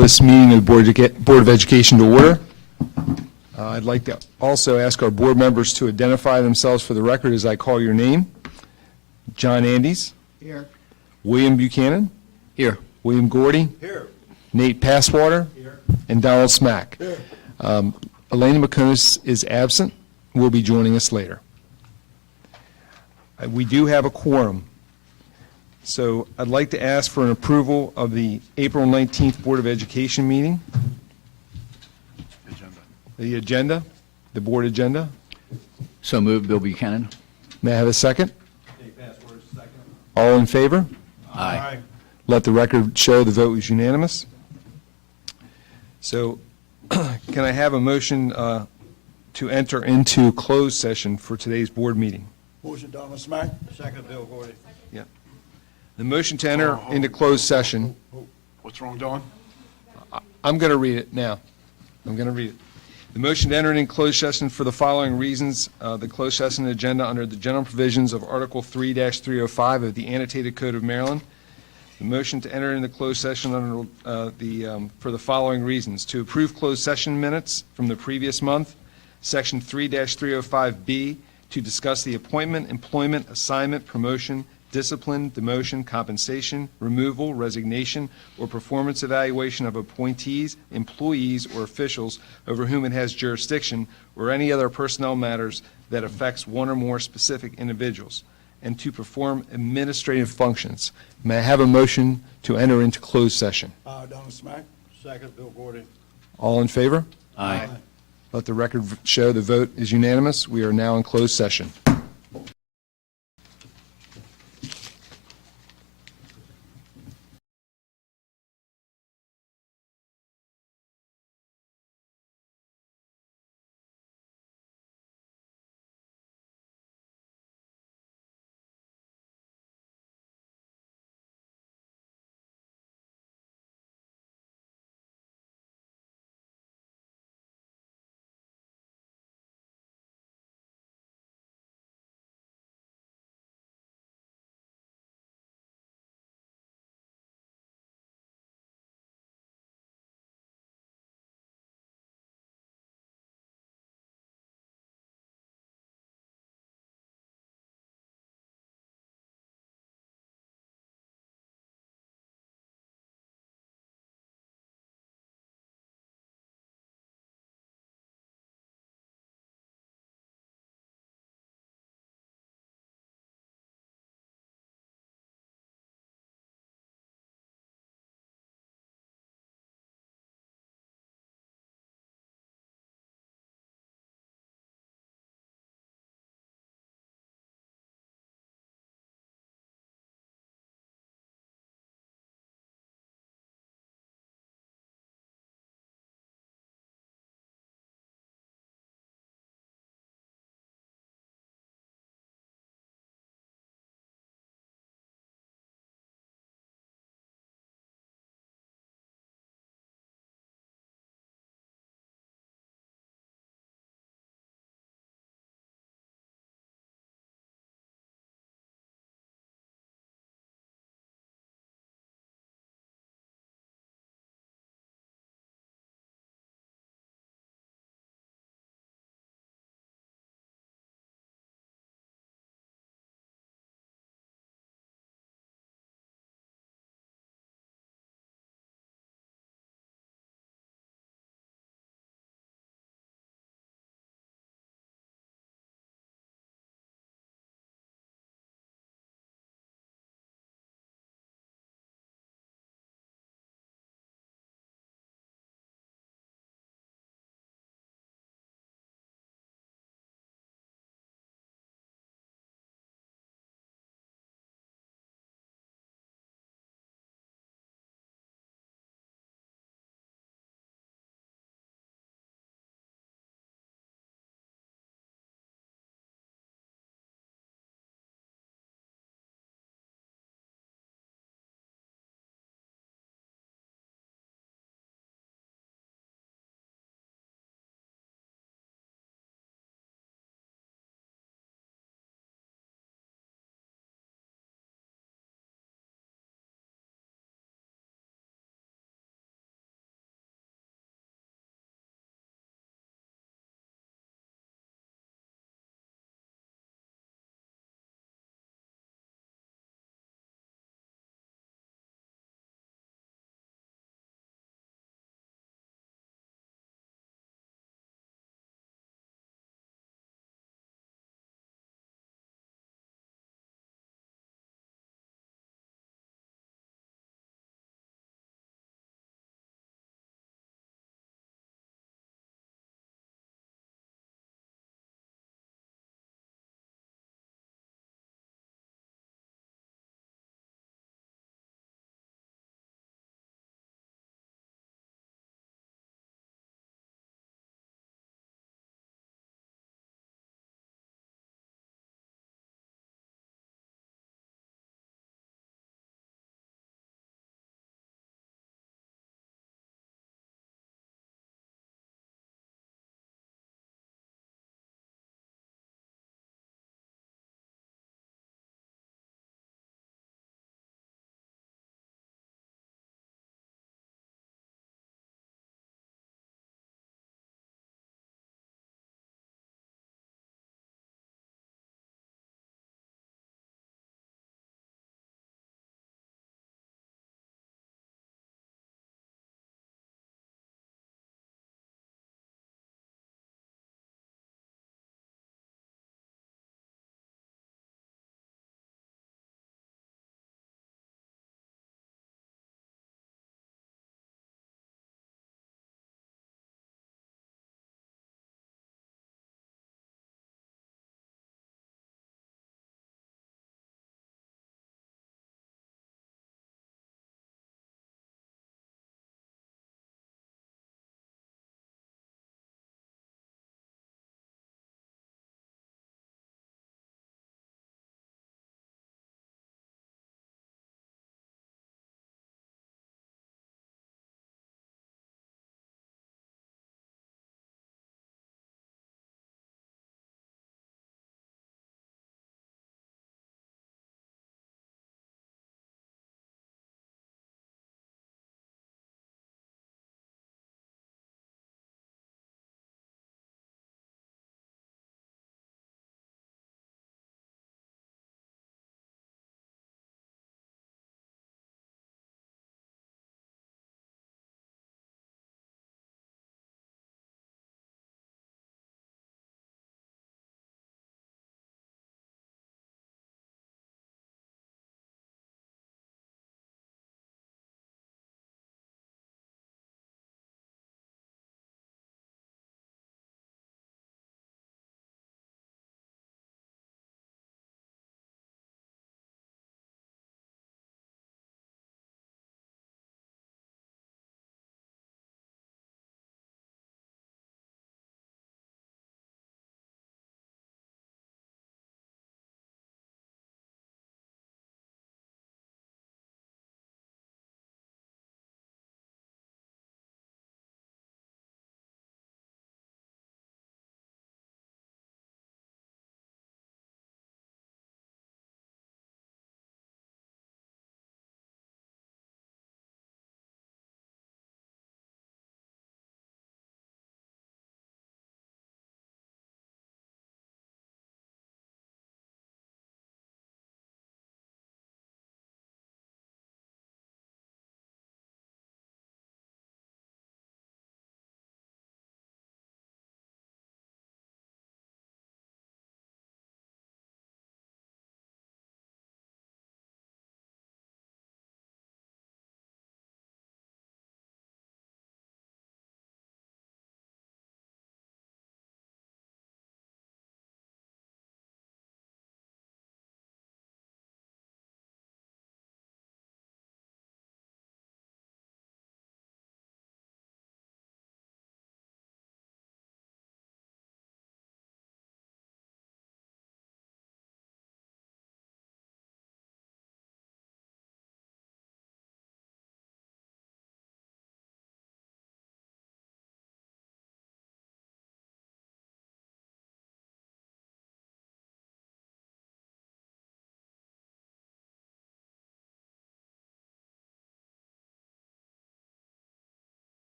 this meeting of the Board of Education to order. I'd like to also ask our board members to identify themselves for the record as I call your name. John Andes. Here. William Buchanan. Here. William Gordy. Here. Nate Passwater. Here. And Donald Smack. Here. Elena McComas is absent, will be joining us later. We do have a quorum, so I'd like to ask for an approval of the April 19th Board of Education meeting. The board agenda. So moved, Bill Buchanan. May I have a second? Nate Password, second. All in favor? Aye. Let the record show the vote was unanimous. So can I have a motion to enter into closed session for today's board meeting? Motion, Donald Smack. Second, Bill Gordy. Yeah. The motion to enter into closed session, What's wrong, Don? I'm going to read it now. I'm going to read it. The motion to enter in closed session for the following reasons. The closed session agenda under the general provisions of Article 3-305 of the Annotated Code of Maryland. The motion to enter into closed session under for the following reasons. To approve closed session minutes from the previous month. Section 3-305B, to discuss the appointment, employment, assignment, promotion, discipline, demotion, compensation, removal, resignation, or performance evaluation of appointees, employees, or officials over whom it has jurisdiction, or any other personnel matters that affects one or more specific individuals, and to perform administrative functions. May I have a motion to enter into closed session? Donald Smack. Second, Bill Gordy. All in favor? Aye. Let the record show the vote is unanimous. We are now in closed session.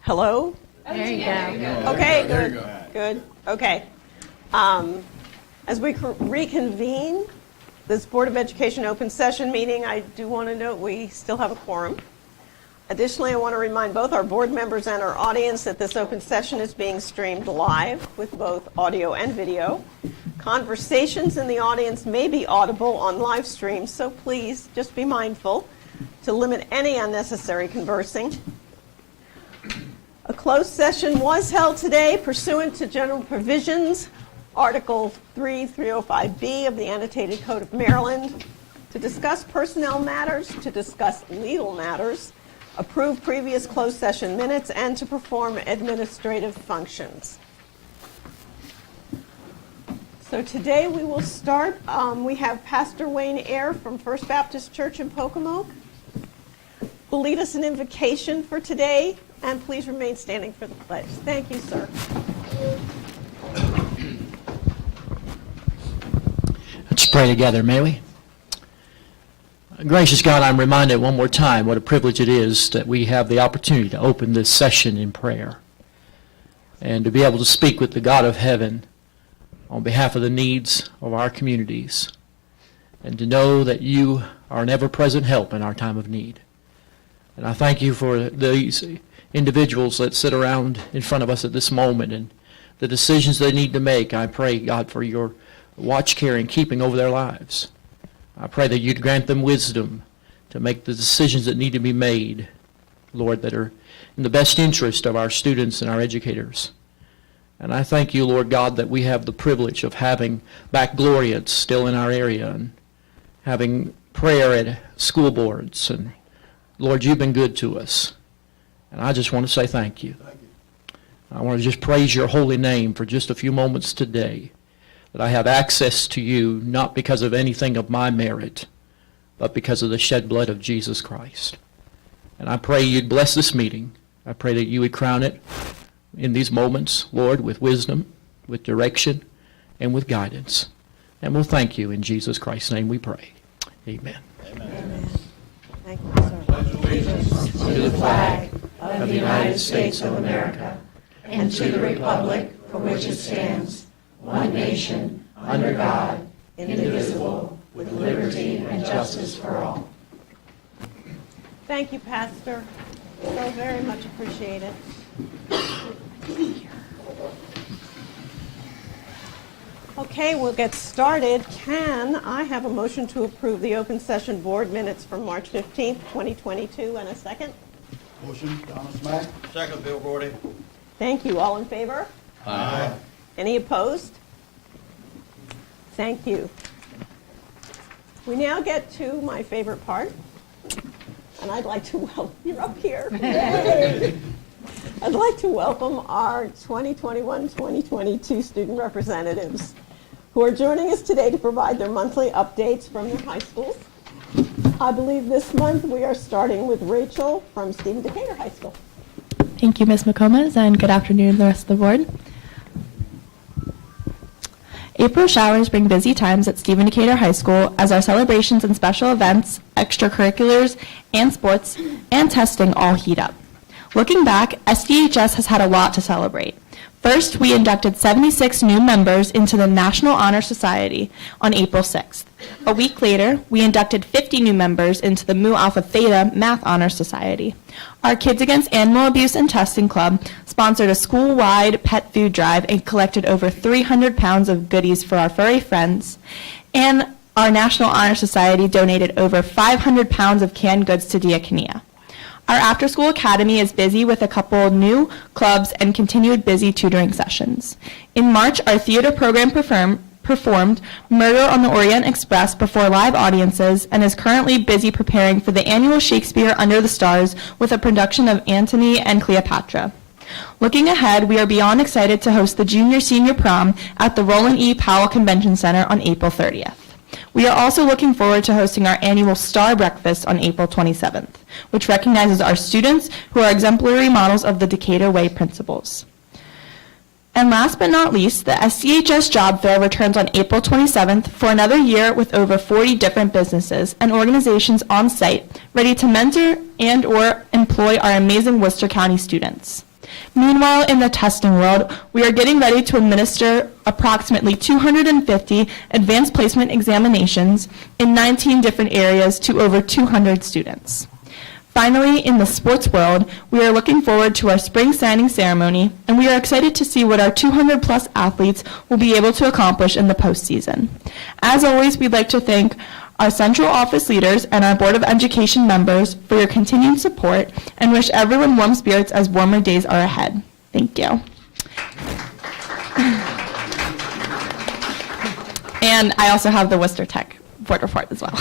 Hello? There you go. Okay, good, good, okay. As we reconvene this Board of Education open session meeting, I do want to note we still have a quorum. Additionally, I want to remind both our board members and our audience that this open session is being streamed live with both audio and video. Conversations in the audience may be audible on live stream, so please just be mindful to limit any unnecessary conversing. A closed session was held today pursuant to general provisions, Article 305B of the Annotated Code of Maryland, to discuss personnel matters, to discuss legal matters, approve previous closed session minutes, and to perform administrative functions. So today we will start. We have Pastor Wayne Eyre from First Baptist Church in Pocomoke will lead us in invocation for today, and please remain standing for the pledge. Thank you, sir. Let's pray together, may we? Gracious God, I'm reminded one more time what a privilege it is that we have the opportunity to open this session in prayer and to be able to speak with the God of heaven on behalf of the needs of our communities, and to know that you are an ever-present help in our time of need. And I thank you for these individuals that sit around in front of us at this moment and the decisions they need to make. I pray, God, for your watch, care, and keeping over their lives. I pray that you'd grant them wisdom to make the decisions that need to be made, Lord, that are in the best interest of our students and our educators. And I thank you, Lord God, that we have the privilege of having baccalaureates still in our area and having prayer at school boards. And Lord, you've been good to us. And I just want to say thank you. I want to just praise your holy name for just a few moments today, that I have access to you not because of anything of my merit, but because of the shed blood of Jesus Christ. And I pray you'd bless this meeting. I pray that you would crown it in these moments, Lord, with wisdom, with direction, and with guidance. And we'll thank you in Jesus Christ's name we pray. Amen. Amen. Thank you, sir. To the flag of the United States of America and to the republic for which it stands, one nation, under God, indivisible, with liberty and justice for all. Thank you, Pastor. So very much appreciated. Okay, we'll get started. Can I have a motion to approve the open session board minutes from March 15th, 2022, and a second? Motion, Donna Smack. Second, Bill Gordy. Thank you. All in favor? Aye. Any opposed? Thank you. We now get to my favorite part, and I'd like to welcome, you're up here. Yay. I'd like to welcome our 2021-2022 student representatives who are joining us today to provide their monthly updates from their high schools. I believe this month we are starting with Rachel from Stephen Decatur High School. Thank you, Ms. McComas, and good afternoon to the rest of the board. April showers bring busy times at Stephen Decatur High School as our celebrations and special events, extracurriculars, and sports, and testing all heat up. Looking back, SDHS has had a lot to celebrate. First, we inducted 76 new members into the National Honor Society on April 6th. A week later, we inducted 50 new members into the Mu Alpha Theta Math Honor Society. Our Kids Against Animal Abuse and Testing Club sponsored a school-wide pet food drive and collected over 300 pounds of goodies for our furry friends. And our National Honor Society donated over 500 pounds of canned goods to Diakonia. Our after-school academy is busy with a couple new clubs and continued busy tutoring sessions. In March, our theater program performed Murder on the Orient Express before live audiences and is currently busy preparing for the annual Shakespeare Under the Stars with a production of Antony and Cleopatra. Looking ahead, we are beyond excited to host the Junior-Senior Prom at the Roland E. Powell Convention Center on April 30th. We are also looking forward to hosting our annual Star Breakfast on April 27th, which recognizes our students who are exemplary models of the Decatur Way principles. And last but not least, the SCHS Job Fair returns on April 27th for another year with over 40 different businesses and organizations on site ready to mentor and or employ our amazing Worcester County students. Meanwhile, in the testing world, we are getting ready to administer approximately 250 advanced placement examinations in 19 different areas to over 200 students. Finally, in the sports world, we are looking forward to our spring signing ceremony, and we are excited to see what our 200-plus athletes will be able to accomplish in the postseason. As always, we'd like to thank our central office leaders and our Board of Education members for your continued support and wish everyone warm spirits as warmer days are ahead. Thank you. And I also have the Worcester Tech board report as well.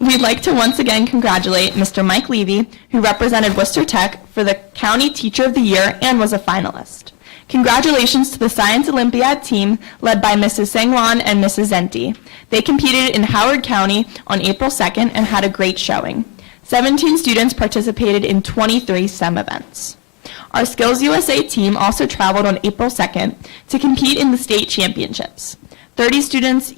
We'd like to once again congratulate Mr. Mike Levy, who represented Worcester Tech for the County Teacher of the Year and was a finalist. Congratulations to the Science Olympiad team led by Mrs. Sangwan and Mrs. Zenti. They competed in Howard County on April 2nd and had a great showing. 17 students participated in 23 STEM events. Our Skills USA team also traveled on April 2nd to compete in the state championships. 30 students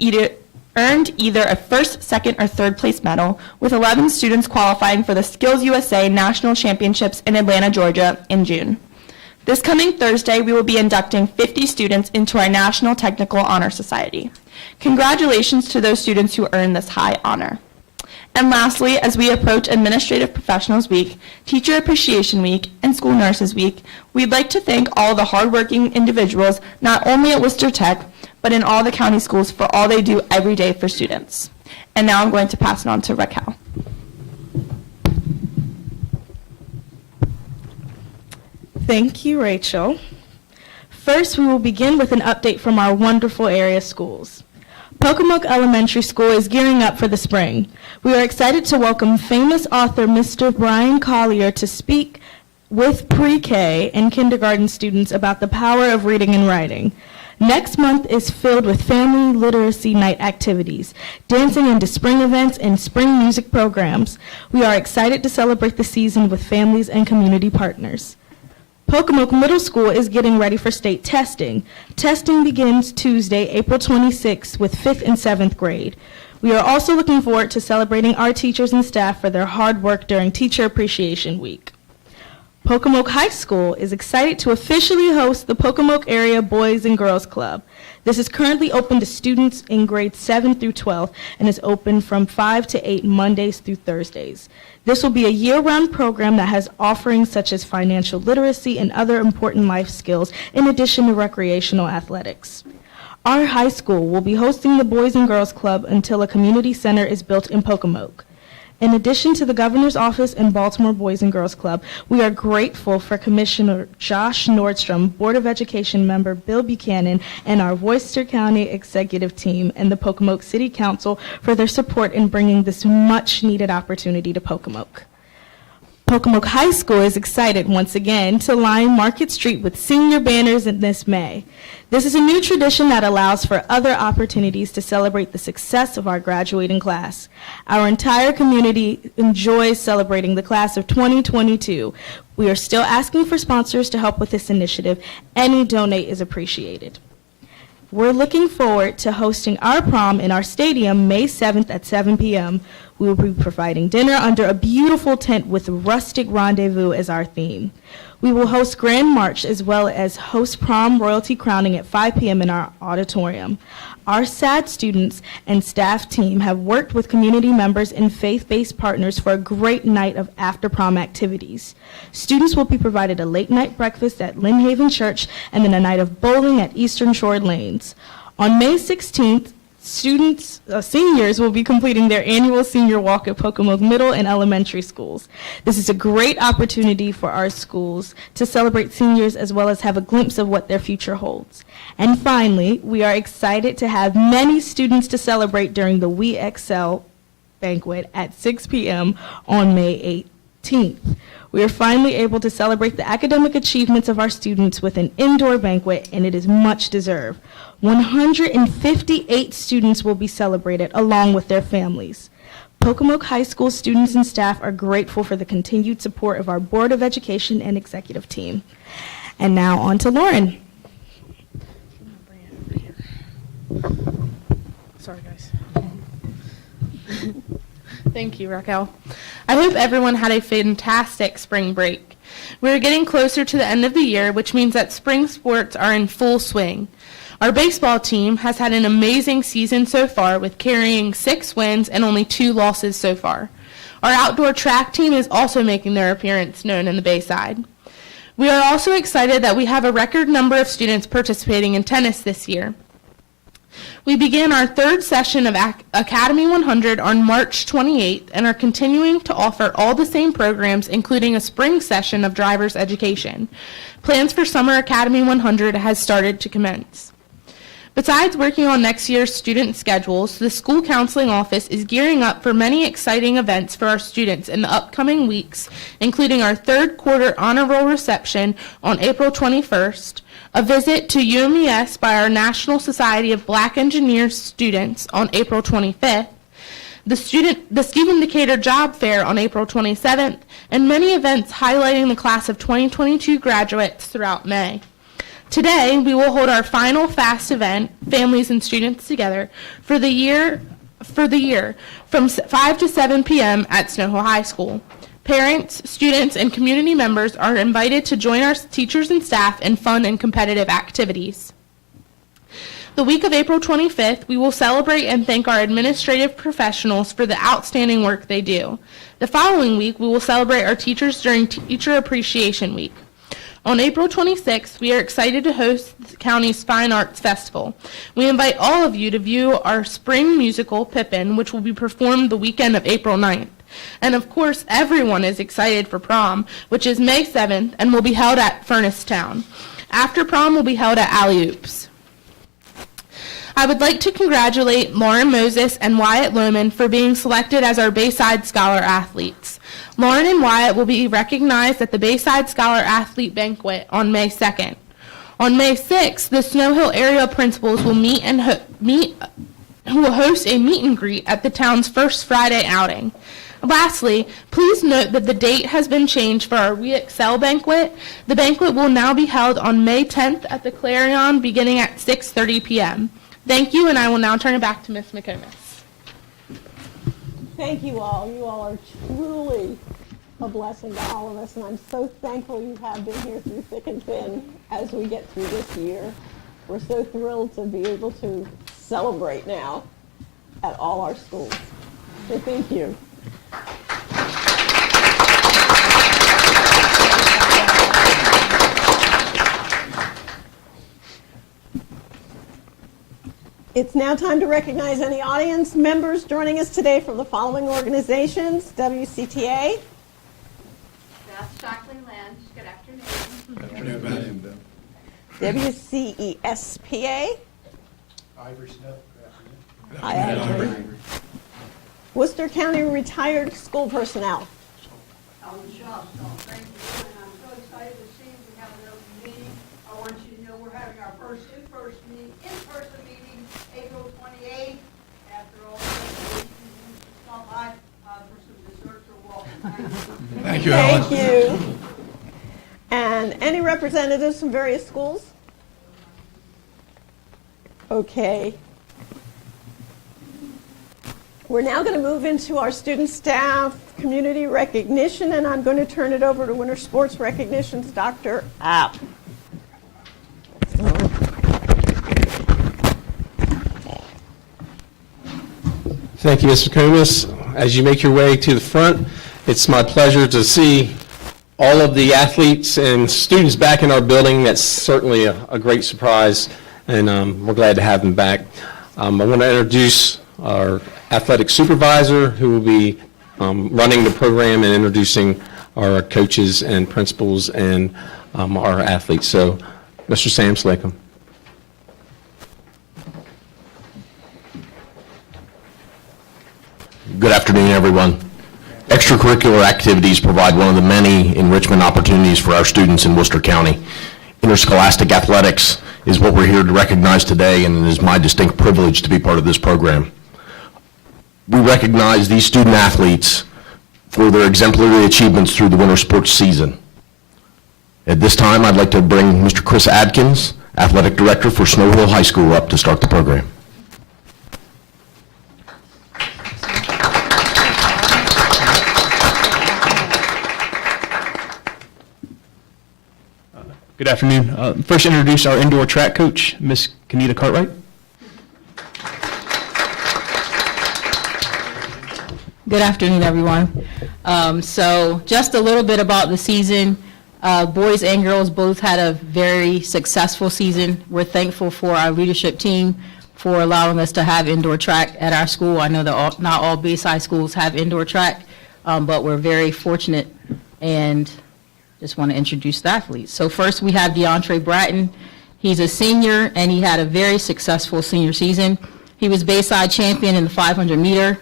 earned either a first, second, or third place medal, with 11 students qualifying for the Skills USA National Championships in Atlanta, Georgia in June. This coming Thursday, we will be inducting 50 students into our National Technical Honor Society. Congratulations to those students who earned this high honor. And lastly, as we approach Administrative Professionals Week, Teacher Appreciation Week, and School Nurses Week, we'd like to thank all the hardworking individuals, not only at Worcester Tech, but in all the county schools for all they do every day for students. And now I'm going to pass it on to Raquel. Thank you, Rachel. First, we will begin with an update from our wonderful area schools. Pocomoke Elementary School is gearing up for the spring. We are excited to welcome famous author Mr. Brian Collier to speak with pre-K and kindergarten students about the power of reading and writing. Next month is filled with family literacy night activities, dancing into spring events, and spring music programs. We are excited to celebrate the season with families and community partners. Pocomoke Middle School is getting ready for state testing. Testing begins Tuesday, April 26th with 5th and 7th grade. We are also looking forward to celebrating our teachers and staff for their hard work during Teacher Appreciation Week. Pocomoke High School is excited to officially host the Pocomoke Area Boys and Girls Club. This is currently open to students in grades 7 through 12 and is open from 5 to 8 Mondays through Thursdays. This will be a year-round program that has offerings such as financial literacy and other important life skills in addition to recreational athletics. Our high school will be hosting the Boys and Girls Club until a community center is built in Pocomoke. In addition to the Governor's Office and Baltimore Boys and Girls Club, we are grateful for Commissioner Josh Nordstrom, Board of Education member Bill Buchanan, and our Worcester County Executive Team and the Pocomoke City Council for their support in bringing this much-needed opportunity to Pocomoke. Pocomoke High School is excited once again to line Market Street with senior banners in this May. This is a new tradition that allows for other opportunities to celebrate the success of our graduating class. Our entire community enjoys celebrating the class of 2022. We are still asking for sponsors to help with this initiative. Any donate is appreciated. We're looking forward to hosting our prom in our stadium May 7th at 7 p.m. We will be providing dinner under a beautiful tent with Rustic Rendezvous as our theme. We will host Grand March as well as host prom royalty crowning at 5 p.m. in our auditorium. Our SAD students and staff team have worked with community members and faith-based partners for a great night of after-prom activities. Students will be provided a late-night breakfast at Lynn Haven Church and then a night of bowling at Eastern Shore Lanes. On May 16th, seniors will be completing their annual senior walk at Pocomoke Middle and Elementary schools. This is a great opportunity for our schools to celebrate seniors as well as have a glimpse of what their future holds. And finally, we are excited to have many students to celebrate during the We Excel banquet at 6 p.m. on May 18th. We are finally able to celebrate the academic achievements of our students with an indoor banquet, and it is much deserved. 158 students will be celebrated along with their families. Pocomoke High School students and staff are grateful for the continued support of our Board of Education and Executive Team. And now on to Lauren. Sorry, guys. Thank you, Raquel. I hope everyone had a fantastic spring break. We're getting closer to the end of the year, which means that spring sports are in full swing. Our baseball team has had an amazing season so far, with carrying 6 wins and only 2 losses so far. Our outdoor track team is also making their appearance known in the Bayside. We are also excited that we have a record number of students participating in tennis this year. We began our 3rd session of Academy 100 on March 28th and are continuing to offer all the same programs, including a spring session of driver's education. Plans for Summer Academy 100 has started to commence. Besides working on next year's student schedules, the school counseling office is gearing up for many exciting events for our students in the upcoming weeks, including our 3rd quarter honor roll reception on April 21st, a visit to UMES by our National Society of Black Engineers students on April 25th, the Stephen Decatur Job Fair on April 27th, and many events highlighting the class of 2022 graduates throughout May. Today, we will hold our final FAST event, Families and Students Together, for the year from 5 to 7 p.m. at Snow Hill High School. Parents, students, and community members are invited to join our teachers and staff in fun and competitive activities. The week of April 25th, we will celebrate and thank our administrative professionals for the outstanding work they do. The following week, we will celebrate our teachers during Teacher Appreciation Week. On April 26th, we are excited to host the county's Fine Arts Festival. We invite all of you to view our spring musical, Pippin, which will be performed the weekend of April 9th. And of course, everyone is excited for prom, which is May 7th and will be held at Furnace Town. After prom will be held at Alley Oops. I would like to congratulate Lauren Moses and Wyatt Lohman for being selected as our Bayside Scholar Athletes. Lauren and Wyatt will be recognized at the Bayside Scholar Athlete Banquet on May 2nd. On May 6th, the Snow Hill area principals will will host a meet and greet at the town's first Friday outing. Lastly, please note that the date has been changed for our We Excel banquet. The banquet will now be held on May 10th at the Clarion, beginning at 6:30 p.m. Thank you, and I will now turn it back to Ms. McComas. Thank you all. You all are truly a blessing to all of us, and I'm so thankful you have been here through thick and thin as we get through this year. We're so thrilled to be able to celebrate now at all our schools. So thank you. It's now time to recognize any audience members joining us today from the following organizations: WCTA, Beth Shockley Lynch, good afternoon. WCESPA, Ivory Smith, good afternoon. hi, Ashley. Worcester County Retired School Personnel. Ellen Shaw, so thank you, and I'm so excited to see we have an open meeting. I want you to know we're having our first in-person meeting, April 28th. After all, stop by for some desserts or welcome. Thank you, Ellen. Thank you. And any representatives from various schools? Okay. We're now going to move into our student staff community recognition, and I'm going to turn it over to Winter Sports Recognition's Dr. App. Thank you, Mr. Comas. As you make your way to the front, it's my pleasure to see all of the athletes and students back in our building. That's certainly a great surprise, and we're glad to have them back. I want to introduce our athletic supervisor, who will be running the program and introducing our coaches and principals and our athletes. So, Mr. Sam Slacum. Good afternoon, everyone. Extracurricular activities provide one of the many enrichment opportunities for our students in Worcester County. Interscholastic athletics is what we're here to recognize today, and it is my distinct privilege to be part of this program. We recognize these student athletes for their exemplary achievements through the winter sports season. At this time, I'd like to bring Mr. Chris Adkins, Athletic Director for Snow Hill High School, up to start the program. Good afternoon. First, introduce our indoor track coach, Miss Kenita Cartwright. Good afternoon, everyone. So just a little bit about the season. Boys and girls both had a very successful season. We're thankful for our leadership team for allowing us to have indoor track at our school. I know that not all Bayside schools have indoor track, but we're very fortunate, and just want to introduce the athletes. So first we have DeAndre Bratton. He's a senior, and he had a very successful senior season. He was Bayside champion in the 500 meter,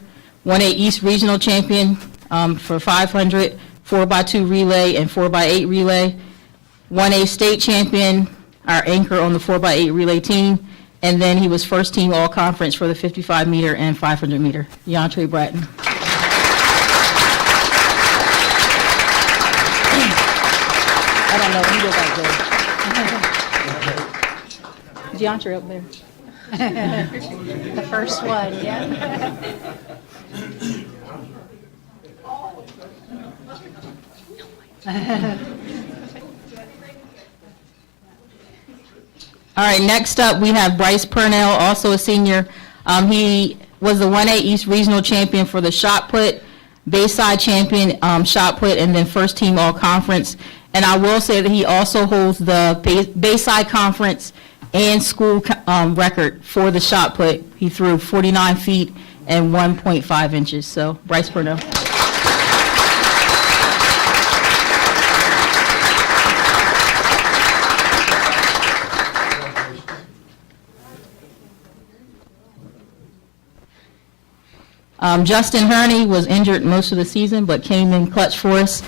1A East Regional champion for 500, 4x2 relay, and 4x8 relay, 1A state champion, our anchor on the 4x8 relay team, and then he was first team all-conference for the 55 meter and 500 meter. DeAndre Bratton. I don't know, you go back there. DeAndre up there. The first one, yeah. All right, next up, we have Bryce Purnell, also a senior. He was the 1A East Regional champion for the shot put, Bayside champion shot put, and then first team all-conference. And I will say that he also holds the Bayside Conference and school record for the shot put. He threw 49 feet and 1.5 inches. So, Bryce Purnell. Justin Herney was injured most of the season, but came in clutch for us.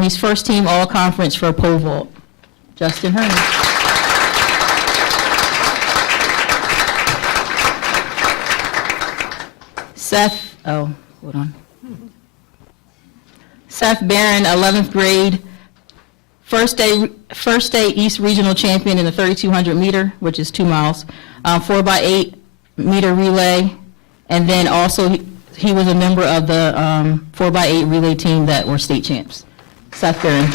He's first team all-conference for pole vault. Justin Herney. Seth Barron, 11th grade, first day East Regional champion in the 3,200 meter, which is 2 miles, 4x8 meter relay, and then also he was a member of the 4x8 relay team that were state champs. Seth Barron.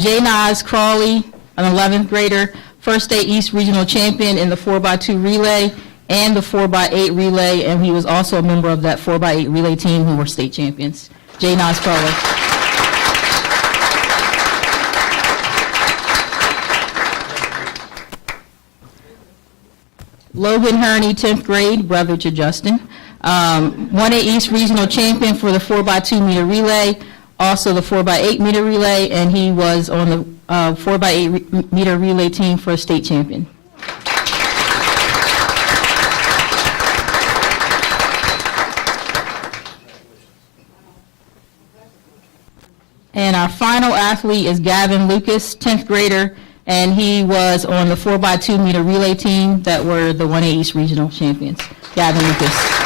Jay Nas Crawley, an 11th grader, first day East Regional champion in the 4x2 relay and the 4x8 relay, and he was also a member of that 4x8 relay team who were state champions. Jay Nas Crawley. Logan Herney, 10th grade, brother to Justin. 1A East Regional champion for the 4x2 meter relay, also the 4x8 meter relay, and he was on the 4x8 meter relay team for a state champion. And our final athlete is Gavin Lucas, 10th grader, and he was on the 4x2 meter relay team that were the 1A East Regional champions. Gavin Lucas.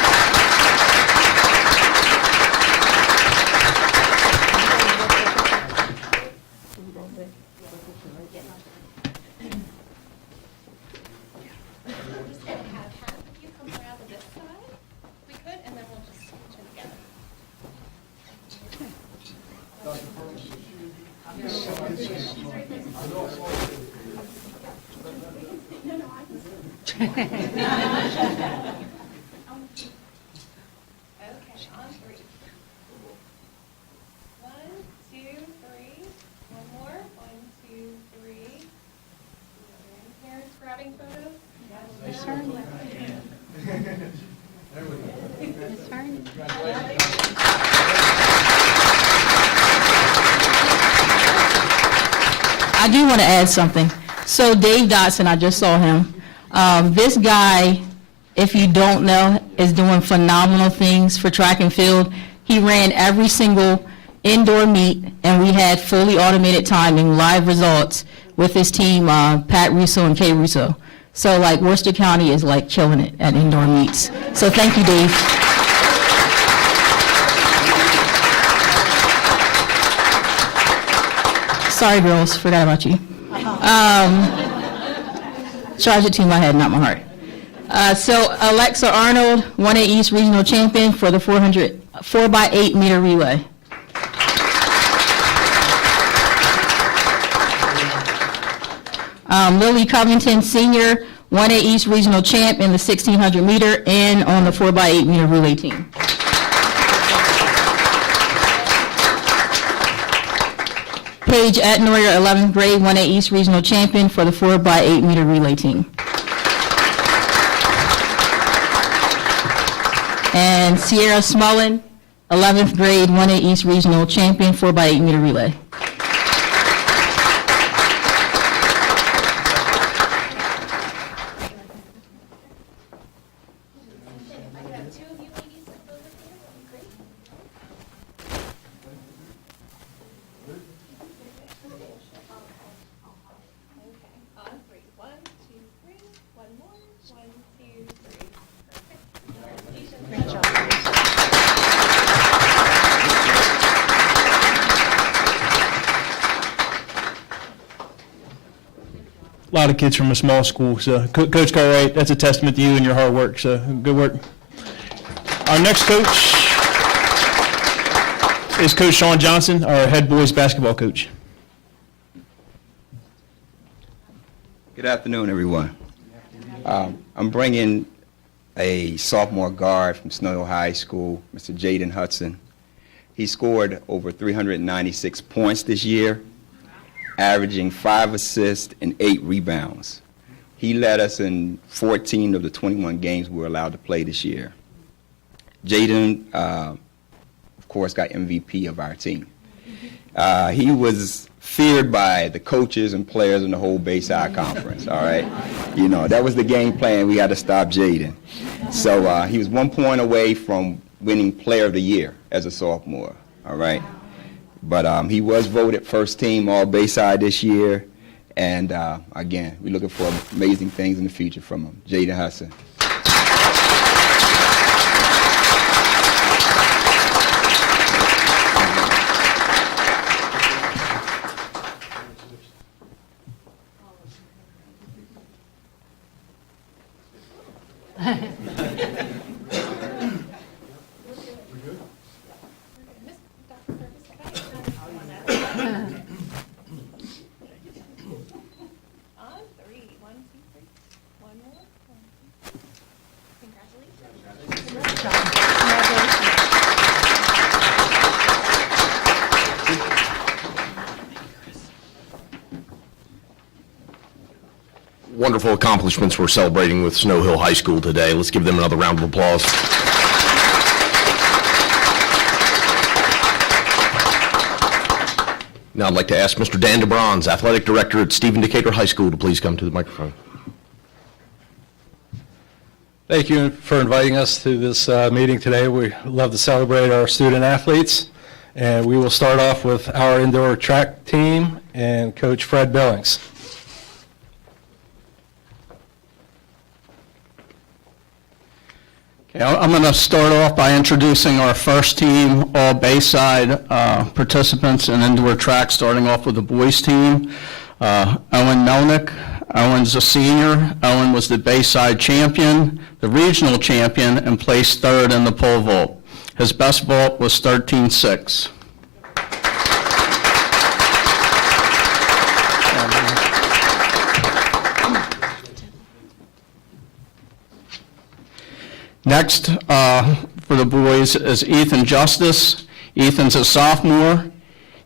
I do want to add something. So Dave Dotson, I just saw him. This guy, if you don't know, is doing phenomenal things for track and field. He ran every single indoor meet, and we had fully automated timing, live results with his team, Pat Russo and Kay Russo. So like Worcester County is like killing it at indoor meets. So thank you, Dave. Sorry, girls, forgot about you. Charge it to my head, not my heart. So Alexa Arnold, 1A East Regional Champion for the 4x8 meter relay. Lily Covington, Senior, 1A East Regional Champ in the 1600 meter and on the 4x8 meter relay team. Paige Atnoyer, 11th grade, 1A East Regional Champion for the 4x8 meter relay team. And Sierra Smullen, 11th grade, 1A East Regional Champion, 4x8 meter relay. A lot of kids from a small school, so Coach Cartwright, that's a testament to you and your hard work, so good work. Our next coach is Coach Sean Johnson, our head boys basketball coach. Good afternoon, everyone. I'm bringing a sophomore guard from Snow Hill High School, Mr. Jaden Hudson. He scored over 396 points this year, averaging 5 assists and 8 rebounds. He led us in 14 of the 21 games we were allowed to play this year. Jaden, of course, got MVP of our team. He was feared by the coaches and players in the whole Bayside Conference, all right? You know, that was the game plan. We had to stop Jaden. So he was 1 point away from winning Player of the Year as a sophomore, all right? But he was voted first team All Bayside this year. And again, we're looking for amazing things in the future from him. Jaden Hudson. Wonderful accomplishments we're celebrating with Snow Hill High School today. Let's give them another round of applause. Now I'd like to ask Mr. Dan DeBronze, Athletic Director at Stephen Decatur High School, to please come to the microphone. Thank you for inviting us to this meeting today. We love to celebrate our student athletes, and we will start off with our indoor track team and Coach Fred Billings. Okay, I'm going to start off by introducing our first team, all Bayside participants in indoor track, starting off with the boys team. Owen Melnick. Owen's a senior. Owen was the Bayside champion, the regional champion, and placed third in the pole vault. His best vault was 13.6. Next, for the boys is Ethan Justice. Ethan's a sophomore.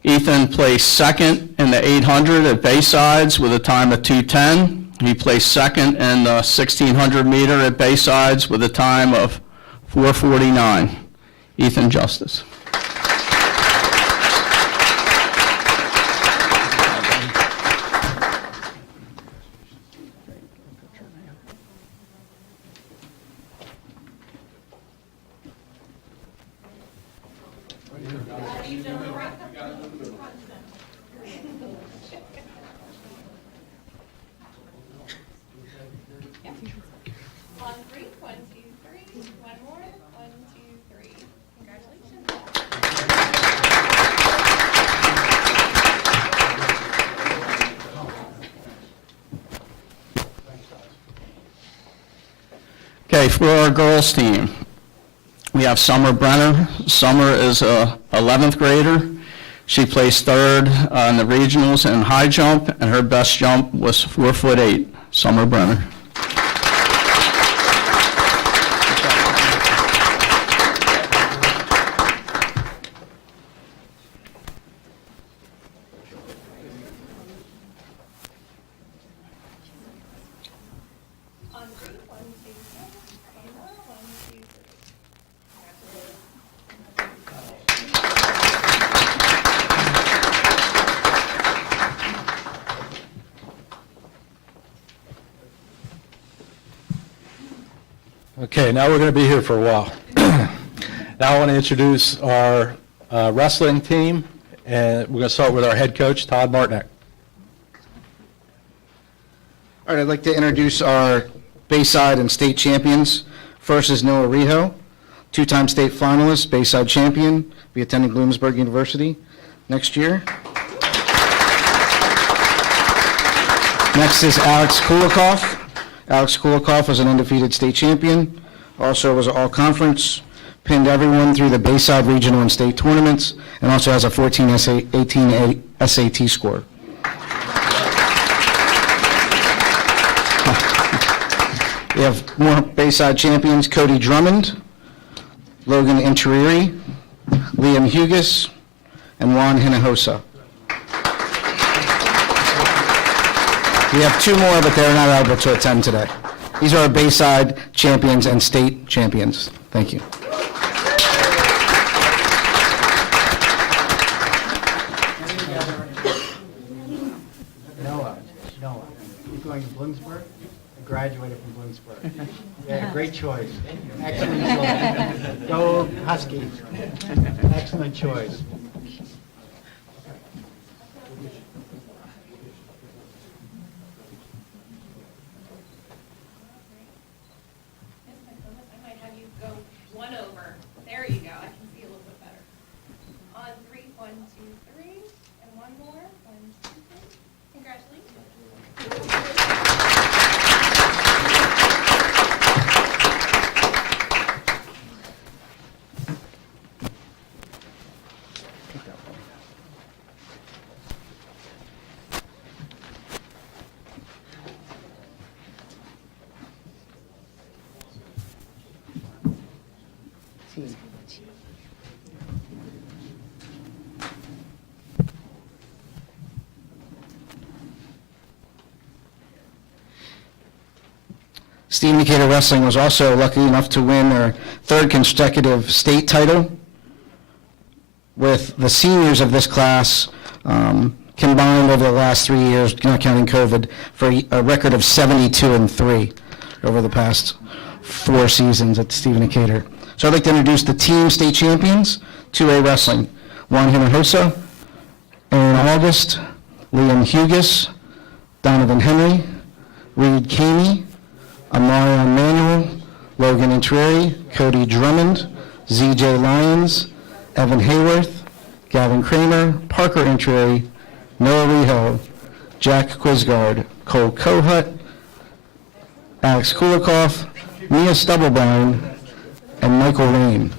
Ethan placed second in the 800 at Baysides with a time of 2:10. He placed second in the 1600 meter at Baysides with a time of 4:49. Ethan Justice. for our girls' team. We have Summer Brenner. Summer is a 11th grader. She placed third in the regionals in high jump, and her best jump was 4'8". Summer Brenner. Okay, now we're going to be here for a while. Now I want to introduce our wrestling team, and we're going to start with our head coach, Todd Martinek. All right, I'd like to introduce our Bayside and state champions. First is Noah Rijo, two-time state finalist, Bayside champion, be attending Bloomsburg University next year. Next is Alex Kulikoff. Alex Kulikoff was an undefeated state champion, also was an all-conference, pinned everyone through the Bayside regional and state tournaments, and also has a 18 SAT score. We have more Bayside champions, Cody Drummond, Logan Interieri, Liam Hughes, and Juan Hinojosa. We have two more, but they're not able to attend today. These are our Bayside champions and state champions. Thank you. Noah, he's going to Bloomsburg. I graduated from Bloomsburg. Yeah, great choice. Excellent choice. Go Huskies. Excellent choice. I might have you go one over. There you go. I can see a little bit better. On three, 1, 2, 3, and one more. 1, 2, 3. Congratulations. Steve Decatur Wrestling was also lucky enough to win their third consecutive state title, with the seniors of this class combined over the last 3 years, not counting COVID, for a record of 72-3 over the past 4 seasons at Steve Decatur. So I'd like to introduce the team state champions, 2A Wrestling. Juan Hinojosa, Aaron August, Liam Hughes, Donovan Henry, Reed Caney, Amarion Manuel, Logan Interieri, Cody Drummond, ZJ Lyons, Evan Hayworth, Gavin Kramer, Parker Interieri, Noah Rijo, Jack Quisgard, Cole Kohut, Alex Kulikoff, Mia Stubblebrine, and Michael Rain.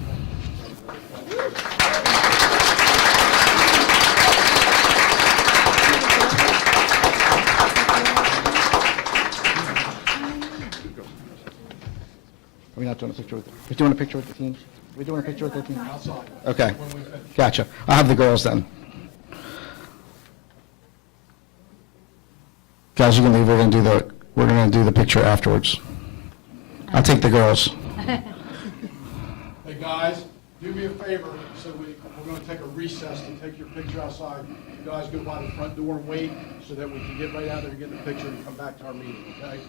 Are we not doing a picture with, we're doing a picture with the team? Are we doing a picture with the team? Okay, gotcha. I'll have the girls then. Guys, you can leave, we're gonna do the picture afterwards. I'll take the girls. Hey, guys, do me a favor, so we're going to take a recess to take your picture outside. You guys go by the front door and wait so that we can get right out there and get the picture and come back to our meeting, okay?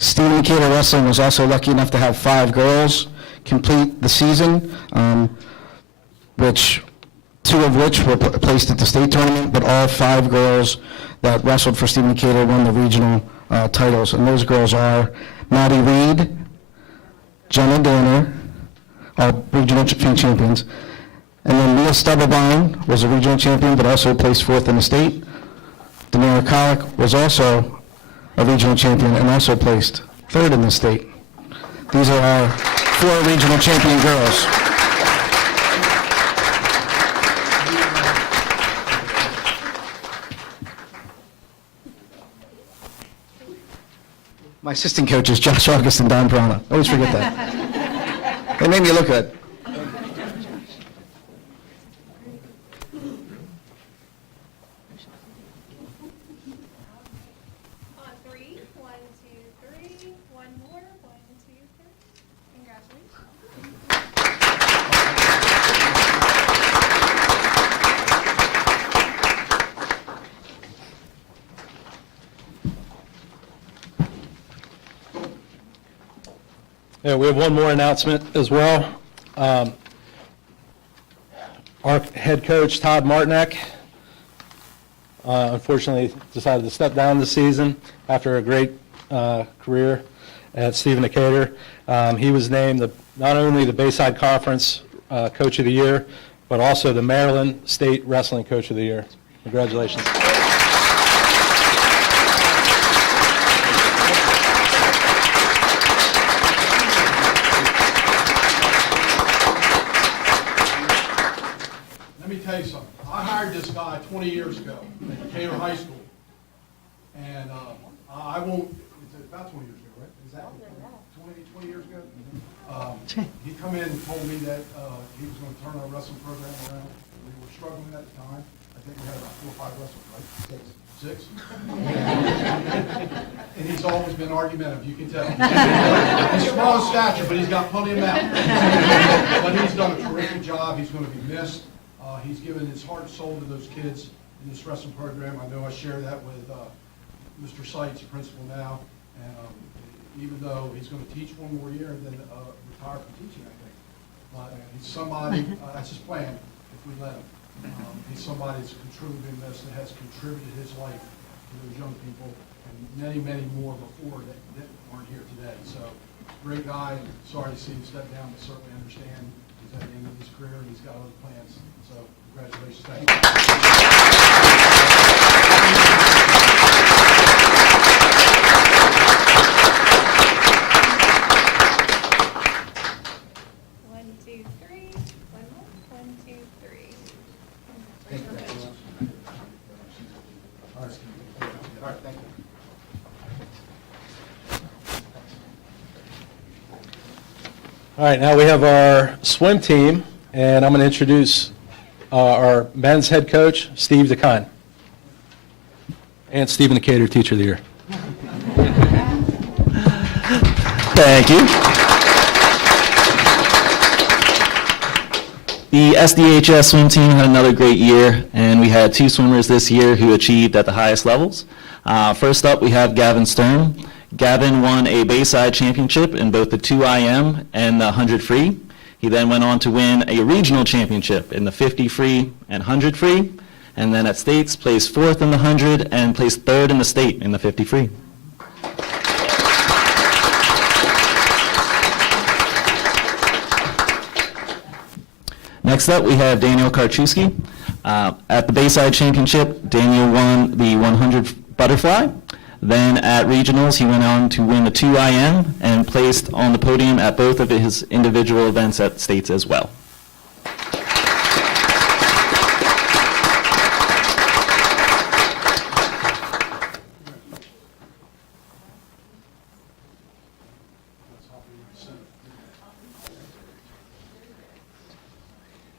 Steve Decatur Wrestling was also lucky enough to have 5 girls complete the season, which 2 of which were placed at the state tournament, but all 5 girls that wrestled for Steve Decatur won the regional titles. And those girls are Maddie Reed, Jenna Danner, all regional champions, And then Mia Stubblebine was a regional champion, but also placed fourth in the state. Demira Colick was also a regional champion and also placed third in the state. These are our 4 regional champion girls. My assistant coach is Josh August and Don Prana. I always forget that. They made me look good. On 3, 1, 2, 3. One more. 1, 2, 3. Congratulations. Yeah, we have one more announcement as well. Our head coach, Todd Martinek, unfortunately decided to step down this season after a great career at Stephen Decatur. He was named not only the Bayside Conference Coach of the Year, but also the Maryland State Wrestling Coach of the Year. Congratulations. Let me tell you something. I hired this guy 20 years ago at Decatur High School. And I won't, it's about 20 years ago, right? Is that 20 years ago? He come in and told me that he was going to turn our wrestling program around. We were struggling at the time. I think we had about 4 or 5 wrestlers, right? 6. And he's always been argumentative, you can tell. He's small in stature, but he's got plenty of mouth. But he's done a terrific job. He's going to be missed. He's given his heart and soul to those kids in this wrestling program. I know I share that with Mr. Seitz, the principal now. And even though he's going to teach one more year and then retire from teaching, I think. But he's somebody, that's his plan, if we let him. He's somebody that's contributed in this, that has contributed his life to those young people, and many, many more before that aren't here today. So, great guy, and sorry to see him step down, but certainly understand he's at the end of his career and he's got other plans. So, congratulations. Thank you. 1, 2, 3. One more. 1, 2, 3. All right, thank you. All right, now we have our swim team, and I'm going to introduce our men's head coach, Steve DeKine, and Stephen Decatur, Teacher of the Year. Thank you. The SDHS swim team had another great year, and we had 2 swimmers this year who achieved at the highest levels. First up, we have Gavin Stern. Gavin won a Bayside championship in both the 2IM and the 100 free. He then went on to win a regional championship in the 50 free and 100 free, and then at states placed 4th in the 100 and placed 3rd in the state in the 50 free. Next up, we have Daniel Karczewski. At the Bayside Championship, Daniel won the 100 butterfly. Then at regionals, he went on to win the 2IM and placed on the podium at both of his individual events at states as well.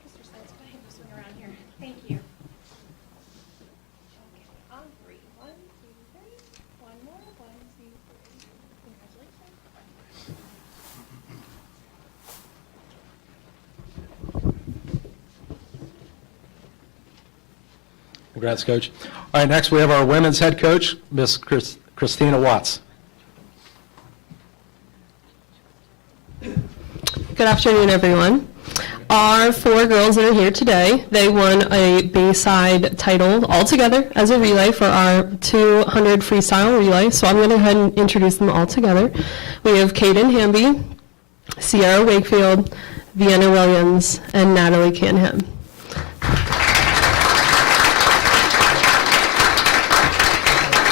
Mr. Seitz, go ahead and swing around here. Thank you. Okay, on 3. 1, 2, 3. One more. 1, 2, 3. Congratulations. Congrats, Coach. All right, next we have our women's head coach, Miss Christina Watts. Good afternoon, everyone. Our 4 girls that are here today, they won a Bayside title all together as a relay for our 200 freestyle relay. So I'm going to go ahead and introduce them all together. We have Kaden Hamby, Sierra Wakefield, Vienna Williams, and Natalie Canham.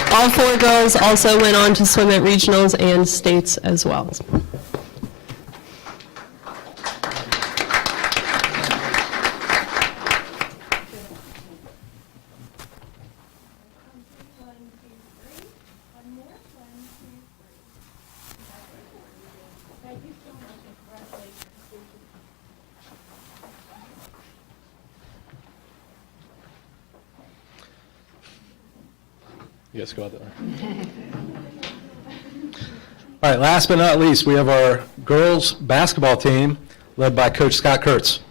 All 4 girls also went on to swim at regionals and states as well. Yes, go out there. All right, last but not least, we have our girls basketball team led by Coach Scott Kurtz.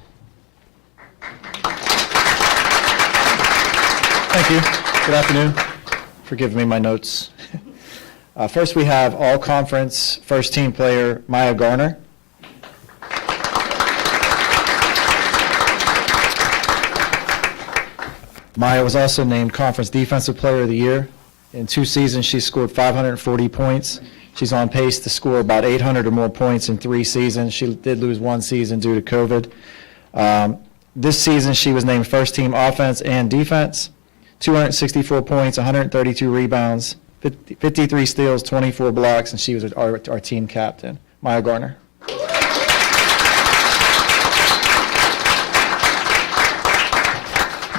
Thank you. Good afternoon. For giving me my notes. First, we have all-conference first-team player Maya Garner. Maya was also named Conference Defensive Player of the Year. In 2 seasons, she scored 540 points. She's on pace to score about 800 or more points in 3 seasons. She did lose 1 season due to COVID. This season, she was named first-team offense and defense. 264 points, 132 rebounds, 53 steals, 24 blocks, and she was our team captain. Maya Garner.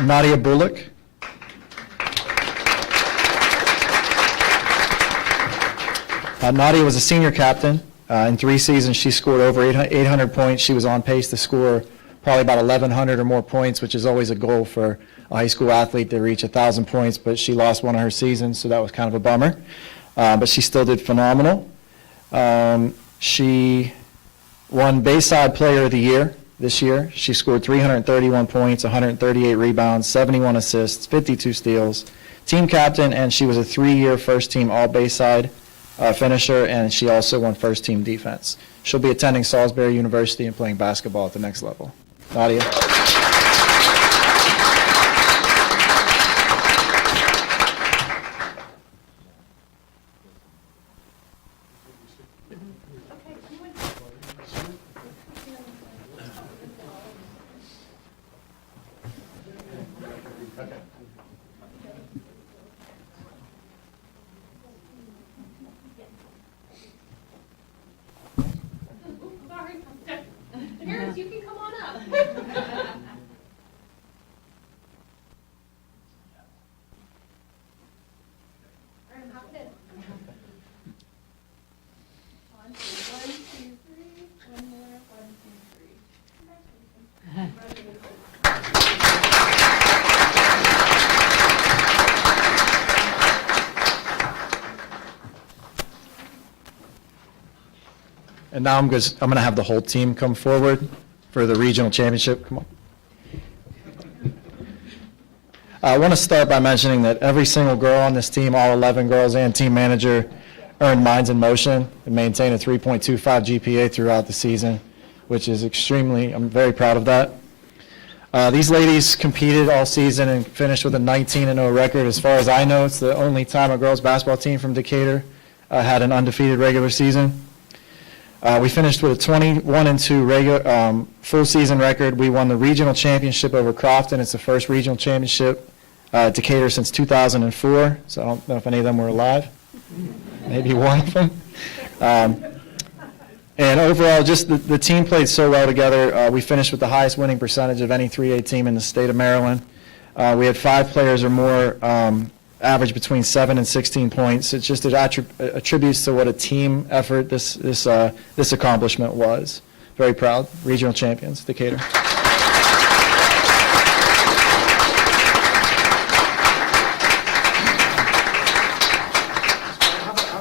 Nadia Bullock. Nadia was a senior captain. In 3 seasons, she scored over 800 points. She was on pace to score probably about 1,100 or more points, which is always a goal for a high school athlete to reach 1,000 points, but she lost one of her seasons, so that was kind of a bummer. But she still did phenomenal. She won Bayside Player of the Year this year. She scored 331 points, 138 rebounds, 71 assists, 52 steals, team captain, and she was a 3-year first-team All-Bayside finisher, and she also won first-team defense. She'll be attending Salisbury University and playing basketball at the next level. Nadia. Parents, you can come on up. And now I'm going to have the whole team come forward for the regional championship. Come on. I want to start by mentioning that every single girl on this team, all 11 girls and team manager, earned Minds in Motion and maintained a 3.25 GPA throughout the season, which is I'm very proud of that. These ladies competed all season and finished with a 19-0 record. As far as I know, it's the only time a girls basketball team from Decatur had an undefeated regular season. We finished with a 21-2 full season record. We won the regional championship over Crofton. It's the first regional championship at Decatur since 2004, so I don't know if any of them were alive. Maybe one of them. And overall, just the team played so well together. We finished with the highest winning percentage of any 3A team in the state of Maryland. We had 5 players or more average between 7 and 16 points. It's just attributes to what a team effort this accomplishment was. Very proud. Regional champions, Decatur. How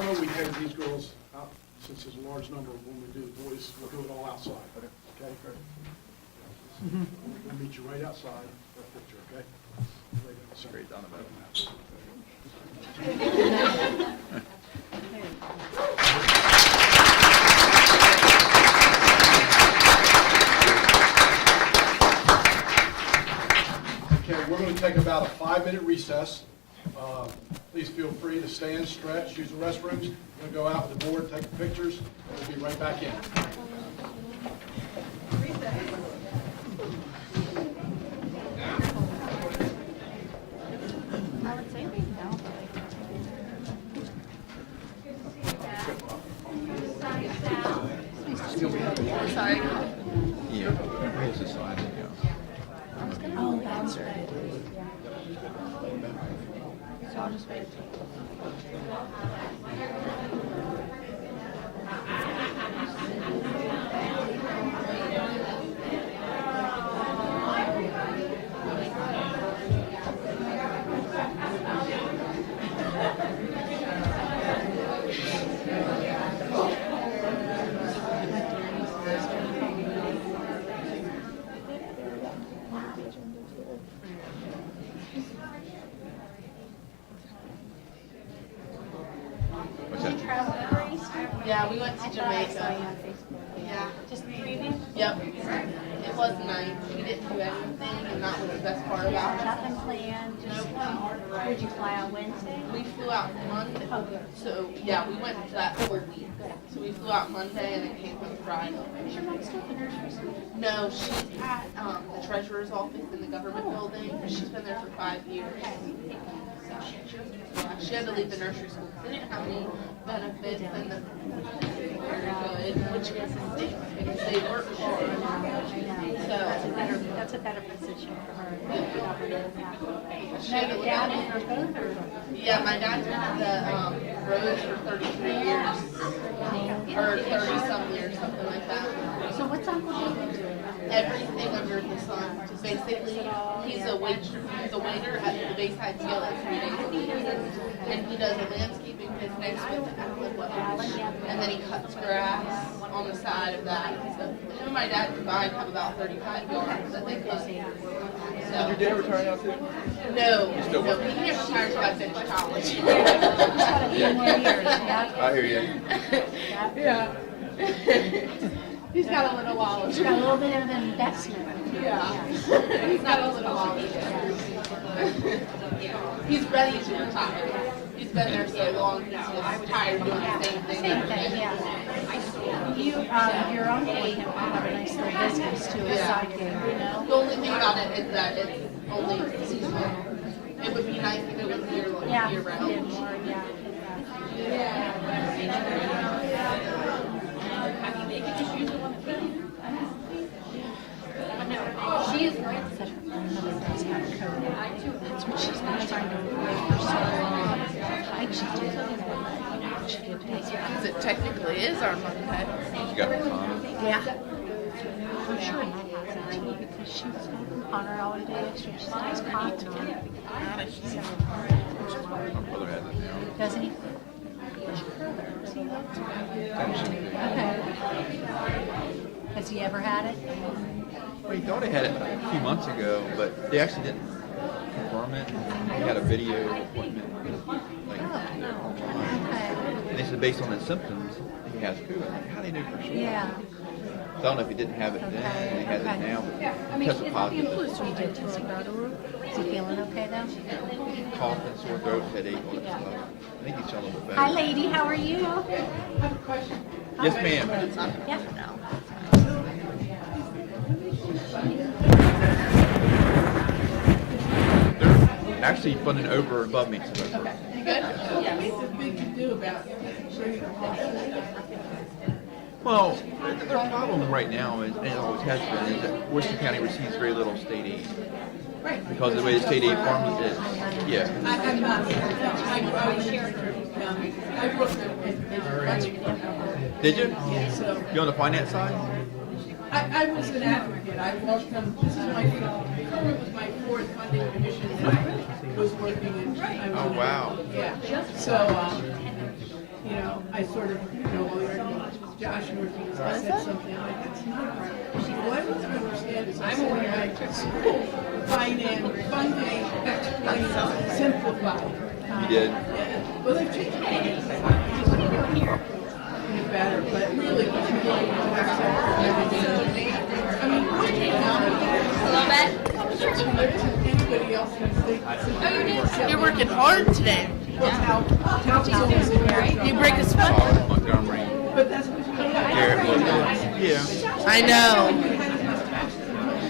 about we have these girls out, since there's a large number of when we do the boys, we'll do it all outside. Okay, great. We'll meet you right outside for a picture, okay? Straight down the middle. Okay, we're going to take about a 5-minute recess. Please feel free to stand, stretch, use the restrooms. We're going to go out with the board, take the pictures, and we'll be right back in. Recess. Yeah, we went to Jamaica. Yeah. Just preview? Yep. It was nice. We didn't do anything, and that was the best part about it. Nothing planned? Would you fly on Wednesday? We flew out Monday. So, yeah, we went that whole week. So we flew out Monday and then came home Friday. Is your mom still at the nursery school? No, she's at the treasurer's office in the government building. She's been there for 5 years. Yeah, she had to leave the nursery school because they didn't have any benefits and the very good, which stinks because they work hard. So That's a better position for her. she had to leave. Yeah, my dad's been at the Rose for 33 years, or 30-some years, something like that. So what's Uncle David doing? Everything under the sun. Basically, he's a waiter at the Bayside Skillet 3 days a week, and he does a landscaping business with the Apple Welch, and then he cuts grass on the side of that. So him and my dad combined have about 35 yards that they cut. So, Did your dad retire now too? no, He's still no, working? he didn't retire until I finished college. I hear you. Yeah. He's got a little while. She's got a little bit of an investment. Yeah. He's got a little while. He's ready to retire. He's been there so long, he's just tired of doing the same thing. Same thing, yeah. You, your uncle can have a nice little business too, a side gig, you know? The only thing about it is that it's only seasonal. It would be nice if it was year round. She is great. Said her grandmother does have a code. That's what she's been trying to avoid for so long. How'd she do it? She did it. Because it technically is our Monday. You got the time? Yeah. I'm sure Matt has it too, because she was going to Connor all day yesterday. She said, it's Connor. My brother has it now. Doesn't he? Okay. Has he ever had it? Well, he thought he had it a few months ago, but they actually didn't confirm it. He had a video appointment, like, online. And they said based on the symptoms, he has COVID. Like, how do they know for sure? Yeah. So I don't know if he didn't have it then, and he has it now, but tested positive. So you did test positive. Is he feeling okay though? Cough and sore throat, headache, all that stuff. I think he's feeling a little bit better. Hi lady, how are you? I have a question. Yes, ma'am. Yeah. They're actually funding over and above me. So Okay. You good? Yeah. What's the big to do about bringing them home? well, their problem right now is, and it always has been, is that Worcester County receives very little state aid. Right. Because of the way the state aid formula is. Yeah. I'm not. I was here. I worked in budget. Did you? Yeah, so. You on the finance side? I was an advocate. I worked on, this is my, COVID was my 4th funding commission that I was working in. Oh, wow. Yeah. So, you know, I sort of, Josh Northeast, I said something like, that's not right. Well, I don't understand is I'm aware I took school, finance, funding, explain, simplify. You did? Yeah. Well, they've changed it. Better, but really, what's really I mean, what came out of it? Anybody else can think? You're working hard today. You break a sweat. Montgomery. But that's what Yeah. I know.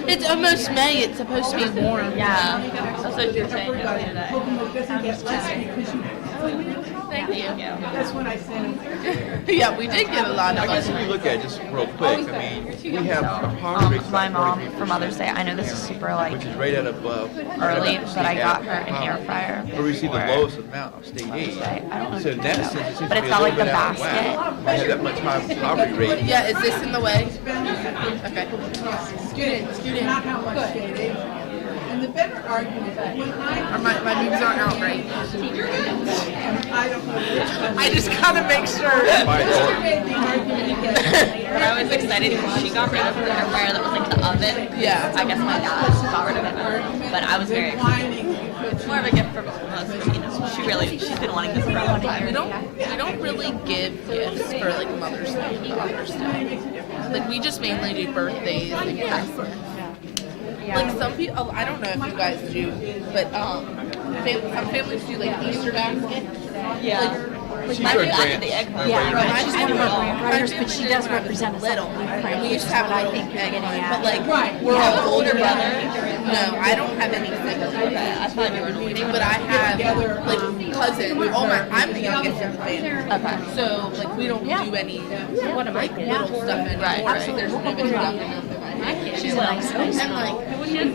It's almost May. It's supposed to be warm. Yeah. That's what you're saying yesterday. Pocomoke doesn't get less because you Thank you. That's when I sent him. Yeah, we did get a lot of I guess if money. you look at it just real quick, I mean, we have a poverty rate My mom, of for Mother's Day, I know this is super like which is right at above. early, but I got her an air fryer. We receive the for lowest amount of state aid. I don't know So if in you that know. sense, it seems But to it's be a not little like the bit out of basket. whack. We have that much higher poverty rate. Yeah, is this in the way? Okay. Student, not how much state aid. And the better argument, when I. My moves aren't out right. I don't know. I just gotta make sure. Mr. made the argument that. I was excited because she got rid of her air fryer that was like the oven. Yeah. I guess my dad got rid of it, but I was very excited. It's more of a gift for both of us. You know, she's been wanting this for a long time. We don't really give gifts for like Mother's Day and Father's Day. Like we just mainly do birthdays and Christmas. Like some people, I don't know if you guys do, but some families do like Easter baskets. Yeah. Like She's my our family, grand- Yeah, she's one of our granddaughters, but she does my represent us little. like We used to have what I little think you're egg getting ones, at. but like Right. we're all older brother. No, I don't have any siblings. I thought you were the But I have like cousins. I'm the youngest in the family. Okay. So like we don't do any like little stuff anymore. Right. There's even nothing. She's nice. And like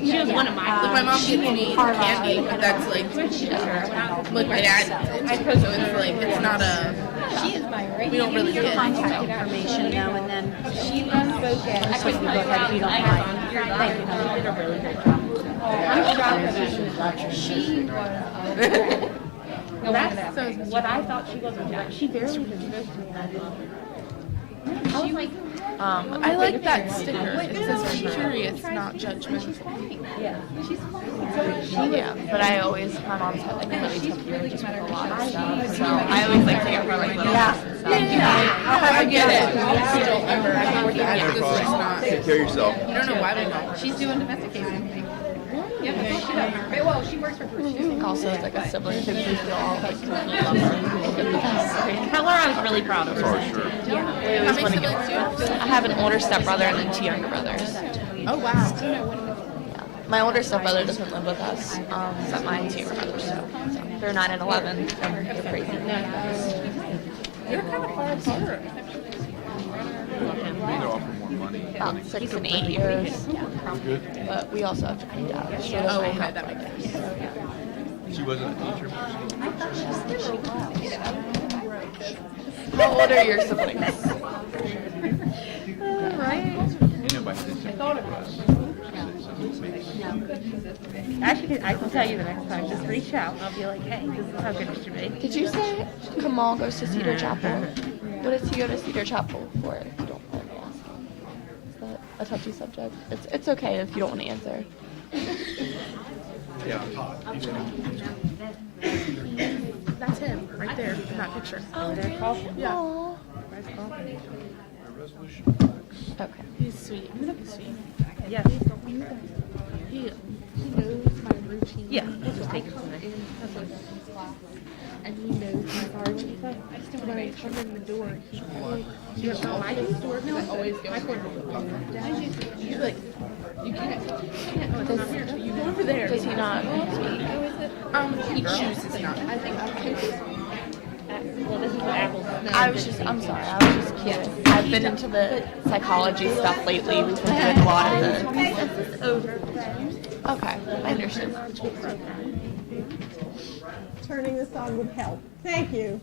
she was one of my. Like my mom gives me candy, but that's like my dad. So it's like it's not a. She is my right. We don't really Your get contact information though, and then she unspoken. I could go ahead if you don't mind. Thank you, honey. You did a really great job. I'm shocked she was. That's so what I thought she was she barely even spoke to me. She was I like that sticker. It says be curious, not judgmental. Yeah. Yeah, but I always, my mom's had like a really tough year just with a lot of stuff, so I always like to get her like little gifts and stuff. I get it. We don't ever. I think No this is just problem. not. Take care of yourself. You don't know why we don't. She's doing domestication. Yeah, she does. Well, she works for I think also as like a sibling, because we feel all like totally love her. Tell her I was really proud of her. Yeah, we How always many want to give siblings do you have? I have an older stepbrother and then 2 younger brothers. Oh wow. Yeah. My older stepbrother doesn't live with us, but my 2 younger brothers do. So they're 9 and 11, and they're crazy. You're kind of far apart. Maybe they're offering more money. About 6 and 8 years. But we also have to pay dad. So Oh, I okay, have that makes sense. She wasn't a teacher. How old are your siblings? Ain't nobody had this for us. Actually, I can tell you the next time. Just reach out and I'll be like, hey, this is how good it should be. Did you say Kamal goes to Cedar Chapel? What does he go to Cedar Chapel for, if you don't mind me asking? Is that a touchy subject? It's okay if you don't want to answer. Yeah. That's him right there in that picture. Oh, Yeah. Okay. He's sweet. He's sweet. Yeah. He knows my routine. Yeah, we'll just take it from there. And he knows I'm sorry when I come in the door. He goes, oh, my door. I always go. He's like, you can't come up here. You go over there. Does he not speak? He chooses not. I think. Well, this is what Apple's. I'm sorry, I was just curious. I've been into the psychology stuff lately. We've been doing a lot of the. Okay, I understand. Turning this on would help. Thank you.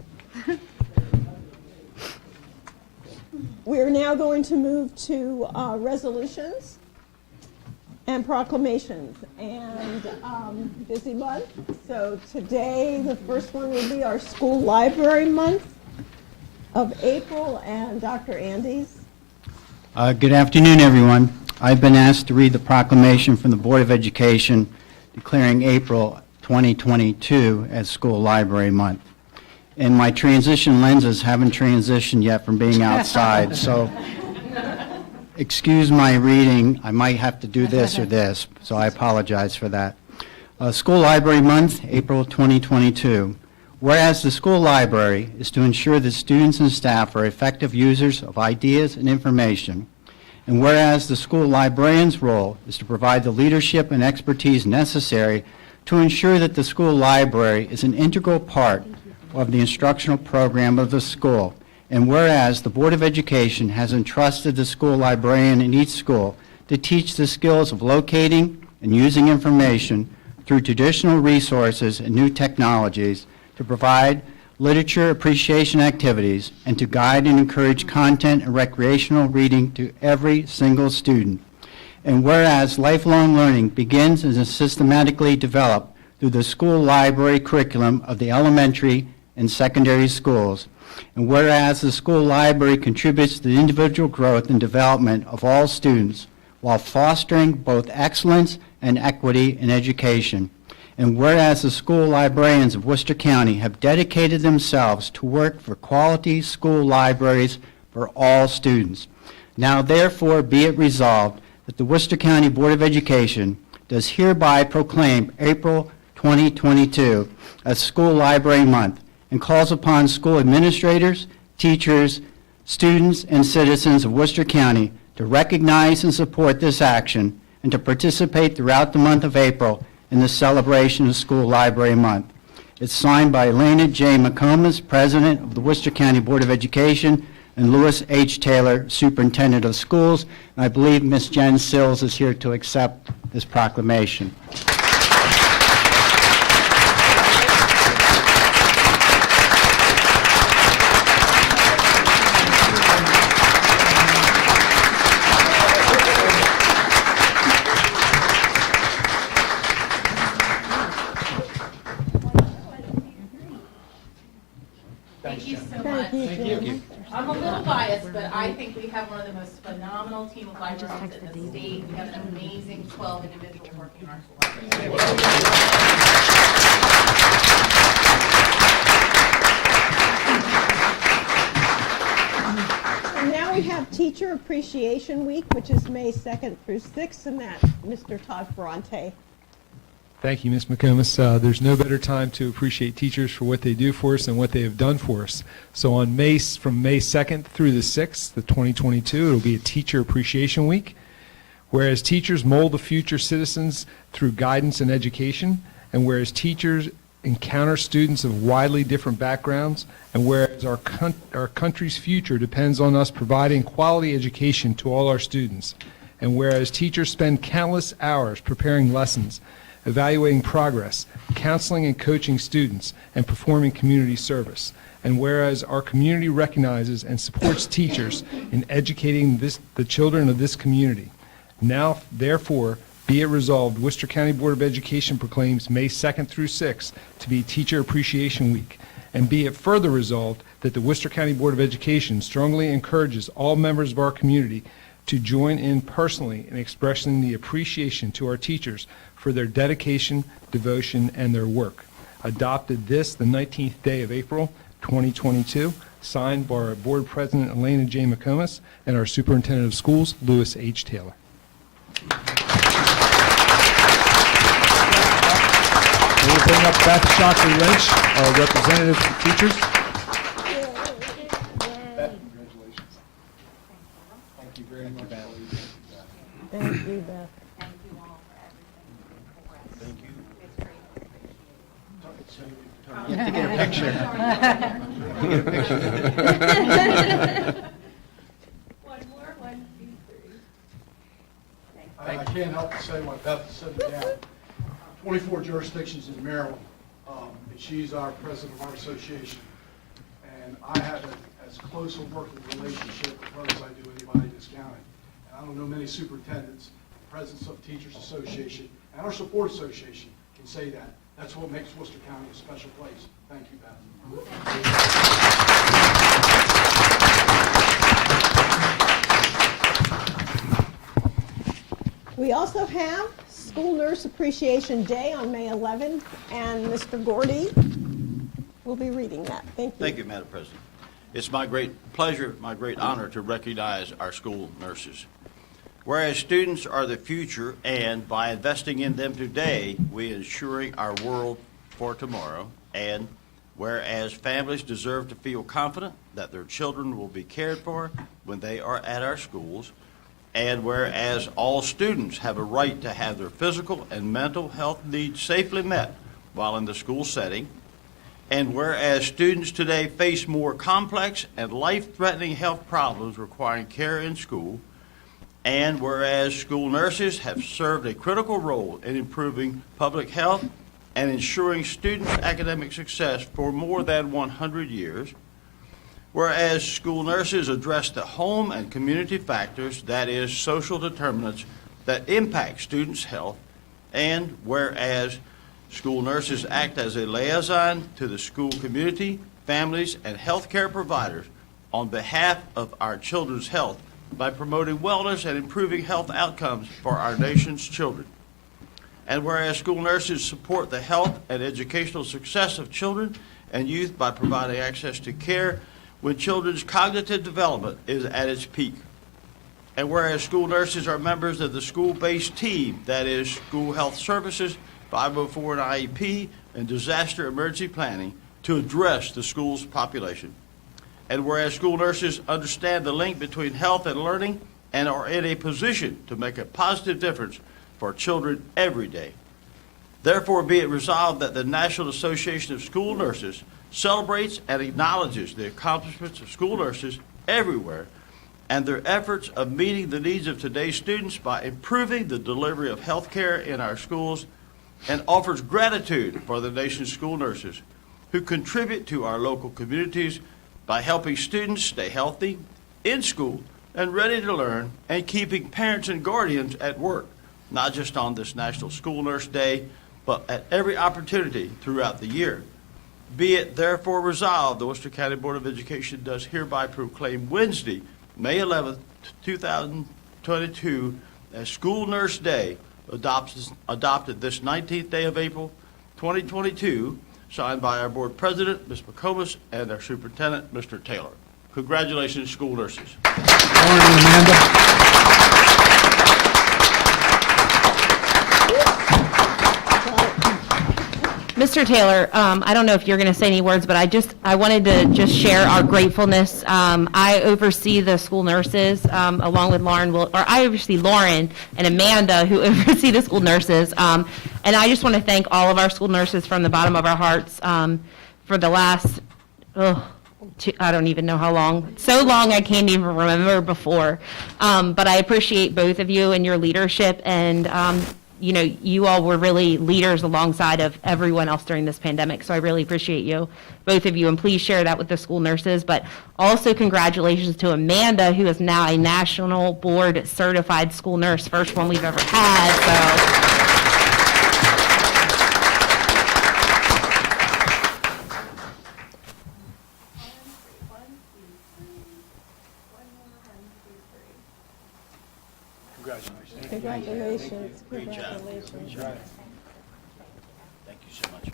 We're now going to move to resolutions and proclamations. And busy month. So today, the first one will be our school library month of April, and Dr. Andes. Good afternoon, everyone. I've been asked to read the proclamation from the Board of Education declaring April 2022 as School Library Month. And my transition lenses haven't transitioned yet from being outside, so excuse my reading. I might have to do this or this, so I apologize for that. School Library Month, April 2022. Whereas the school library is to ensure that students and staff are effective users of ideas and information, and whereas the school librarian's role is to provide the leadership and expertise necessary to ensure that the school library is an integral part of the instructional program of the school. And whereas the Board of Education has entrusted the school librarian in each school to teach the skills of locating and using information through traditional resources and new technologies, to provide literature appreciation activities, and to guide and encourage content and recreational reading to every single student. And whereas lifelong learning begins and is systematically developed through the school library curriculum of the elementary and secondary schools, and whereas the school library contributes to the individual growth and development of all students while fostering both excellence and equity in education, and whereas the school librarians of Worcester County have dedicated themselves to work for quality school libraries for all students. Now therefore be it resolved that the Worcester County Board of Education does hereby proclaim April 2022 as School Library Month, and calls upon school administrators, teachers, students, and citizens of Worcester County to recognize and support this action and to participate throughout the month of April in the celebration of School Library Month. It's signed by Elena J. McComas, President of the Worcester County Board of Education, and Louis H. Taylor, Superintendent of Schools. And I believe Ms. Jen Sills is here to accept this proclamation. Thank you so much. Thank you. I'm a little biased, but I think we have one of the most phenomenal team of librarians in the state. We have an amazing 12 individuals working in our school And now we have Teacher Appreciation Week, which is May 2nd through 6th, and that Mr. Todd Bronte. Thank you, Ms. McComas. There's no better time to appreciate teachers for what they do for us and what they have done for us. So from May 2nd through the 6th, the 2022, it'll be a Teacher Appreciation Week. Whereas teachers mold the future citizens through guidance and education, and whereas teachers encounter students of widely different backgrounds, and whereas our country's future depends on us providing quality education to all our students, and whereas teachers spend countless hours preparing lessons, evaluating progress, counseling and coaching students, and performing community service. And whereas our community recognizes and supports teachers in educating the children of this community. Now, therefore, be it resolved, Worcester County Board of Education proclaims May 2nd through 6th to be Teacher Appreciation Week. And be it further resolved that the Worcester County Board of Education strongly encourages all members of our community to join in personally in expressing the appreciation to our teachers for their dedication, devotion, and their work. Adopted this the 19th day of April, 2022, signed by our Board President Elena J. McComas and our Superintendent of Schools, Louis H. Taylor. We'll bring up Beth Shockley Lynch, our representative for teachers. Beth, congratulations. Thank you very much. Thank you, Beth. You have to get a picture. One more, 1, 2, 3. I can't help but say what Beth said down. 24 jurisdictions in Maryland, and she's our president of our association. And I have as close a working relationship with her as I do anybody in this county. And I don't know many superintendents, presidents of Teachers Association, and our support association can say that. That's what makes Worcester County a special place. Thank you, Beth. We also have School Nurse Appreciation Day on May 11th, and Mr. Gordy will be reading that. Thank you. Thank you, Madam President. It's my great pleasure, my great honor to recognize our school nurses. Whereas students are the future, and by investing in them today, we are ensuring our world for tomorrow. And whereas families deserve to feel confident that their children will be cared for when they are at our schools. And whereas all students have a right to have their physical and mental health needs safely met while in the school setting. And whereas students today face more complex and life-threatening health problems requiring care in school, and whereas school nurses have served a critical role in improving public health and ensuring students' academic success for more than 100 years, whereas school nurses address the home and community factors, that is, social determinants that impact students' health, and whereas school nurses act as a liaison to the school community, families, and healthcare providers on behalf of our children's health by promoting wellness and improving health outcomes for our nation's children. And whereas school nurses support the health and educational success of children and youth by providing access to care when children's cognitive development is at its peak. And whereas school nurses are members of the school-based team, that is, school health services, 504 and IEP, and disaster emergency planning to address the school's population. And whereas school nurses understand the link between health and learning and are in a position to make a positive difference for children every day. Therefore, be it resolved that the National Association of School Nurses celebrates and acknowledges the accomplishments of school nurses everywhere and their efforts of meeting the needs of today's students by improving the delivery of health care in our schools, and offers gratitude for the nation's school nurses who contribute to our local communities by helping students stay healthy, in school, and ready to learn, and keeping parents and guardians at work, not just on this National School Nurse Day, but at every opportunity throughout the year. Be it therefore resolved, the Worcester County Board of Education does hereby proclaim Wednesday, May 11th, 2022, as School Nurse Day, adopted this 19th day of April 2022, signed by our board president, Ms. McComas, and our superintendent, Mr. Taylor. Congratulations, school nurses. Good morning, Amanda. Mr. Taylor, I don't know if you're going to say any words, but I wanted to just share our gratefulness. I oversee the school nurses along with I oversee Lauren and Amanda, who oversee the school nurses. And I just want to thank all of our school nurses from the bottom of our hearts for the last, I don't even know how long. So long I can't even remember before. But I appreciate both of you and your leadership, and you all were really leaders alongside of everyone else during this pandemic, so I really appreciate you, both of you, and please share that with the school nurses. But also congratulations to Amanda, who is now a national board certified school nurse, first one we've ever had, Congratulations. Great job. Congratulations. Thank you so much.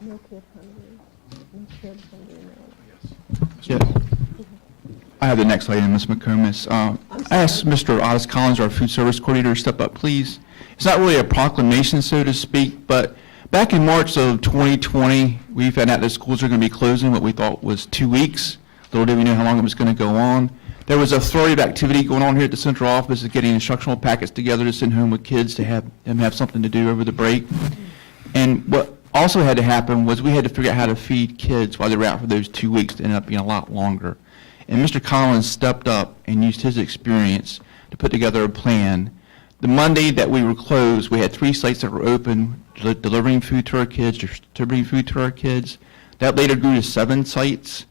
No kid hungry. No kid hungry now. Yeah. I have the next item, Ms. McComas. I asked Mr. Otis Collins, our food service coordinator, to step up, please. It's not really a proclamation, so to speak, but back in March of 2020, we found out that schools are going to be closing what we thought was 2 weeks. Little did we know how long it was going to go on. There was a flurry of activity going on here at the central office of getting instructional packets together to send home with kids to have them have something to do over the break. And what also had to happen was we had to figure out how to feed kids while they were out for those 2 weeks that ended up being a lot longer. And Mr. Collins stepped up and used his experience to put together a plan. The Monday that we were closed, we had 3 sites that were open, delivering food to our kids, distributing food to our kids. That later grew to 7 sites.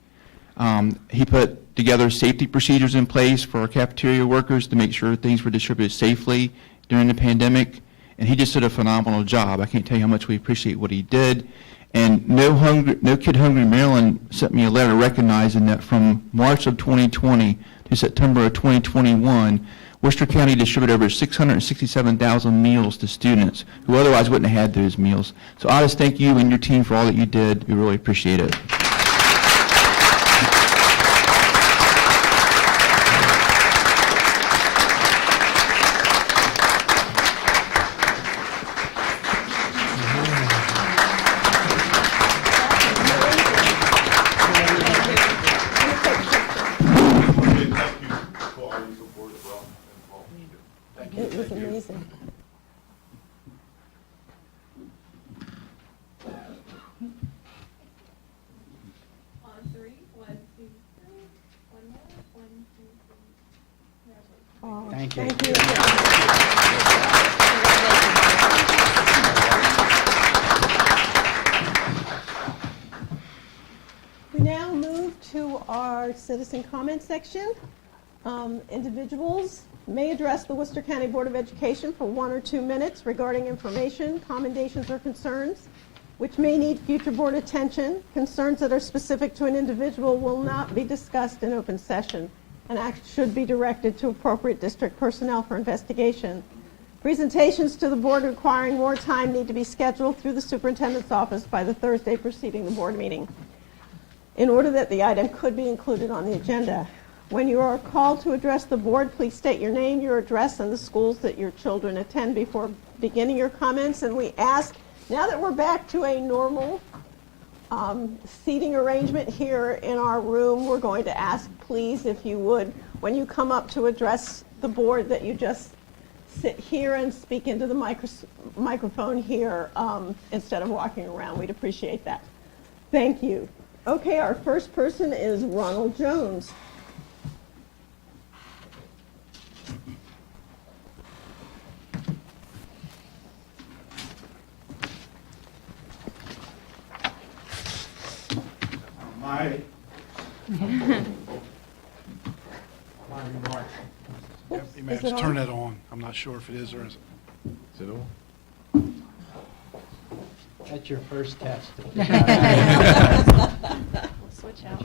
He put together safety procedures in place for our cafeteria workers to make sure things were distributed safely during the pandemic, and he just did a phenomenal job. I can't tell you how much we appreciate what he did. And No Kid Hungry Maryland sent me a letter recognizing that from March of 2020 to September of 2021, Worcester County distributed over 667,000 meals to students who otherwise wouldn't have had those meals. So I just thank you and your team for all that you did. We really appreciate it. It was amazing. citizen comment section. Individuals may address the Worcester County Board of Education for 1 or 2 minutes regarding information, commendations, or concerns which may need future board attention. Concerns that are specific to an individual will not be discussed in open session, and act should be directed to appropriate district personnel for investigation. Presentations to the board requiring more time need to be scheduled through the superintendent's office by the Thursday preceding the board meeting, in order that the item could be included on the agenda. When you are called to address the board, please state your name, your address, and the schools that your children attend before beginning your comments. And we ask, now that we're back to a normal seating arrangement here in our room, we're going to ask, please, if you would, when you come up to address the board, that you just sit here and speak into the microphone here instead of walking around. We'd appreciate that. Thank you. Okay, our first person is Ronald Jones. My remarks. You may have to turn that on. I'm not sure if it is or isn't. Is it on? That's your first test. Switch out.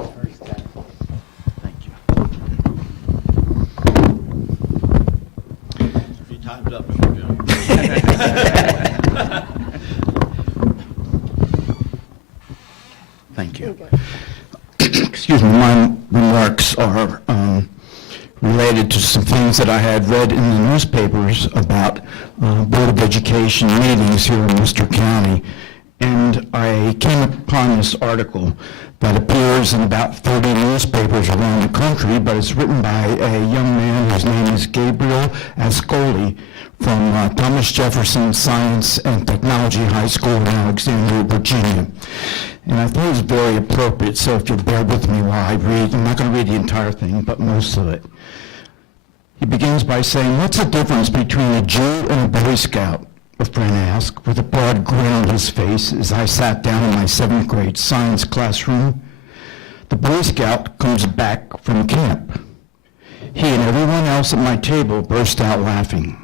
Your time's up, Mr. Jones. Thank you. Excuse me, my remarks are related to some things that I had read in the newspapers about Board of Education meetings here in Worcester County. And I came upon this article that appears in about 30 newspapers around the country, but it's written by a young man whose name is Gabriel Ascoli from Thomas Jefferson Science and Technology High School in Alexandria, Virginia. And I thought it was very appropriate, so if you'll bear with me while I read, I'm not going to read the entire thing, but most of it. He begins by saying, "What's the difference between a Jew and a Boy Scout?" a friend asked, with a broad grin on his face as I sat down in my 7th grade science classroom. "The Boy Scout comes back from camp." He and everyone else at my table burst out laughing.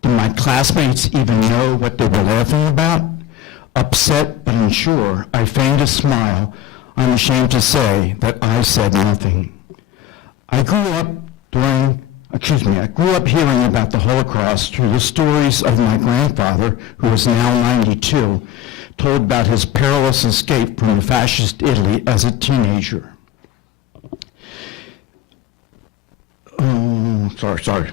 Did my classmates even know what they were laughing about? Upset but unsure, I feigned a smile. I'm ashamed to say that I said nothing. I grew up hearing about the Holocaust through the stories of my grandfather, who is now 92, told about his perilous escape from the fascist Italy as a teenager. Sorry.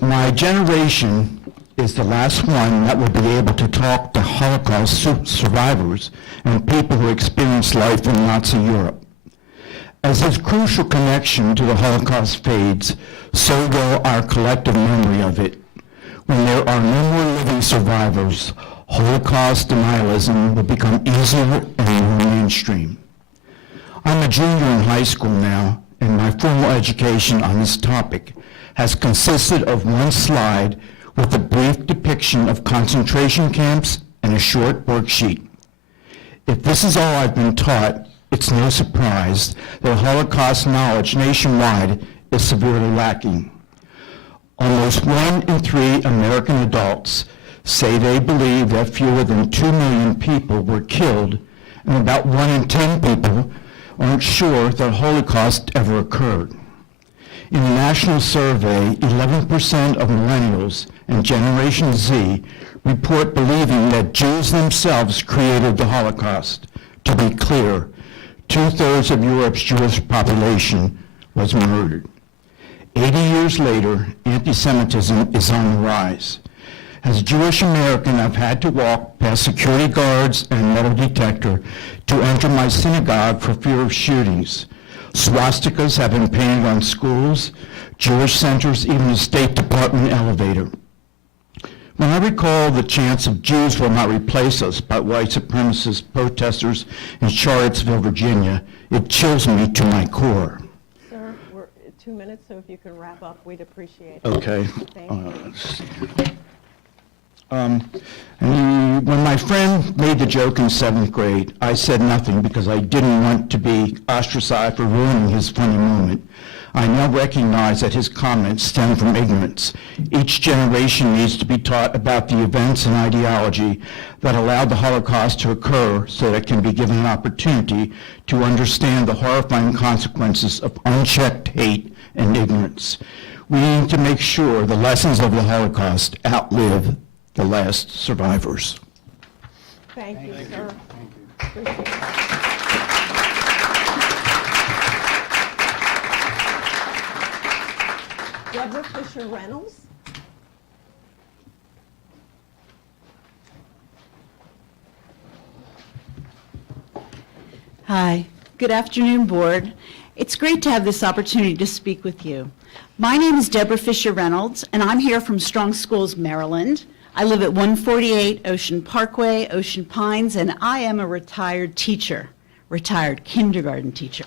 My generation is the last one that will be able to talk to Holocaust survivors and people who experienced life in Nazi Europe. As this crucial connection to the Holocaust fades, so will our collective memory of it. When there are no more living survivors, Holocaust denialism will become easier and more mainstream. I'm a junior in high school now, and my formal education on this topic has consisted of one slide with a brief depiction of concentration camps and a short worksheet. If this is all I've been taught, it's no surprise that Holocaust knowledge nationwide is severely lacking. Almost 1 in 3 American adults say they believe that fewer than 2 million people were killed, and about 1 in 10 people aren't sure that Holocaust ever occurred. In a national survey, 11% of millennials and Generation Z report believing that Jews themselves created the Holocaust. To be clear, 2/3 of Europe's Jewish population was murdered. 80 years later, anti-Semitism is on the rise. As a Jewish American, I've had to walk past security guards and a metal detector to enter my synagogue for fear of shootings. Swastikas have been painted on schools, Jewish centers, even the State Department elevator. When I recall the chants of "Jews will not replace us" by white supremacist protesters in Charlottesville, Virginia, it chills me to my core. Sir, we're at 2 minutes, so if you can wrap up, we'd appreciate it. Okay. Thank you. Any When my friend made the joke in 7th grade, I said nothing because I didn't want to be ostracized for ruining his funny moment. I now recognize that his comments stem from ignorance. Each generation needs to be taught about the events and ideology that allowed the Holocaust to occur so that it can be given an opportunity to understand the horrifying consequences of unchecked hate and ignorance. We need to make sure the lessons of the Holocaust outlive the last survivors. Thank you, sir. Deborah Fisher Reynolds. Hi. Good afternoon, Board. It's great to have this opportunity to speak with you. My name is Deborah Fisher Reynolds, and I'm here from Strong Schools, Maryland. I live at 148 Ocean Parkway, Ocean Pines, and I am a retired teacher, retired kindergarten teacher.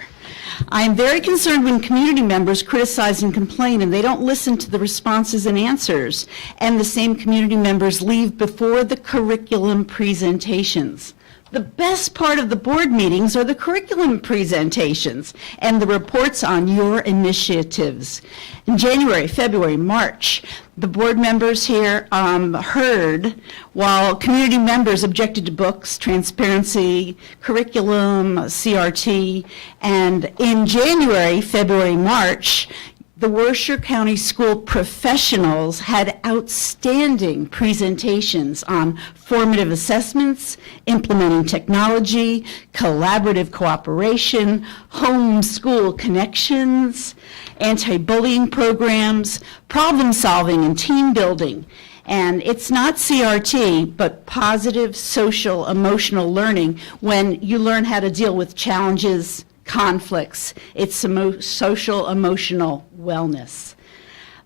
I am very concerned when community members criticize and complain and they don't listen to the responses and answers, and the same community members leave before the curriculum presentations. The best part of the board meetings are the curriculum presentations and the reports on your initiatives. In January, February, March, the board members here heard while community members objected to books, transparency, curriculum, CRT, and in January, February, March, the Worcester County School professionals had outstanding presentations on formative assessments, implementing technology, collaborative cooperation, home-school connections, anti-bullying programs, problem-solving and team building. And it's not CRT, but positive social emotional learning when you learn how to deal with challenges, conflicts. It's social emotional wellness.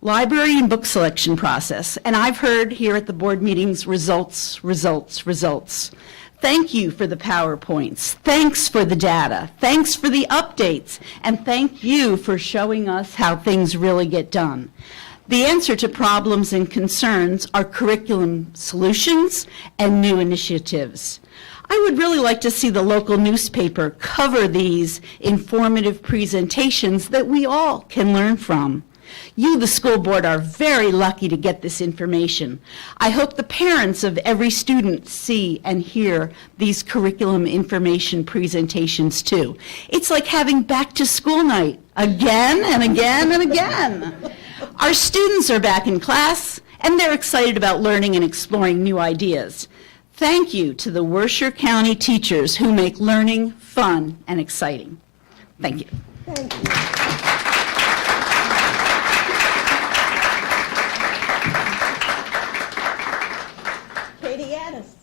Library and book selection process. And I've heard here at the board meetings, results, results, results. Thank you for the PowerPoints. Thanks for the data. Thanks for the updates. And thank you for showing us how things really get done. The answer to problems and concerns are curriculum solutions and new initiatives. I would really like to see the local newspaper cover these informative presentations that we all can learn from. You, the school board, are very lucky to get this information. I hope the parents of every student see and hear these curriculum information presentations too. It's like having back to school night again and again and again. Our students are back in class and they're excited about learning and exploring new ideas. Thank you to the Worcester County teachers who make learning fun and exciting. Thank you. Thank you. Katie Addis.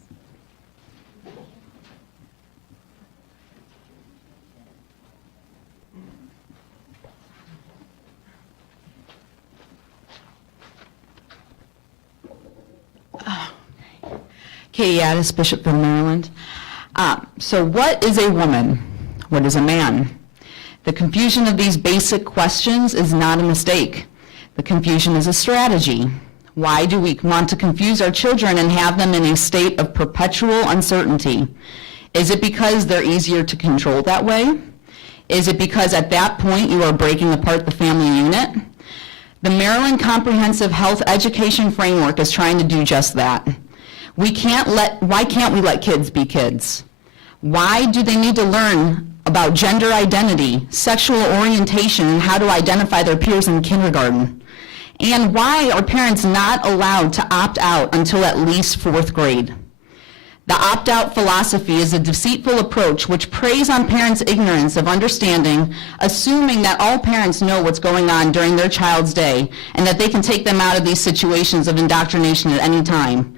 Katie Addis, Bishop of Maryland. So what is a woman? What is a man? The confusion of these basic questions is not a mistake. The confusion is a strategy. Why do we want to confuse our children and have them in a state of perpetual uncertainty? Is it because they're easier to control that way? Is it because at that point you are breaking apart the family unit? The Maryland Comprehensive Health Education Framework is trying to do just that. Why can't we let kids be kids? Why do they need to learn about gender identity, sexual orientation, and how to identify their peers in kindergarten? And why are parents not allowed to opt out until at least 4th grade? The opt-out philosophy is a deceitful approach which preys on parents' ignorance of understanding, assuming that all parents know what's going on during their child's day and that they can take them out of these situations of indoctrination at any time.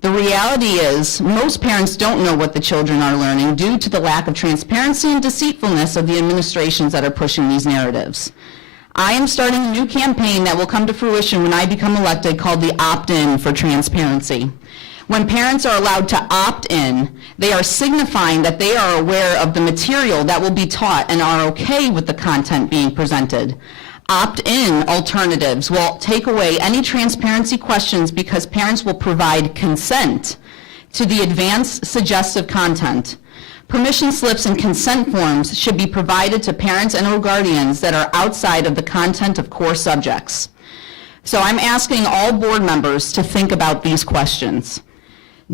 The reality is, most parents don't know what the children are learning due to the lack of transparency and deceitfulness of the administrations that are pushing these narratives. I am starting a new campaign that will come to fruition when I become elected called the Opt-in for Transparency. When parents are allowed to opt in, they are signifying that they are aware of the material that will be taught and are okay with the content being presented. Opt-in alternatives will take away any transparency questions because parents will provide consent. to the advanced suggestive content. Permission slips and consent forms should be provided to parents and or guardians that are outside of the content of core subjects. So I'm asking all board members to think about these questions.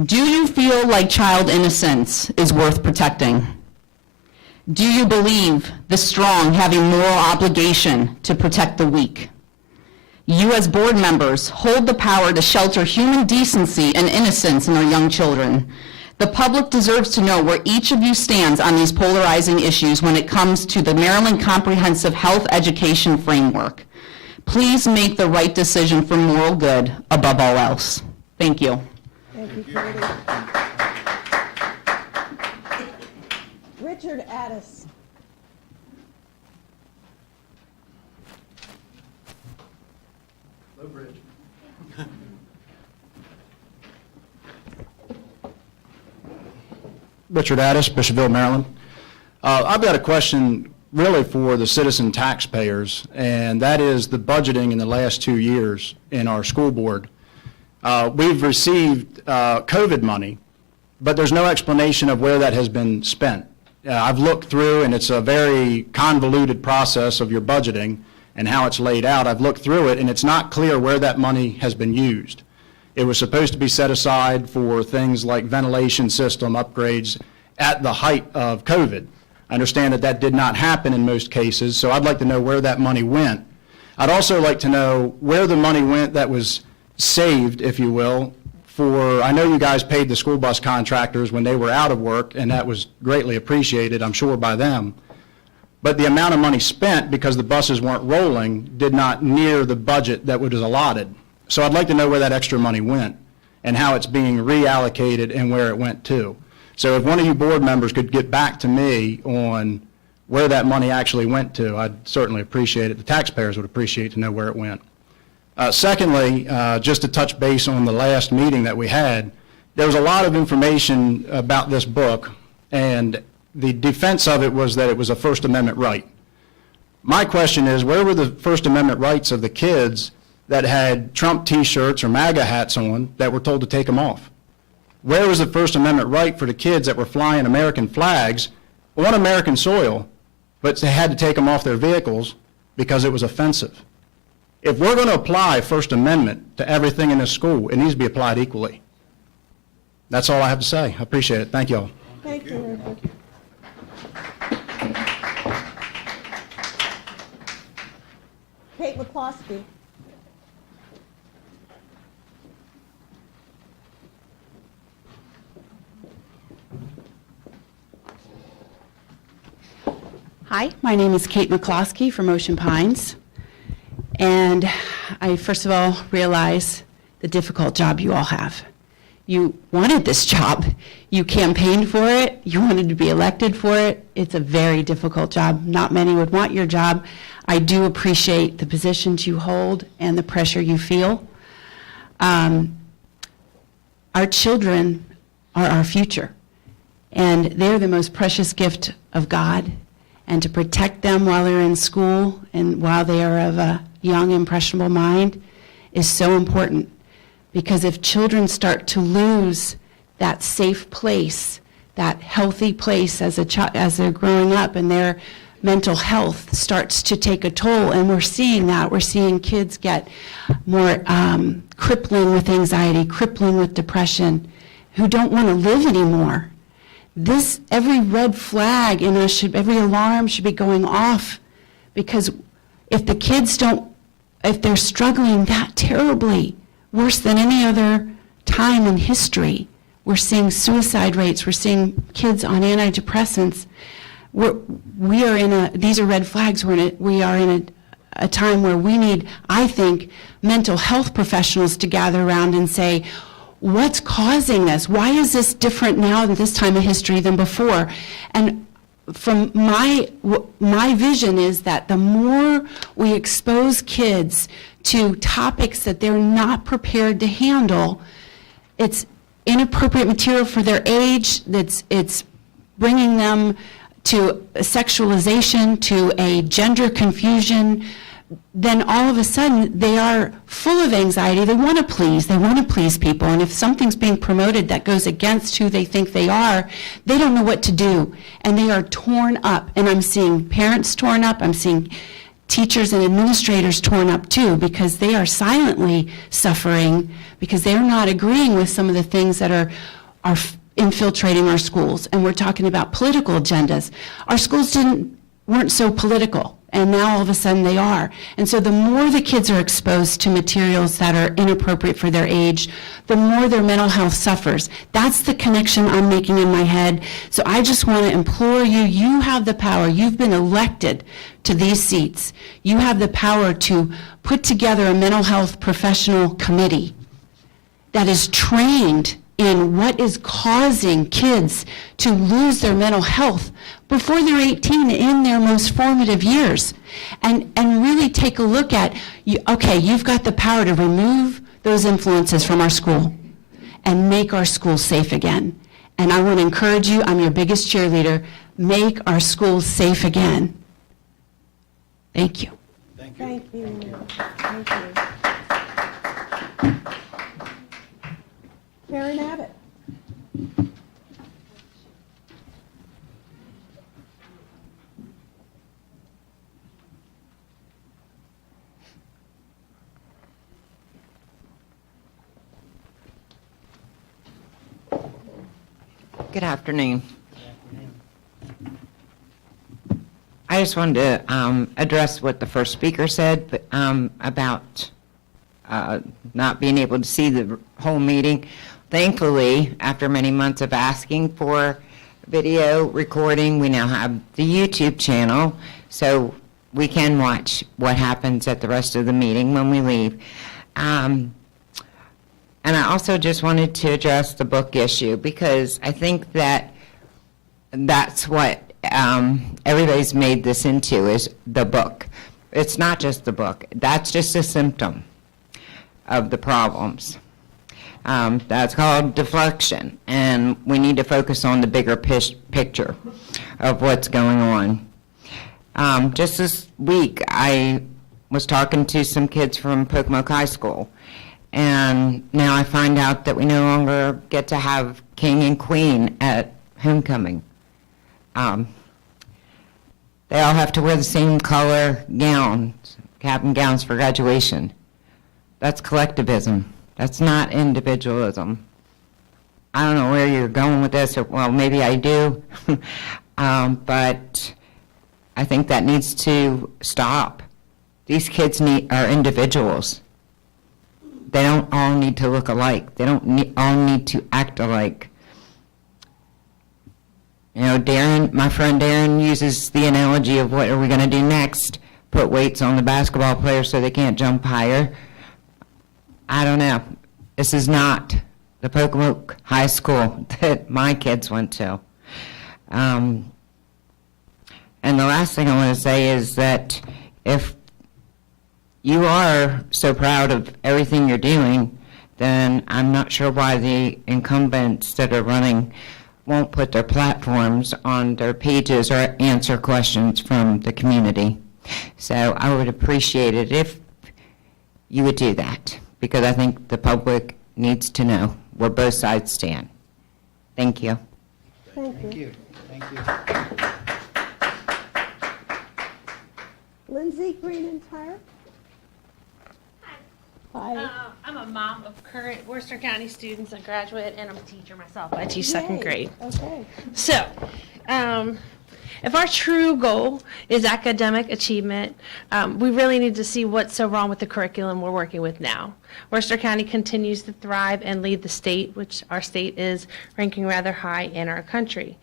Do you feel like child innocence is worth protecting? Do you believe the strong have a moral obligation to protect the weak? You as board members hold the power to shelter human decency and innocence in our young children. The public deserves to know where each of you stands on these polarizing issues when it comes to the Maryland Comprehensive Health Education Framework. Please make the right decision for moral good above all else. Thank you. Thank you, Katie. Richard Addis. Low bridge. Richard Addis, Bishopville, Maryland. I've got a question really for the citizen taxpayers, and that is the budgeting in the last 2 years in our school board. We've received COVID money, but there's no explanation of where that has been spent. I've looked through, and it's a very convoluted process of your budgeting and how it's laid out. I've looked through it, and it's not clear where that money has been used. It was supposed to be set aside for things like ventilation system upgrades at the height of COVID. I understand that that did not happen in most cases, so I'd like to know where that money went. I'd also like to know where the money went that was saved, if you will, for, I know you guys paid the school bus contractors when they were out of work, and that was greatly appreciated, I'm sure, by them. But the amount of money spent, because the buses weren't rolling, did not near the budget that was allotted. So I'd like to know where that extra money went and how it's being reallocated and where it went to. So if one of you board members could get back to me on where that money actually went to, I'd certainly appreciate it. The taxpayers would appreciate to know where it went. Secondly, just to touch base on the last meeting that we had, there was a lot of information about this book, and the defense of it was that it was a First Amendment right. My question is, where were the First Amendment rights of the kids that had Trump t-shirts or MAGA hats on that were told to take them off? Where was the First Amendment right for the kids that were flying American flags on American soil, but they had to take them off their vehicles because it was offensive? If we're going to apply First Amendment to everything in this school, it needs to be applied equally. That's all I have to say. I appreciate it. Thank you all. Thank you. Kate McCloskey. Hi, my name is Kate McCloskey from Ocean Pines. And I first of all realize the difficult job you all have. You wanted this job. You campaigned for it. You wanted to be elected for it. It's a very difficult job. Not many would want your job. I do appreciate the positions you hold and the pressure you feel. Our children are our future, and they're the most precious gift of God. And to protect them while they're in school and while they are of a young, impressionable mind is so important. Because if children start to lose that safe place, that healthy place as they're growing up, and their mental health starts to take a toll, and we're seeing that. We're seeing kids get more crippling with anxiety, crippling with depression, who don't want to live anymore. Every red flag in us every alarm should be going off, because if the kids if they're struggling that terribly, worse than any other time in history, we're seeing suicide rates, we're seeing kids on antidepressants. These are red flags. We are in a time where we need, I think, mental health professionals to gather around and say, what's causing this? Why is this different now in this time of history than before? And from my vision is that the more we expose kids to topics that they're not prepared to handle, it's inappropriate material for their age, it's bringing them to sexualization, to a gender confusion, then all of a sudden they are full of anxiety. They want to please people. And if something's being promoted that goes against who they think they are, they don't know what to do. And they are torn up. And I'm seeing parents torn up. I'm seeing teachers and administrators torn up too, because they are silently suffering because they're not agreeing with some of the things that are infiltrating our schools. And we're talking about political agendas. Our schools weren't so political, and now all of a sudden they are. And so the more the kids are exposed to materials that are inappropriate for their age, the more their mental health suffers. That's the connection I'm making in my head. So I just want to implore you, you have the power. You've been elected to these seats. You have the power to put together a mental health professional committee that is trained in what is causing kids to lose their mental health before they're 18 in their most formative years. And really take a look at, okay, you've got the power to remove those influences from our school and make our schools safe again. And I want to encourage you, I'm your biggest cheerleader, make our schools safe again. Thank you. Thank you. Thank you. Karen Abbott. Good afternoon. I just wanted to address what the first speaker said about not being able to see the whole meeting. Thankfully, after many months of asking for video recording, we now have the YouTube channel, so we can watch what happens at the rest of the meeting when we leave. And I also just wanted to address the book issue, because I think that that's what everybody's made this into, is the book. It's not just the book. That's just a symptom of the problems. That's called deflection, and we need to focus on the bigger picture of what's going on. Just this week, I was talking to some kids from Pocomoke High School, and now I find out that we no longer get to have king and queen at homecoming. They all have to wear the same color gowns, cap and gowns for graduation. That's collectivism. That's not individualism. I don't know where you're going with this, or, well, maybe I do, but I think that needs to stop. These kids are individuals. They don't all need to look alike. They don't all need to act alike. You know, my friend Darren uses the analogy of what are we going to do next? Put weights on the basketball players so they can't jump higher. I don't know. This is not the Pocomoke High School that my kids went to. And the last thing I want to say is that if you are so proud of everything you're doing, then I'm not sure why the incumbents that are running won't put their platforms on their pages or answer questions from the community. So I would appreciate it if you would do that, because I think the public needs to know where both sides stand. Thank you. Thank you. Lindsay Green and Tyre. Hi. I'm a mom of current Worcester County students, a graduate, and I'm a teacher myself. I teach second grade. Okay. So, if our true goal is academic achievement, we really need to see what's so wrong with the curriculum we're working with now. Worcester County continues to thrive and lead the state, which our state is ranking rather high in our country.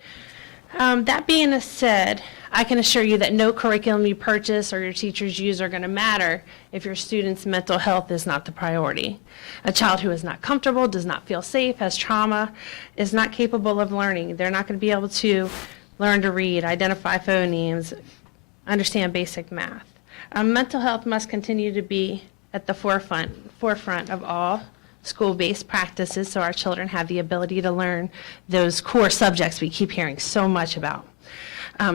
That being said, I can assure you that no curriculum you purchase or your teachers use are going to matter if your student's mental health is not the priority. A child who is not comfortable, does not feel safe, has trauma, is not capable of learning. They're not going to be able to learn to read, identify phonemes, understand basic math. Mental health must continue to be at the forefront of all school-based practices so our children have the ability to learn those core subjects we keep hearing so much about.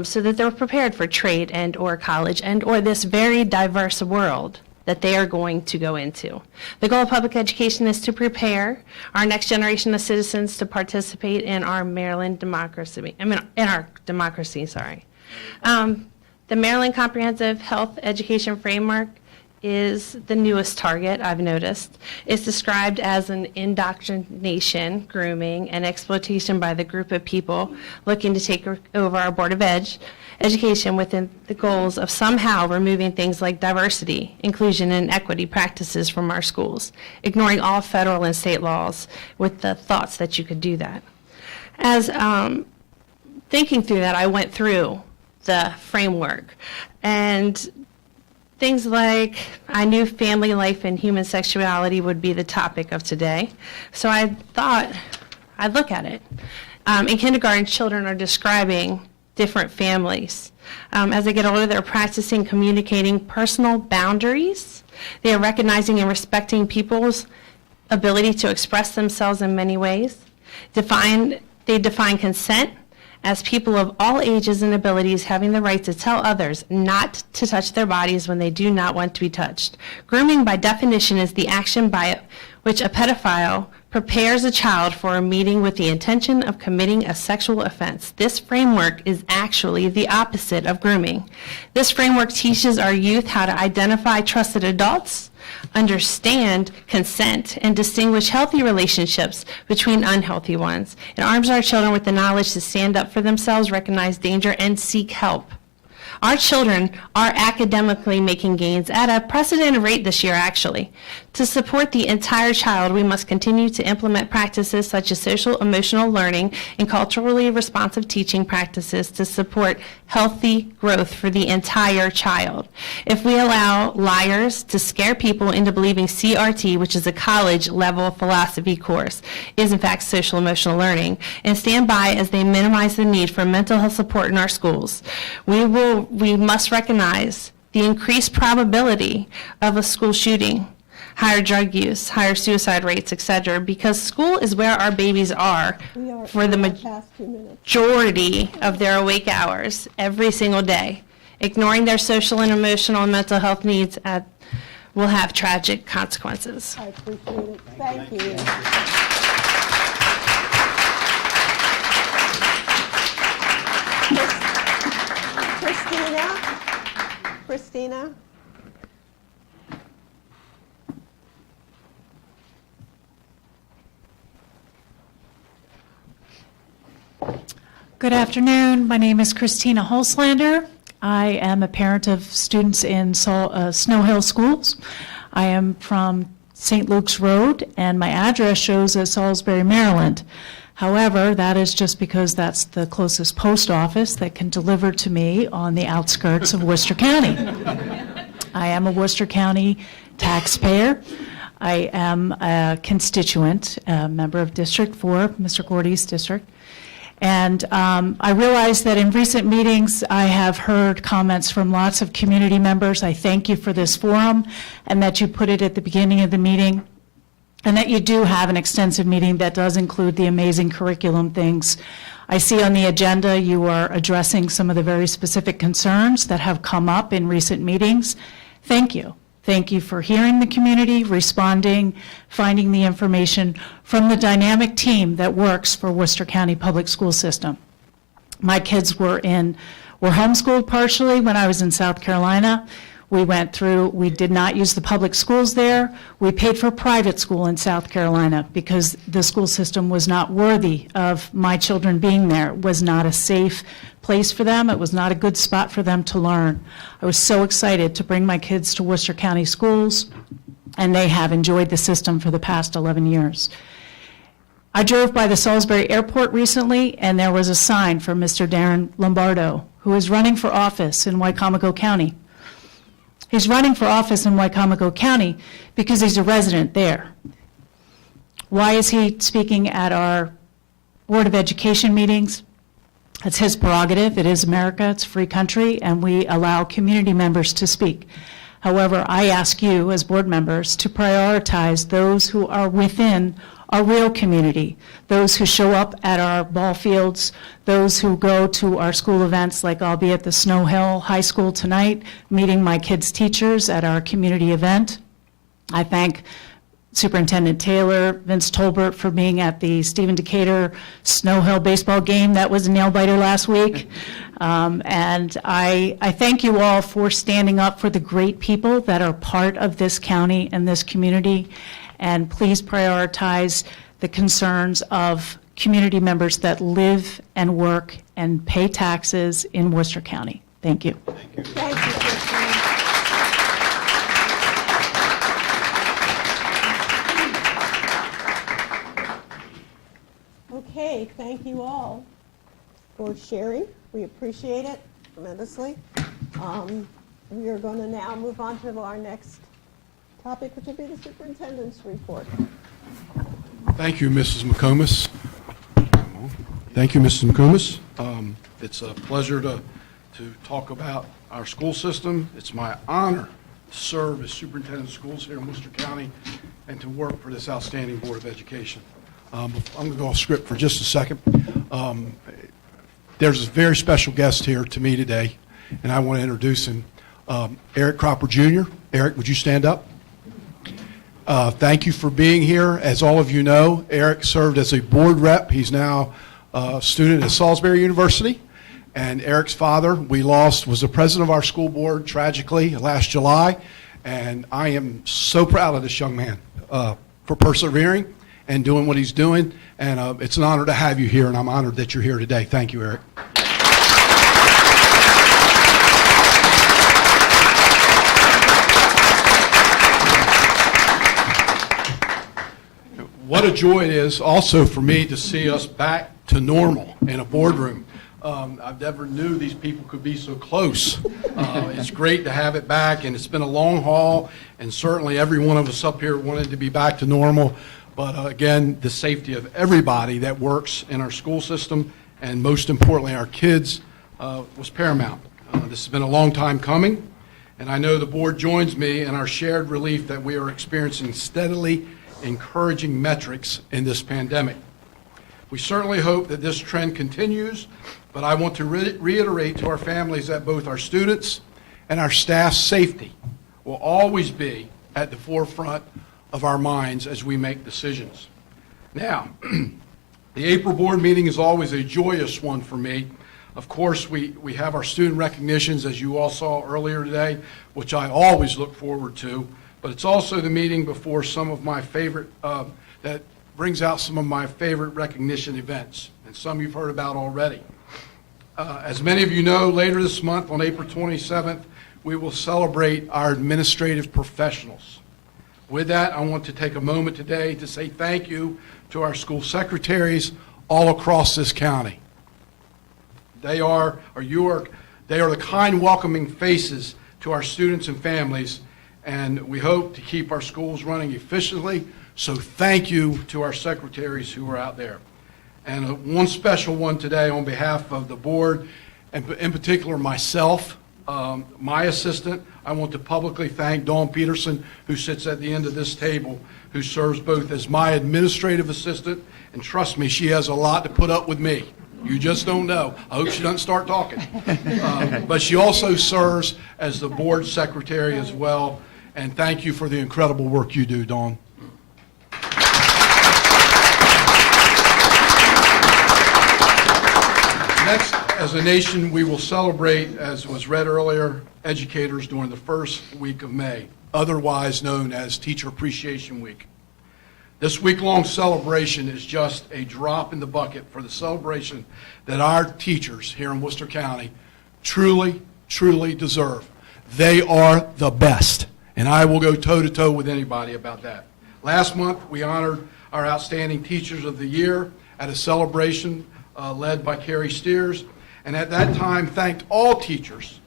so that they're prepared for trade and or college and or this very diverse world that they are going to go into. The goal of public education is to prepare our next generation of citizens to participate in our Maryland democracy, in our democracy, sorry. The Maryland Comprehensive Health Education Framework is the newest target, I've noticed. It's described as an indoctrination, grooming, and exploitation by the group of people looking to take over our Board of Education within the goals of somehow removing things like diversity, inclusion, and equity practices from our schools, ignoring all federal and state laws with the thoughts that you could do that. As thinking through that, I went through the framework, and things like, I knew family life and human sexuality would be the topic of today, so I thought I'd look at it. In kindergarten, children are describing different families. As they get older, they're practicing communicating personal boundaries. They are recognizing and respecting people's ability to express themselves in many ways. They define consent as people of all ages and abilities having the right to tell others not to touch their bodies when they do not want to be touched. Grooming, by definition, is the action by which a pedophile prepares a child for a meeting with the intention of committing a sexual offense. This framework is actually the opposite of grooming. This framework teaches our youth how to identify trusted adults, understand consent, and distinguish healthy relationships between unhealthy ones. It arms our children with the knowledge to stand up for themselves, recognize danger, and seek help. Our children are academically making gains at a precedented rate this year, actually. To support the entire child, we must continue to implement practices such as social emotional learning and culturally responsive teaching practices to support healthy growth for the entire child. If we allow liars to scare people into believing CRT, which is a college-level philosophy course, is in fact social emotional learning, and stand by as they minimize the need for mental health support in our schools, we must recognize the increased probability of a school shooting, higher drug use, higher suicide rates, etc., because school is where our babies are for the majority of their awake hours every single day. Ignoring their social and emotional and mental health needs will have tragic consequences. I appreciate it. Thank you. Christina? Good afternoon. My name is Christina Holslander. I am a parent of students in Snow Hill Schools. I am from St. Luke's Road, and my address shows as Salisbury, Maryland. However, that is just because that's the closest post office that can deliver to me on the outskirts of Worcester County. I am a Worcester County taxpayer. I am a constituent, a member of District 4, Mr. Gordy's district. And I realize that in recent meetings, I have heard comments from lots of community members. I thank you for this forum and that you put it at the beginning of the meeting, and that you do have an extensive meeting that does include the amazing curriculum things. I see on the agenda you are addressing some of the very specific concerns that have come up in recent meetings. Thank you. Thank you for hearing the community, responding, finding the information from the dynamic team that works for Worcester County Public School System. My kids were homeschooled partially when I was in South Carolina. We did not use the public schools there. We paid for private school in South Carolina because the school system was not worthy of my children being there. It was not a safe place for them. It was not a good spot for them to learn. I was so excited to bring my kids to Worcester County schools, and they have enjoyed the system for the past 11 years. I drove by the Salisbury Airport recently, and there was a sign for Mr. Darren Lombardo, who is running for office in Wycomico County. He's running for office in Wycomico County because he's a resident there. Why is he speaking at our Board of Education meetings? It's his prerogative. It is America. It's a free country, and we allow community members to speak. However, I ask you as board members to prioritize those who are within our real community, those who show up at our ball fields, those who go to our school events, like I'll be at the Snow Hill High School tonight, meeting my kids' teachers at our community event. I thank Superintendent Taylor, Vince Tolbert for being at the Stephen Decatur Snow Hill baseball game. That was a nail-biter last week. And I thank you all for standing up for the great people that are part of this county and this community. And please prioritize the concerns of community members that live and work and pay taxes in Worcester County. Thank you. Thank you, Christine. Okay, thank you all for sharing. We appreciate it tremendously. We are going to now move on to our next topic, which will be the superintendent's report. Thank you, Mrs. McComas. Thank you, Mrs. McComas. It's a pleasure to talk about our school system. It's my honor to serve as superintendent of schools here in Worcester County and to work for this outstanding Board of Education. I'm going to go off script for just a second. There's a very special guest here to me today, and I want to introduce him. Eric Cropper Jr. Eric, would you stand up? Thank you for being here. As all of you know, Eric served as a board rep. He's now a student at Salisbury University. And Eric's father, we lost, was the president of our school board tragically last July. And I am so proud of this young man for persevering and doing what he's doing. And it's an honor to have you here, and I'm honored that you're here today. Thank you, Eric. What a joy it is also for me to see us back to normal in a boardroom. I've never knew these people could be so close. It's great to have it back, and it's been a long haul, and certainly every one of us up here wanted to be back to normal. But again, the safety of everybody that works in our school system, and most importantly our kids, was paramount. This has been a long time coming, and I know the board joins me in our shared relief that we are experiencing steadily encouraging metrics in this pandemic. We certainly hope that this trend continues, but I want to reiterate to our families that both our students and our staff's safety will always be at the forefront of our minds as we make decisions. Now, the April board meeting is always a joyous one for me. Of course, we have our student recognitions, as you all saw earlier today, which I always look forward to, but it's also the meeting before some of my favorite, that brings out some of my favorite recognition events, and some you've heard about already. As many of you know, later this month on April 27th, we will celebrate our administrative professionals. With that, I want to take a moment today to say thank you to our school secretaries all across this county. They are the kind, welcoming faces to our students and families, and we hope to keep our schools running efficiently. So thank you to our secretaries who are out there. And one special one today on behalf of the board, and in particular myself, my assistant. I want to publicly thank Dawn Peterson, who sits at the end of this table, who serves both as my administrative assistant, and trust me, she has a lot to put up with me. You just don't know. I hope she doesn't start talking. But she also serves as the board secretary as well, and thank you for the incredible work you do, Dawn. Next, as a nation, we will celebrate, as was read earlier, educators during the first week of May, otherwise known as Teacher Appreciation Week. This week-long celebration is just a drop in the bucket for the celebration that our teachers here in Worcester County truly, truly deserve. They are the best, and I will go toe-to-toe with anybody about that. Last month, we honored our Outstanding Teachers of the Year at a celebration led by Carrie Steers, and at that time thanked all teachers.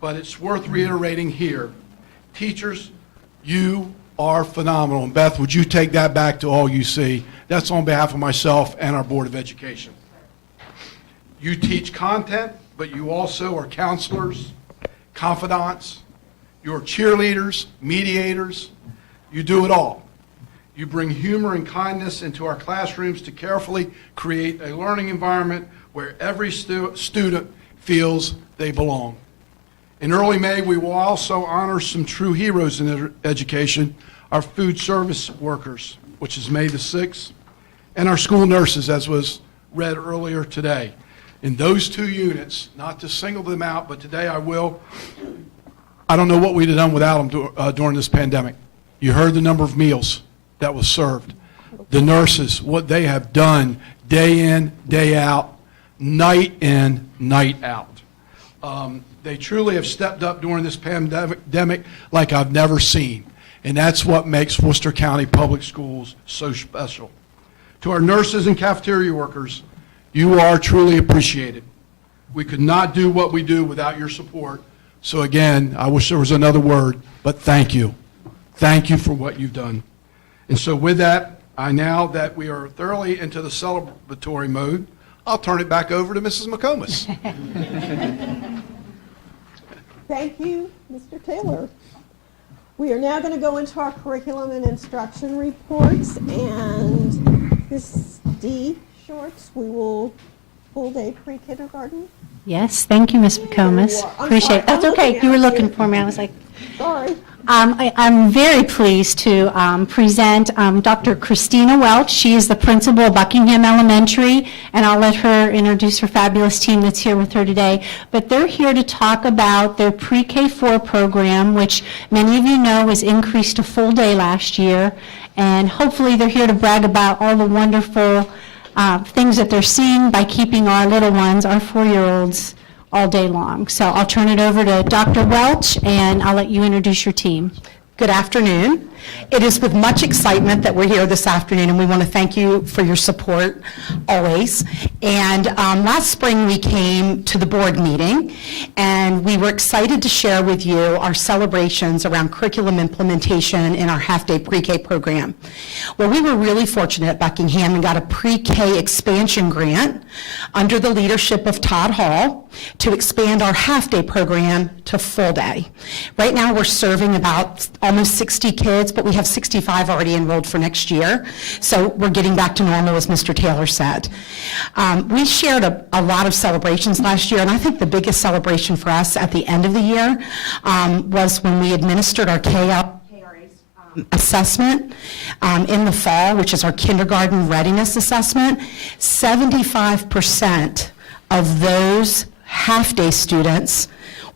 But it's worth reiterating here, teachers, you are phenomenal. And Beth, would you take that back to all you see? That's on behalf of myself and our Board of Education. You teach content, but you also are counselors, confidants, you're cheerleaders, mediators, you do it all. You bring humor and kindness into our classrooms to carefully create a learning environment where every student feels they belong. In early May, we will also honor some true heroes in education, our food service workers, which is May the 6th, and our school nurses, as was read earlier today. In those two units, not to single them out, but today I will, I don't know what we'd have done without them during this pandemic. You heard the number of meals that was served. The nurses, what they have done day in, day out, night in, night out. They truly have stepped up during this pandemic like I've never seen. And that's what makes Worcester County Public Schools so special. To our nurses and cafeteria workers, you are truly appreciated. We could not do what we do without your support. So again, I wish there was another word, but thank you. Thank you for what you've done. And so with that, now that we are thoroughly into the celebratory mode, I'll turn it back over to Mrs. McComas. Thank you, Mr. Taylor. We are now going to go into our curriculum and instruction reports, and this D Shorts, we will full day pre-kindergarten. Yes, thank you, Ms. McComas. Appreciate it. That's okay. You were looking for me. I was like, sorry. I'm very pleased to present Dr. Christina Welch. She is the principal of Buckingham Elementary, and I'll let her introduce her fabulous team that's here with her today. But they're here to talk about their pre-K4 program, which many of you know was increased to full day last year. And hopefully they're here to brag about all the wonderful things that they're seeing by keeping our little ones, our 4-year-olds, all day long. So I'll turn it over to Dr. Welch, and I'll let you introduce your team. Good afternoon. It is with much excitement that we're here this afternoon, and we want to thank you for your support always. And last spring we came to the board meeting, and we were excited to share with you our celebrations around curriculum implementation in our half-day pre-K program. Well, we were really fortunate at Buckingham and got a pre-K expansion grant under the leadership of Todd Hall to expand our half-day program to full day. Right now we're serving about almost 60 kids, but we have 65 already enrolled for next year. So we're getting back to normal, as Mr. Taylor said. We shared a lot of celebrations last year, and I think the biggest celebration for us at the end of the year was when we administered our KRA assessment in the fall, which is our kindergarten readiness assessment. 75% of those half-day students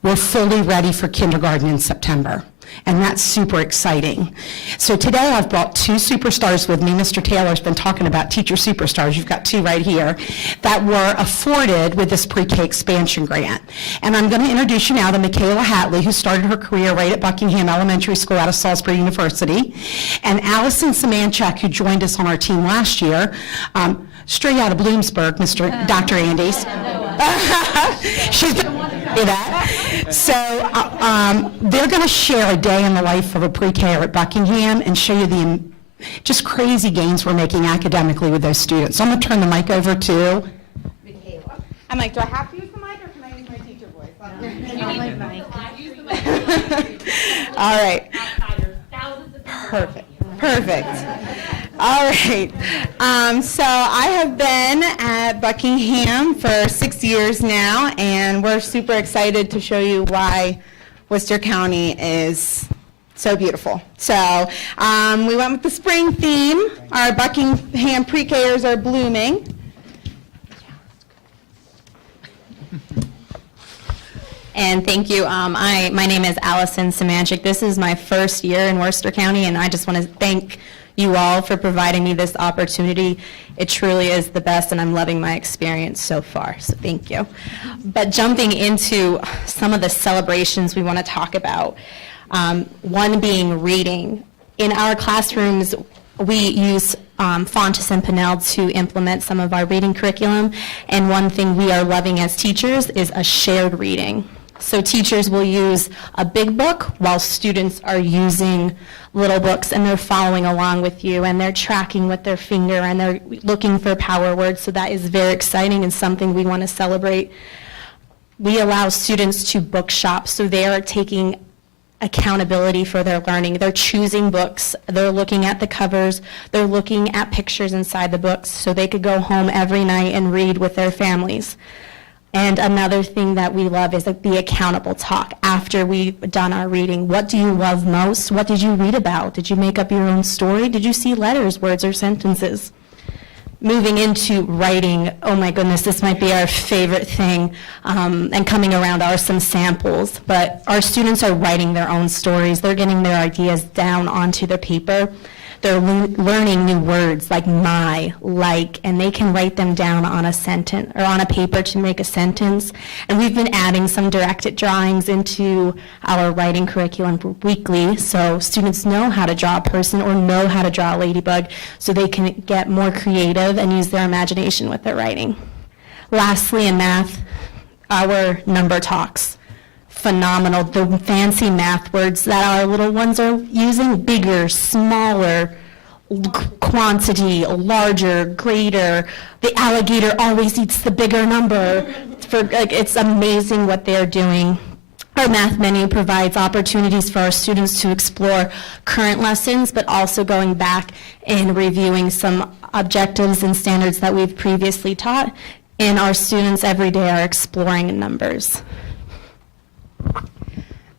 were fully ready for kindergarten in September. And that's super exciting. So today I've brought two superstars with me. Mr. Taylor's been talking about teacher superstars. You've got two right here that were afforded with this pre-K expansion grant. And I'm going to introduce you now to Michaela Hatley, who started her career right at Buckingham Elementary School out of Salisbury University, and Allison Samanchak, who joined us on our team last year, straight out of Bloomsburg, Dr. Andes. She's been that. So they're going to share a day in the life of a pre-K at Buckingham and show you the just crazy gains we're making academically with those students. So I'm going to turn the mic over to Michaela. I'm like, do I have to use the mic or can I use my teacher voice? All right. Perfect. All right. So I have been at Buckingham for 6 years now, and we're super excited to show you why Worcester County is so beautiful. So we went with the spring theme. Our Buckingham pre-Kers are blooming. And thank you. My name is Allison Samanchik. This is my first year in Worcester County, and I just want to thank you all for providing me this opportunity. It truly is the best, and I'm loving my experience so far, so thank you. But jumping into some of the celebrations we want to talk about, one being reading. In our classrooms, we use Fontes and Pinnell to implement some of our reading curriculum, and one thing we are loving as teachers is a shared reading. So teachers will use a big book while students are using little books, and they're following along with you, and they're tracking with their finger, and they're looking for power words. So that is very exciting and something we want to celebrate. We allow students to book shop, so they are taking accountability for their learning. They're choosing books, they're looking at the covers, they're looking at pictures inside the books so they could go home every night and read with their families. And another thing that we love is like the accountable talk after we've done our reading. What do you love most? What did you read about? Did you make up your own story? Did you see letters, words, or sentences? Moving into writing, oh my goodness, this might be our favorite thing, and coming around are some samples, but our students are writing their own stories. They're getting their ideas down onto the paper. They're learning new words like my, like, and they can write them down on a sentence or on a paper to make a sentence. And we've been adding some directed drawings into our writing curriculum weekly, so students know how to draw a person or know how to draw a ladybug, so they can get more creative and use their imagination with their writing. Lastly, in math, our number talks. Phenomenal. The fancy math words that our little ones are using, bigger, smaller, quantity, larger, greater. The alligator always eats the bigger number. It's amazing what they're doing. Our math menu provides opportunities for our students to explore current lessons, but also going back and reviewing some objectives and standards that we've previously taught. And our students every day are exploring numbers.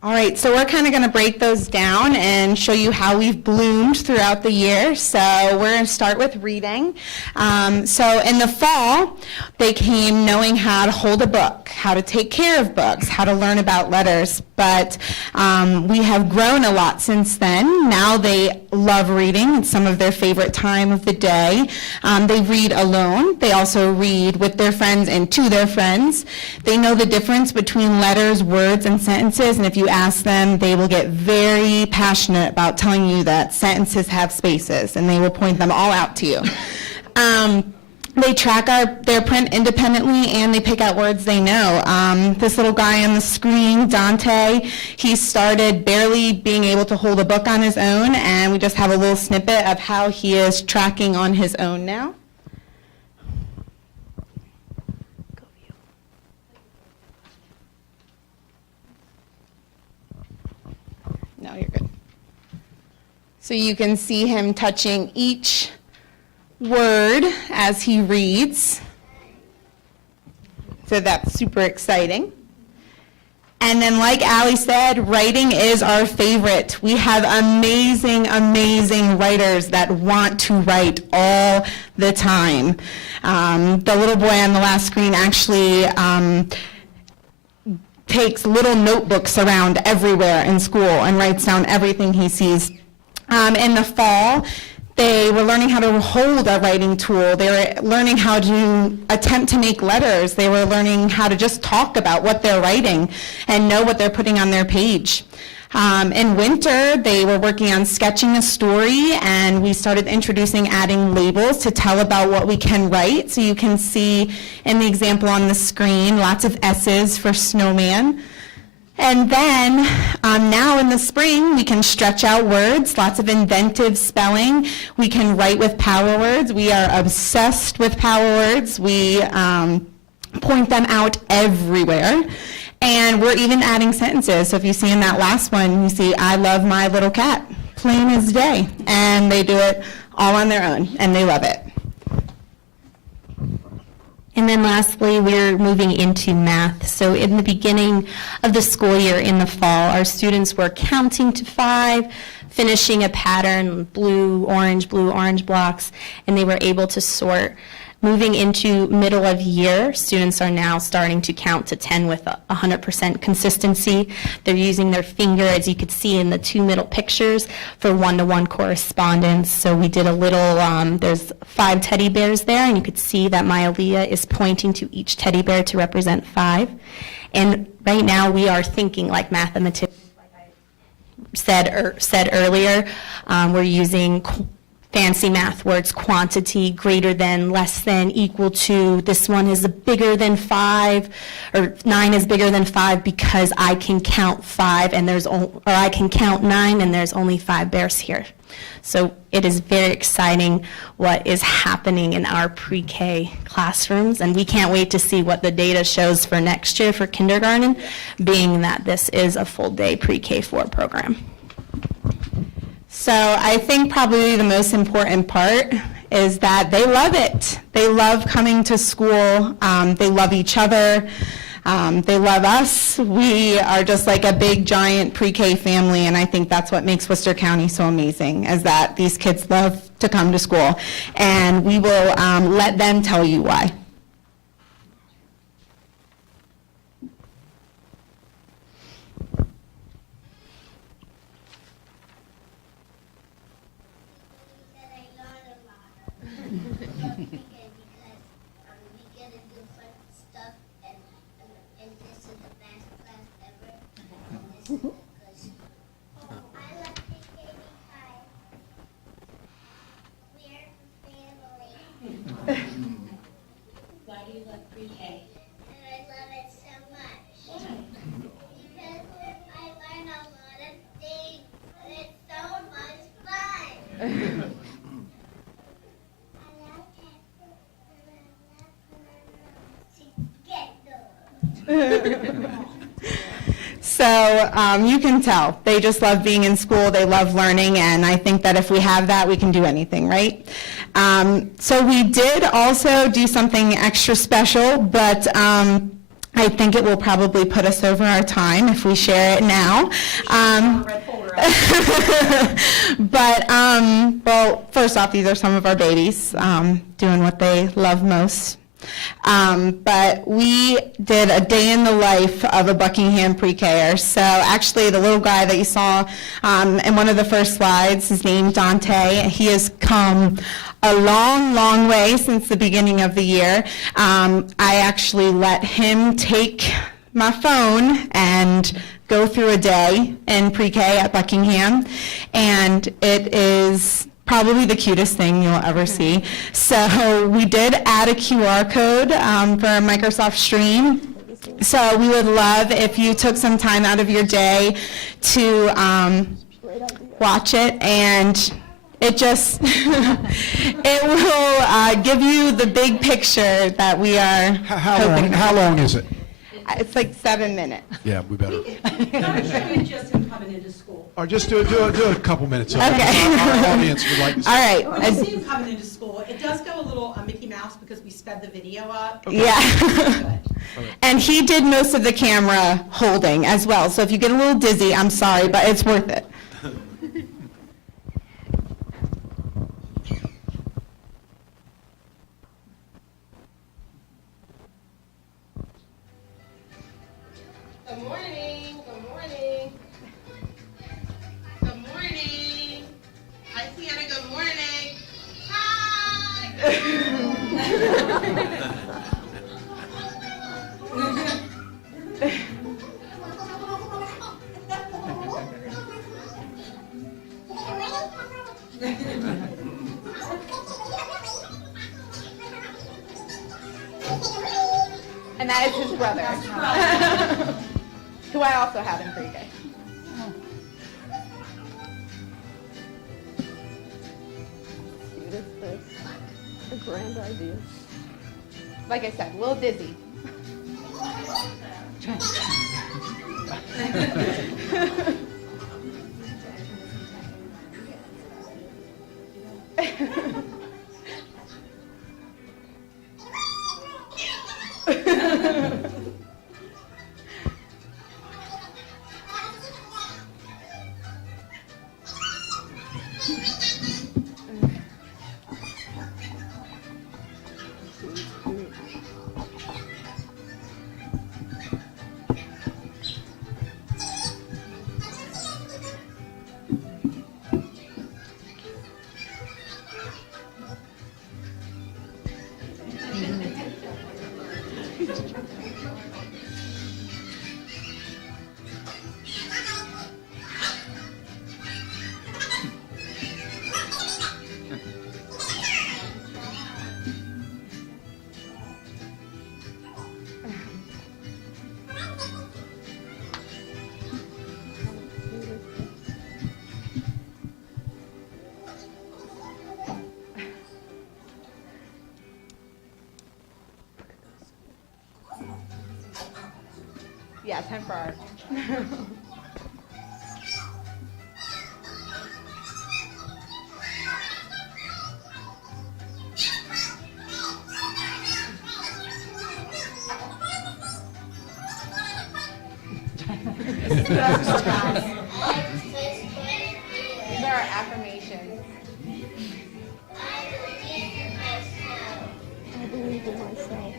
All right, so we're kind of going to break those down and show you how we've bloomed throughout the year. So we're going to start with reading. So in the fall, they came knowing how to hold a book, how to take care of books, how to learn about letters. But we have grown a lot since then. Now they love reading. It's some of their favorite time of the day. They read alone. They also read with their friends and to their friends. They know the difference between letters, words, and sentences. And if you ask them, they will get very passionate about telling you that sentences have spaces, and they will point them all out to you. They track their print independently, and they pick out words they know. This little guy on the screen, Dante, he started barely being able to hold a book on his own, and we just have a little snippet of how he is tracking on his own now. No, you're good. So you can see him touching each word as he reads. So that's super exciting. And then like Allie said, writing is our favorite. We have amazing, amazing writers that want to write all the time. The little boy on the last screen actually takes little notebooks around everywhere in school and writes down everything he sees. In the fall, they were learning how to hold a writing tool. They were learning how to attempt to make letters. They were learning how to just talk about what they're writing and know what they're putting on their page. In winter, they were working on sketching a story, and we started introducing adding labels to tell about what we can write. So you can see in the example on the screen, lots of S's for snowman. And then now in the spring, we can stretch out words, lots of inventive spelling. We can write with power words. We are obsessed with power words. We point them out everywhere. And we're even adding sentences. So if you see in that last one, you see, I love my little cat, plain as day. And they do it all on their own, and they love it. And then lastly, we're moving into math. So in the beginning of the school year in the fall, our students were counting to 5, finishing a pattern, blue, orange blocks, and they were able to sort. Moving into middle of year, students are now starting to count to 10 with 100% consistency. They're using their finger, as you could see in the 2 middle pictures, for one-to-one correspondence. So we did a little, there's 5 teddy bears there, and you could see that Myalea is pointing to each teddy bear to represent 5. And right now we are thinking like mathematicians, like I said earlier. We're using fancy math words, quantity, greater than, less than, equal to. This one is bigger than 5, or 9 is bigger than 5 because I can count 5 and I can count 9 and there's only 5 bears here. So it is very exciting what is happening in our pre-K classrooms, and we can't wait to see what the data shows for next year for kindergarten, being that this is a full-day pre-K-4 program. So I think probably the most important part is that they love it. They love coming to school. They love each other. They love us. We are just like a big, giant pre-K family, and I think that's what makes Worcester County so amazing, is that these kids love to come to school. And we will let them tell you why. Why do you love pre-K? And I love it so much. Because I learn a lot of things, and it's so much fun. I love So you can tell, they just love being in school, they love learning, and I think that if we have that, we can do anything, right? So we did also do something extra special, but I think it will probably put us over our time if we share it now. But, well, first off, these are some of our babies doing what they love most. But we did a day in the life of a Buckingham pre-K'er. So actually, the little guy that you saw in one of the first slides, his name's Dante. He has come a long, long way since the beginning of the year. I actually let him take my phone and go through a day in pre-K at Buckingham, and it is probably the cutest thing you'll ever see. So we did add a QR code for Microsoft Stream. So we would love if you took some time out of your day to watch it, and it just, it will give you the big picture that we are hoping. How long is it? It's like 7 minutes. Yeah, we better. Just him coming into school. Or just do a couple minutes. Okay. Our audience would like to see. All right. When we see him coming into school, it does go a little Mickey Mouse because we sped the video up. Yeah. And he did most of the camera holding as well. So if you get a little dizzy, I'm sorry, but it's worth it. Good morning. Good morning. Good morning. Hi, Sienna. Good morning. Hi. And that is his brother, who I also have in pre-K. Cute is this? A grand idea. Like I said, a little dizzy. Yeah, time for art. These are our affirmations. I believe in myself.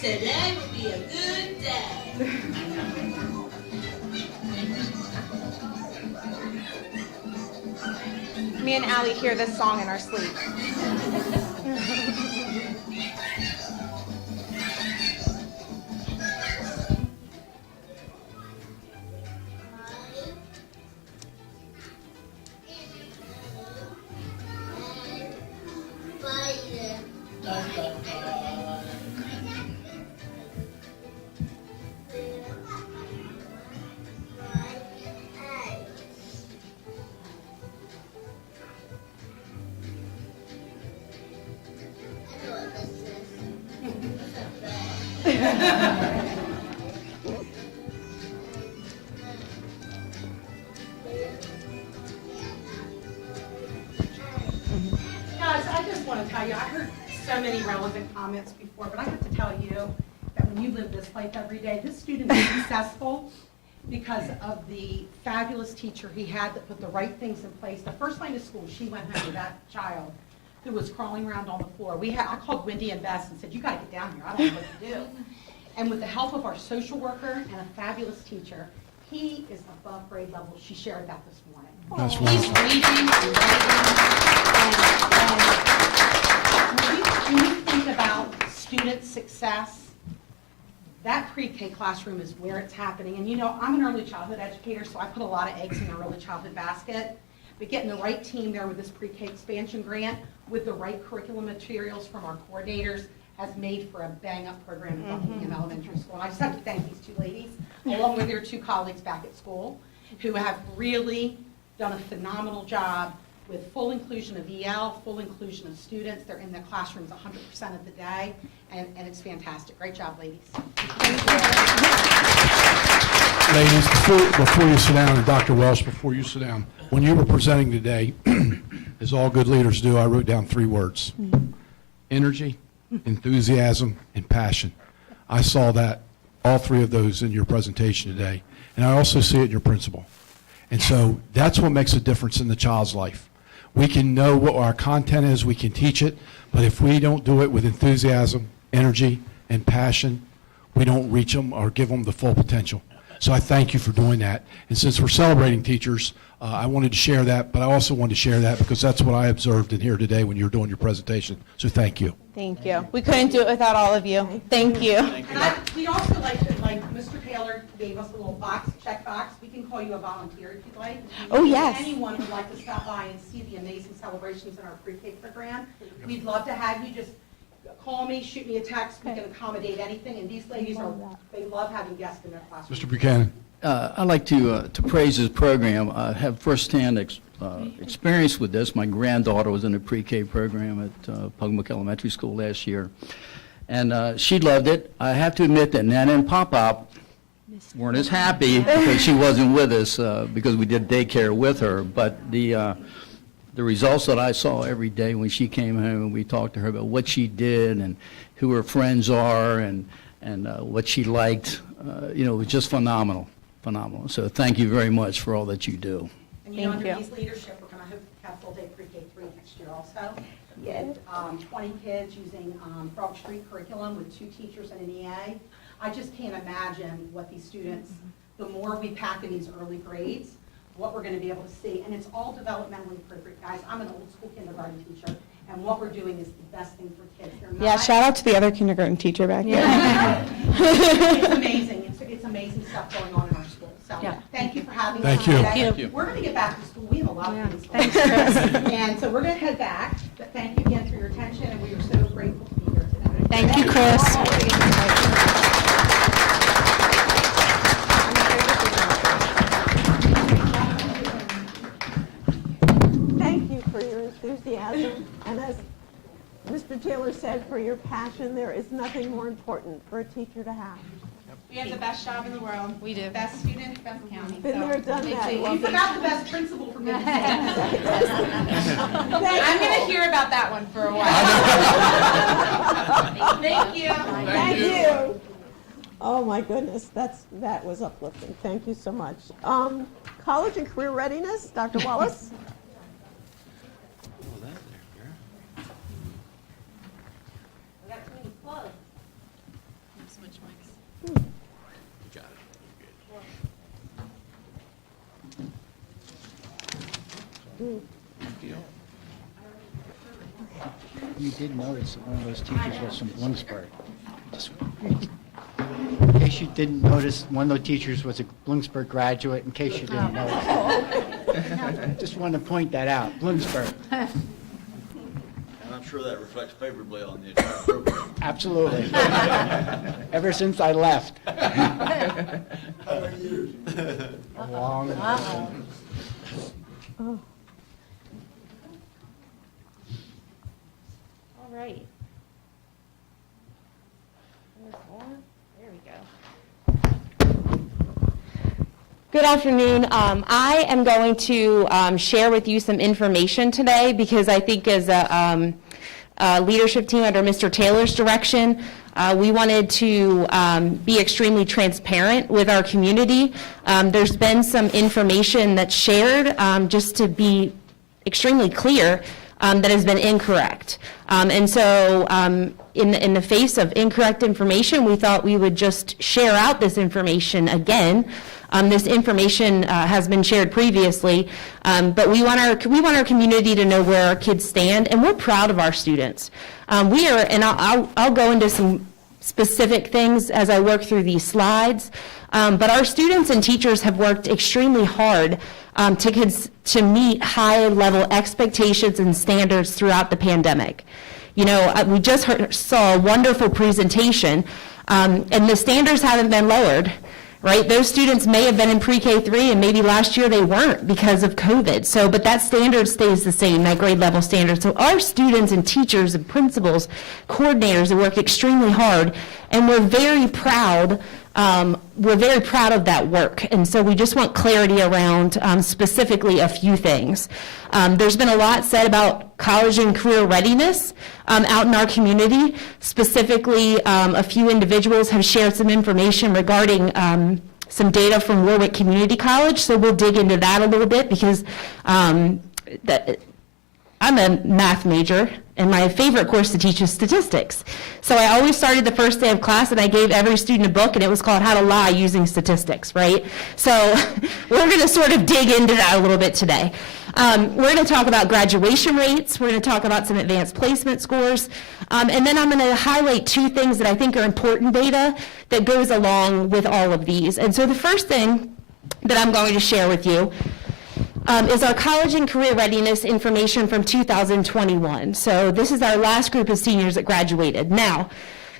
Today will be a good day. Me and Allie hear this song in our sleep. Guys, I just want to tell you, I heard so many relevant comments before, but I have to tell you that when you live this life every day, this student is successful because of the fabulous teacher he had that put the right things in place. The first night of school, she went home with that child who was crawling around on the floor. I called Wendy and Bess and said, you got to get down here. I don't know what to do. And with the help of our social worker and a fabulous teacher, he is above grade level. She shared that this morning. That's He's wonderful. reading and when you think about student success, that pre-K classroom is where it's happening. And you know, I'm an early childhood educator, so I put a lot of eggs in the early childhood basket. But getting the right team there with this pre-K expansion grant, with the right curriculum materials from our coordinators, has made for a bang-up program at Buckingham Elementary School. And I just have to thank these two ladies, along with their two colleagues back at school, who have really done a phenomenal job with full inclusion of EL, full inclusion of students. They're in the classrooms 100% of the day, and it's fantastic. Great job, ladies. Ladies, before you sit down, and Dr. Welsh, before you sit down, when you were presenting today, as all good leaders do, I wrote down 3 words: energy, enthusiasm, and passion. I saw that, all 3 of those in your presentation today, and I also see it in your principal. And so that's what makes a difference in the child's life. We can know what our content is, we can teach it, but if we don't do it with enthusiasm, energy, and passion, we don't reach them or give them the full potential. So I thank you for doing that. And since we're celebrating teachers, I wanted to share that, but I also wanted to share that because that's what I observed in here today when you were doing your presentation. So thank you. Thank you. We couldn't do it without all of you. Thank you. And we'd also like to, Mr. Taylor gave us a little box, check box. We can call you a volunteer if you'd like. Oh, yes. Anyone who'd like to stop by and see the amazing celebrations in our pre-K program, we'd love to have you. Just call me, shoot me a text. We can accommodate anything. And these ladies they love having guests in their classroom. Mr. Buchanan. I'd like to praise this program. I have firsthand experience with this. My granddaughter was in the pre-K program at Pugmuck Elementary School last year, and she loved it. I have to admit that Nana and Pop-Pop weren't as happy because she wasn't with us because we did daycare with her, but the results that I saw every day when she came home and we talked to her about what she did and who her friends are and what she liked, it was just phenomenal. Phenomenal. So thank you very much for all that you do. And you know, under these leadership, we're going to have full day pre-K3 next year also. With 20 kids using Frog Street curriculum with 2 teachers and an EA. I just can't imagine what these students, the more we pack in these early grades, what we're going to be able to see. And it's all developmentally appropriate, guys. I'm an old school kindergarten teacher, and what we're doing is the best thing for kids. They're Yeah, not- shout out to the other kindergarten teacher back there. It's amazing. It's amazing stuff going on in our school. So thank you for having us Thank you. today. Thank you. We're going to get back to school. We have a lot of things going Thanks, on. Chris. And so we're going to head back. But thank you again for your attention, and we are so grateful to be here today. Thank you, Chris. enthusiasm, and as Mr. Taylor said, for your passion. There is nothing more important for a teacher to have. We have the best job in the world. We do. Best students, best county. Been there, done that. You forgot the best principal for goodness sake. I'm going to hear about that one for a while. Thank you. Thank you. Oh, my goodness, that was uplifting. Thank you so much. College and career readiness, Dr. Wallace? You did notice that one of those teachers was from Bloomsburg. In case you didn't notice, one of those teachers was a Bloomsburg graduate, in case you didn't notice. Just wanted to point that out, Bloomsburg. And I'm sure that reflects favorably on the entire program. Absolutely. Ever since I left. How many years? A long time. Oh. All right. There we go. Good afternoon. I am going to share with you some information today because I think as a leadership team under Mr. Taylor's direction, we wanted to be extremely transparent with our community. There's been some information that's shared, just to be extremely clear, that has been incorrect. And so in the face of incorrect information, we thought we would just share out this information again. This information has been shared previously, but we want our community to know where our kids stand, and we're proud of our students. We are, and I'll go into some specific things as I work through these slides, but our students and teachers have worked extremely hard to meet high-level expectations and standards throughout the pandemic. You know, we just saw a wonderful presentation, and the standards haven't been lowered. Right? Those students may have been in pre-K3 and maybe last year they weren't because of COVID. So, but that standard stays the same, that grade level standard. So our students and teachers and principals, coordinators have worked extremely hard, and we're very proud of that work. And so we just want clarity around specifically a few things. There's been a lot said about college and career readiness out in our community. Specifically, a few individuals have shared some information regarding some data from Warwick Community College. So we'll dig into that a little bit because I'm a math major, and my favorite course to teach is statistics. So I always started the first day of class, and I gave every student a book, and it was called How to Lie Using Statistics, right? So we're going to sort of dig into that a little bit today. We're going to talk about graduation rates. We're going to talk about some advanced placement scores. And then I'm going to highlight two things that I think are important data that goes along with all of these. And so the first thing that I'm going to share with you is our college and career readiness information from 2021. So this is our last group of seniors that graduated. Now,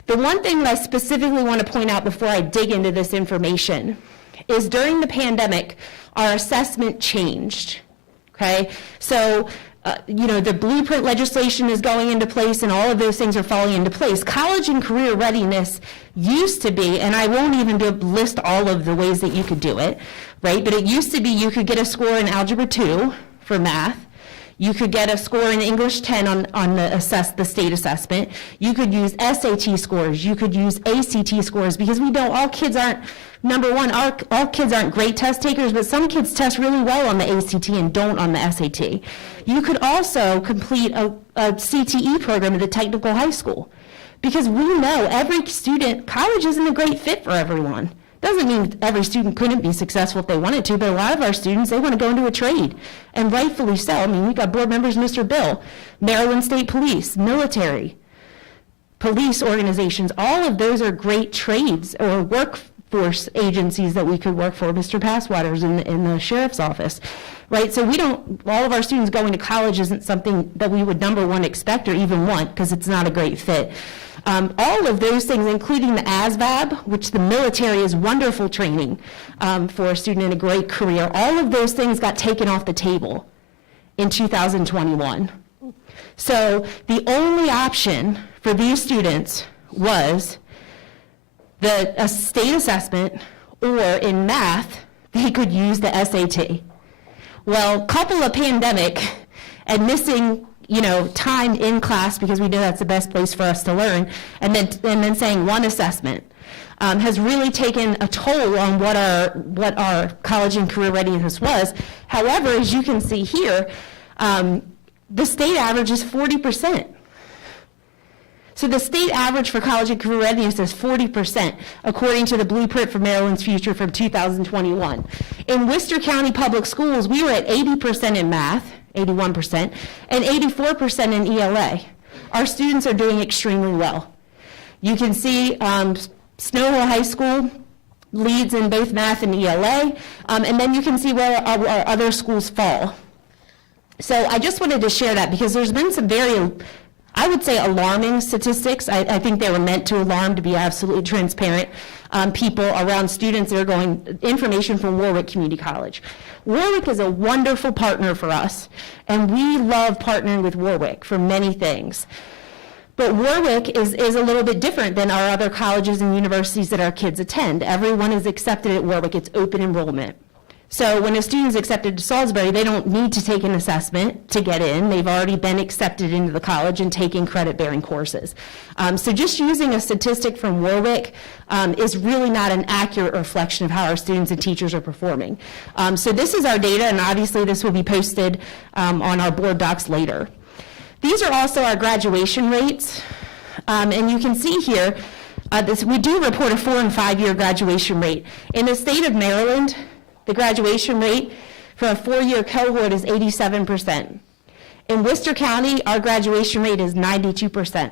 the one thing that I specifically want to point out before I dig into this information is during the pandemic, our assessment changed, okay? So, the blueprint legislation is going into place and all of those things are falling into place. College and career readiness used to be, and I won't even be able to list all of the ways that you could do it, right? But it used to be you could get a score in Algebra 2 for math. You could get a score in English 10 on the state assessment. You could use SAT scores. You could use ACT scores because we know all kids aren't, number one, all kids aren't great test takers, but some kids test really well on the ACT and don't on the SAT. You could also complete a CTE program at the technical high school because we know every student, college isn't a great fit for everyone. Doesn't mean every student couldn't be successful if they wanted to, but a lot of our students, they want to go into a trade, and rightfully so. I mean, we got board members, Mr. Bill, Maryland State Police, military, police organizations, all of those are great trades or workforce agencies that we could work for, Mr. Passwater's in the sheriff's office, right? So all of our students going to college isn't something that we would, number one, expect or even want because it's not a great fit. All of those things, including the ASVAB, which the military is wonderful training for a student in a great career, all of those things got taken off the table in 2021. So the only option for these students was a state assessment, or in math, they could use the SAT. Well, couple of pandemic and missing, time in class, because we know that's the best place for us to learn, and then saying one assessment has really taken a toll on what our college and career readiness was. However, as you can see here, the state average is 40%. So the state average for college and career readiness is 40%, according to the Blueprint for Maryland's Future from 2021. In Worcester County Public Schools, we were at 80% in math, 81%, and 84% in ELA. Our students are doing extremely well. You can see Snow Hill High School leads in both math and ELA, and then you can see where our other schools fall. So I just wanted to share that because there's been some very, I would say, alarming statistics. I think they were meant to alarm, to be absolutely transparent, people around students that are going, information from Warwick Community College. Warwick is a wonderful partner for us, and we love partnering with Warwick for many things. But Warwick is a little bit different than our other colleges and universities that our kids attend. Everyone is accepted at Warwick. It's open enrollment. So when a student is accepted to Salisbury, they don't need to take an assessment to get in. They've already been accepted into the college and taking credit-bearing courses. So just using a statistic from Warwick is really not an accurate reflection of how our students and teachers are performing. So this is our data, and obviously this will be posted on our board docs later. These are also our graduation rates, and you can see here, we do report a 4- and 5-year graduation rate. In the state of Maryland, the graduation rate for a 4-year cohort is 87%. In Worcester County, our graduation rate is 92%.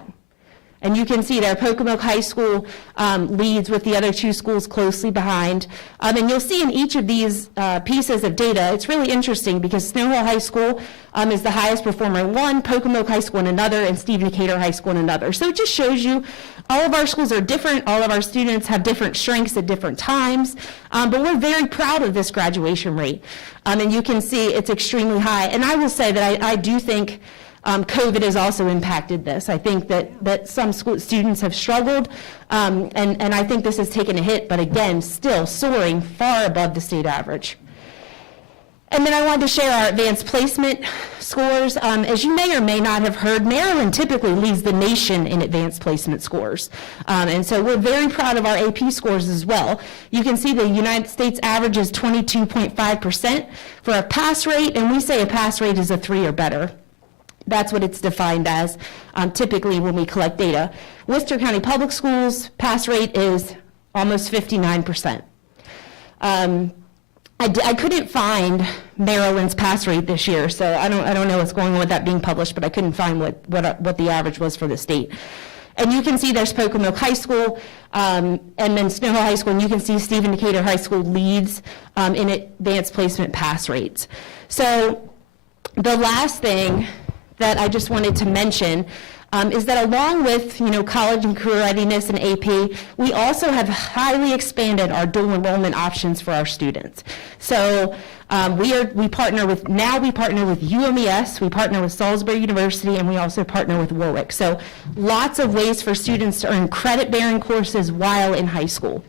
And you can see there, Pocomoke High School leads with the other two schools closely behind. And you'll see in each of these pieces of data, it's really interesting because Snow Hill High School is the highest performer in one, Pocomoke High School in another, and Stephen Decatur High School in another. So it just shows you all of our schools are different, all of our students have different strengths at different times, but we're very proud of this graduation rate. And you can see it's extremely high. And I will say that I do think COVID has also impacted this. I think that some students have struggled, and I think this has taken a hit, but again, still soaring far above the state average. And then I wanted to share our advanced placement scores. As you may or may not have heard, Maryland typically leads the nation in advanced placement scores. And so we're very proud of our AP scores as well. You can see the United States average is 22.5% for a pass rate, and we say a pass rate is a 3 or better. That's what it's defined as typically when we collect data. Worcester County Public Schools pass rate is almost 59%. I couldn't find Maryland's pass rate this year, so I don't know what's going on with that being published, but I couldn't find what the average was for the state. And you can see there's Pocomoke High School and then Snow Hill High School, and you can see Stephen Decatur High School leads in advanced placement pass rates. So the last thing that I just wanted to mention is that along with college and career readiness and AP, we also have highly expanded our dual enrollment options for our students. So we partner with UMES, we partner with Salisbury University, and we also partner with Warwick. So lots of ways for students to earn credit-bearing courses while in high school.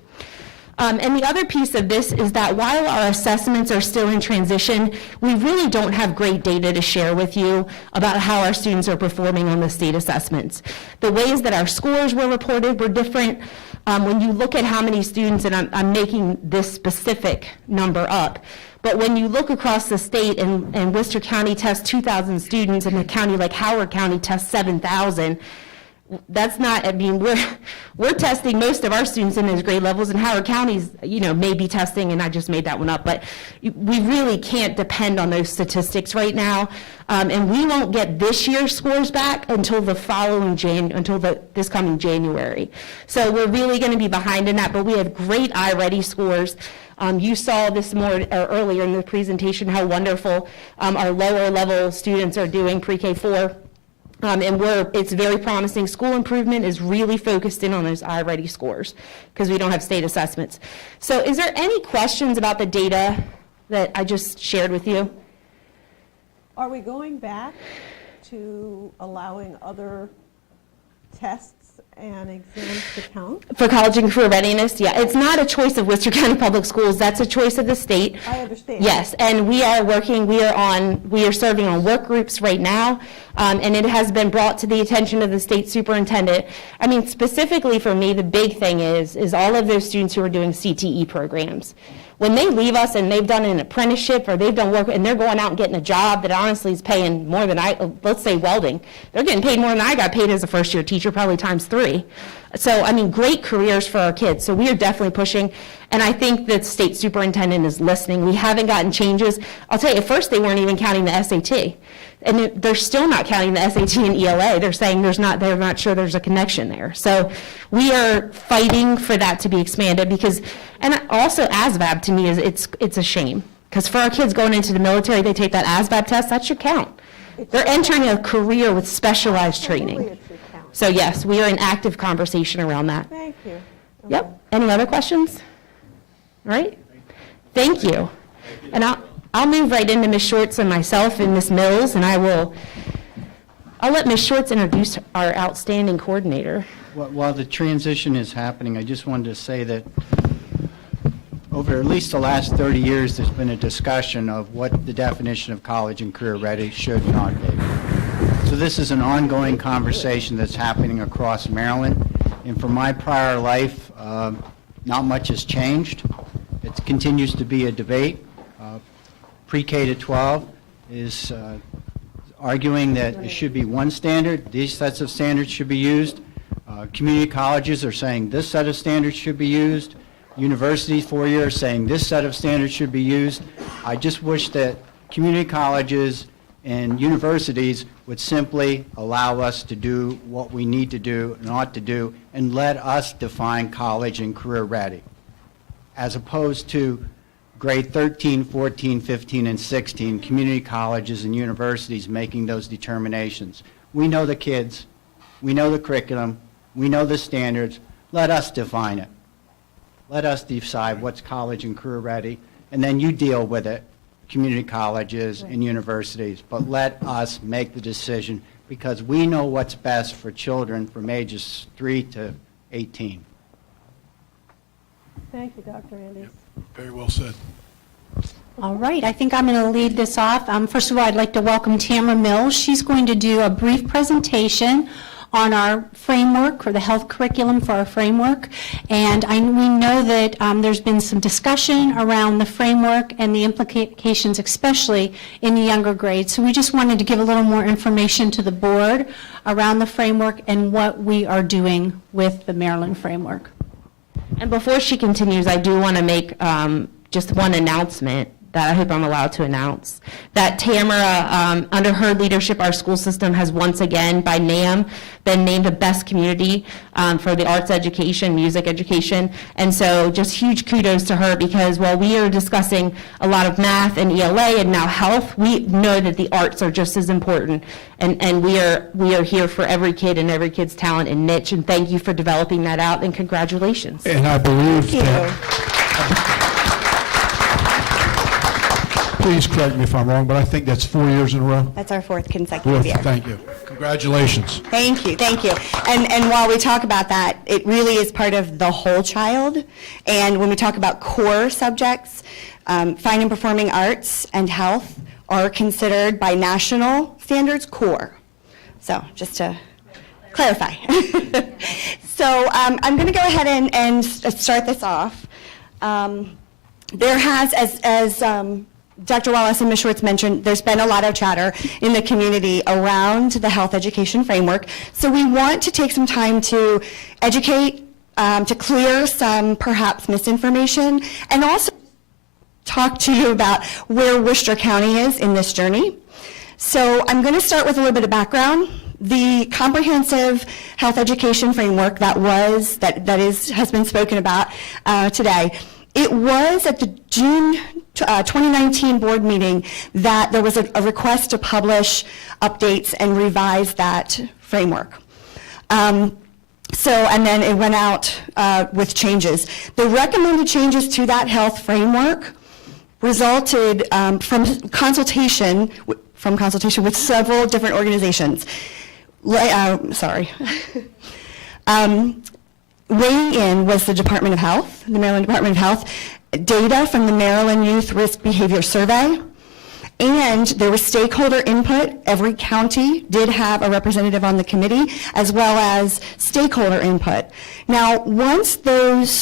And the other piece of this is that while our assessments are still in transition, we really don't have great data to share with you about how our students are performing on the state assessments. The ways that our scores were reported were different. When you look at how many students, and I'm making this specific number up, but when you look across the state and Worcester County tests 2,000 students and a county like Howard County tests 7,000, that's not, I mean, we're testing most of our students in those grade levels, and Howard County's, may be testing, and I just made that one up, but we really can't depend on those statistics right now, and we won't get this year's scores back until the following this coming January. So we're really going to be behind in that, but we have great iReady scores. You saw this earlier in the presentation how wonderful our lower level students are doing pre-K4. And it's very promising. School improvement is really focused in on those iReady scores because we don't have state assessments. So is there any questions about the data that I just shared with you? Are we going back to allowing other tests and exams to count? For college and career readiness, yeah, it's not a choice of Worcester County Public Schools, that's a choice of the state. I understand. Yes, and we are serving on work groups right now, and it has been brought to the attention of the state superintendent. I mean, specifically for me, the big thing is all of those students who are doing CTE programs. When they leave us and they've done an apprenticeship or they've done work and they're going out and getting a job that honestly is paying more than let's say welding, they're getting paid more than I got paid as a first-year teacher, probably times 3. So, I mean, great careers for our kids. So we are definitely pushing, and I think that state superintendent is listening. We haven't gotten changes. I'll tell you, at first they weren't even counting the SAT. And they're still not counting the SAT and ELA. They're saying they're not sure there's a connection there. So we are fighting for that to be expanded because, and also ASVAB to me it's a shame. Because for our kids going into the military, they take that ASVAB test, that should count. They're entering a career with specialized training. So yes, we are in active conversation around that. Thank you. Yep. Any other questions? All right. Thank you. And I'll move right into Ms. Shorts and myself and Ms. Mills, and I'll let Ms. Shorts introduce our outstanding coordinator. While the transition is happening, I just wanted to say that over at least the last 30 years, there's been a discussion of what the definition of college and career ready should not be. So this is an ongoing conversation that's happening across Maryland. And from my prior life, not much has changed. It continues to be a debate. Pre-K to 12 is arguing that it should be one standard. These sets of standards should be used. Community colleges are saying this set of standards should be used. Universities, 4-year, are saying this set of standards should be used. I just wish that community colleges and universities would simply allow us to do what we need to do and ought to do and let us define college and career ready, as opposed to grade 13, 14, 15, and 16, community colleges and universities making those determinations. We know the kids, we know the curriculum, we know the standards. Let us define it. Let us decide what's college and career ready, and then you deal with it, community colleges and universities. But let us make the decision because we know what's best for children from ages 3 to 18. Thank you, Dr. Andes. Very well said. All right, I think I'm going to lead this off. First of all, I'd like to welcome Tamara Mills. She's going to do a brief presentation on our framework, or the health curriculum for our framework. And we know that there's been some discussion around the framework and the implications, especially in the younger grades. So we just wanted to give a little more information to the board around the framework and what we are doing with the Maryland framework. And before she continues, I do want to make just one announcement that I hope I'm allowed to announce. That Tamara, under her leadership, our school system has once again, by NAM, been named the best community for the arts education, music education. And so just huge kudos to her because while we are discussing a lot of math and ELA and now health, we know that the arts are just as important. And we are here for every kid and every kid's talent and niche. And thank you for developing that out and congratulations. And I believe that, please correct me if I'm wrong, but I think that's 4 years in a row. That's our 4th consecutive year. Thank you. Congratulations. Thank you, thank you. And while we talk about that, it really is part of the whole child. And when we talk about core subjects, fine and performing arts and health are considered by national standards core. So just to clarify. So I'm going to go ahead and start this off. There has, as Dr. Wallace and Ms. Schwartz mentioned, there's been a lot of chatter in the community around the health education framework. So we want to take some time to educate, to clear some perhaps misinformation, and also talk to you about where Worcester County is in this journey. So I'm going to start with a little bit of background. The comprehensive health education framework has been spoken about today. It was at the June 2019 board meeting that there was a request to publish updates and revise that framework. And then it went out with changes. The recommended changes to that health framework resulted from consultation from consultation with several different organizations. Sorry. Weighing in was the Department of Health, the Maryland Department of Health, data from the Maryland Youth Risk Behavior Survey, and there was stakeholder input. Every county did have a representative on the committee, as well as stakeholder input. Now, once the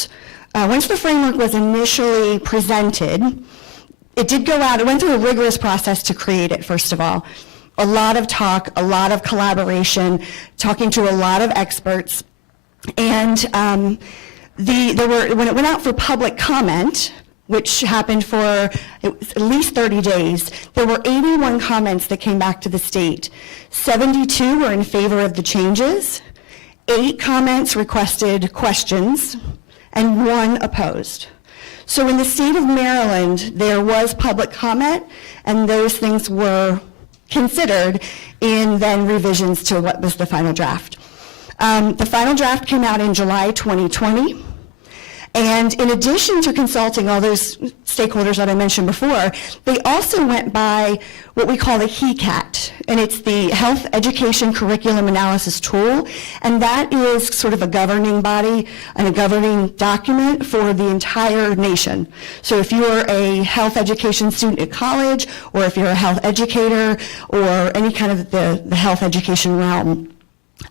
framework was initially presented, it did go out, it went through a rigorous process to create it, first of all. A lot of talk, a lot of collaboration, talking to a lot of experts. And when it went out for public comment, which happened for at least 30 days, there were 81 comments that came back to the state. 72 were in favor of the changes, 8 comments requested questions, and 1 opposed. So in the state of Maryland, there was public comment, and those things were considered in then revisions to what was the final draft. The final draft came out in July 2020. And in addition to consulting all those stakeholders that I mentioned before, they also went by what we call the HECAT, and it's the Health Education Curriculum Analysis Tool, and that is sort of a governing body and a governing document for the entire nation. So if you're a health education student at college, or if you're a health educator, or any kind of the health education realm.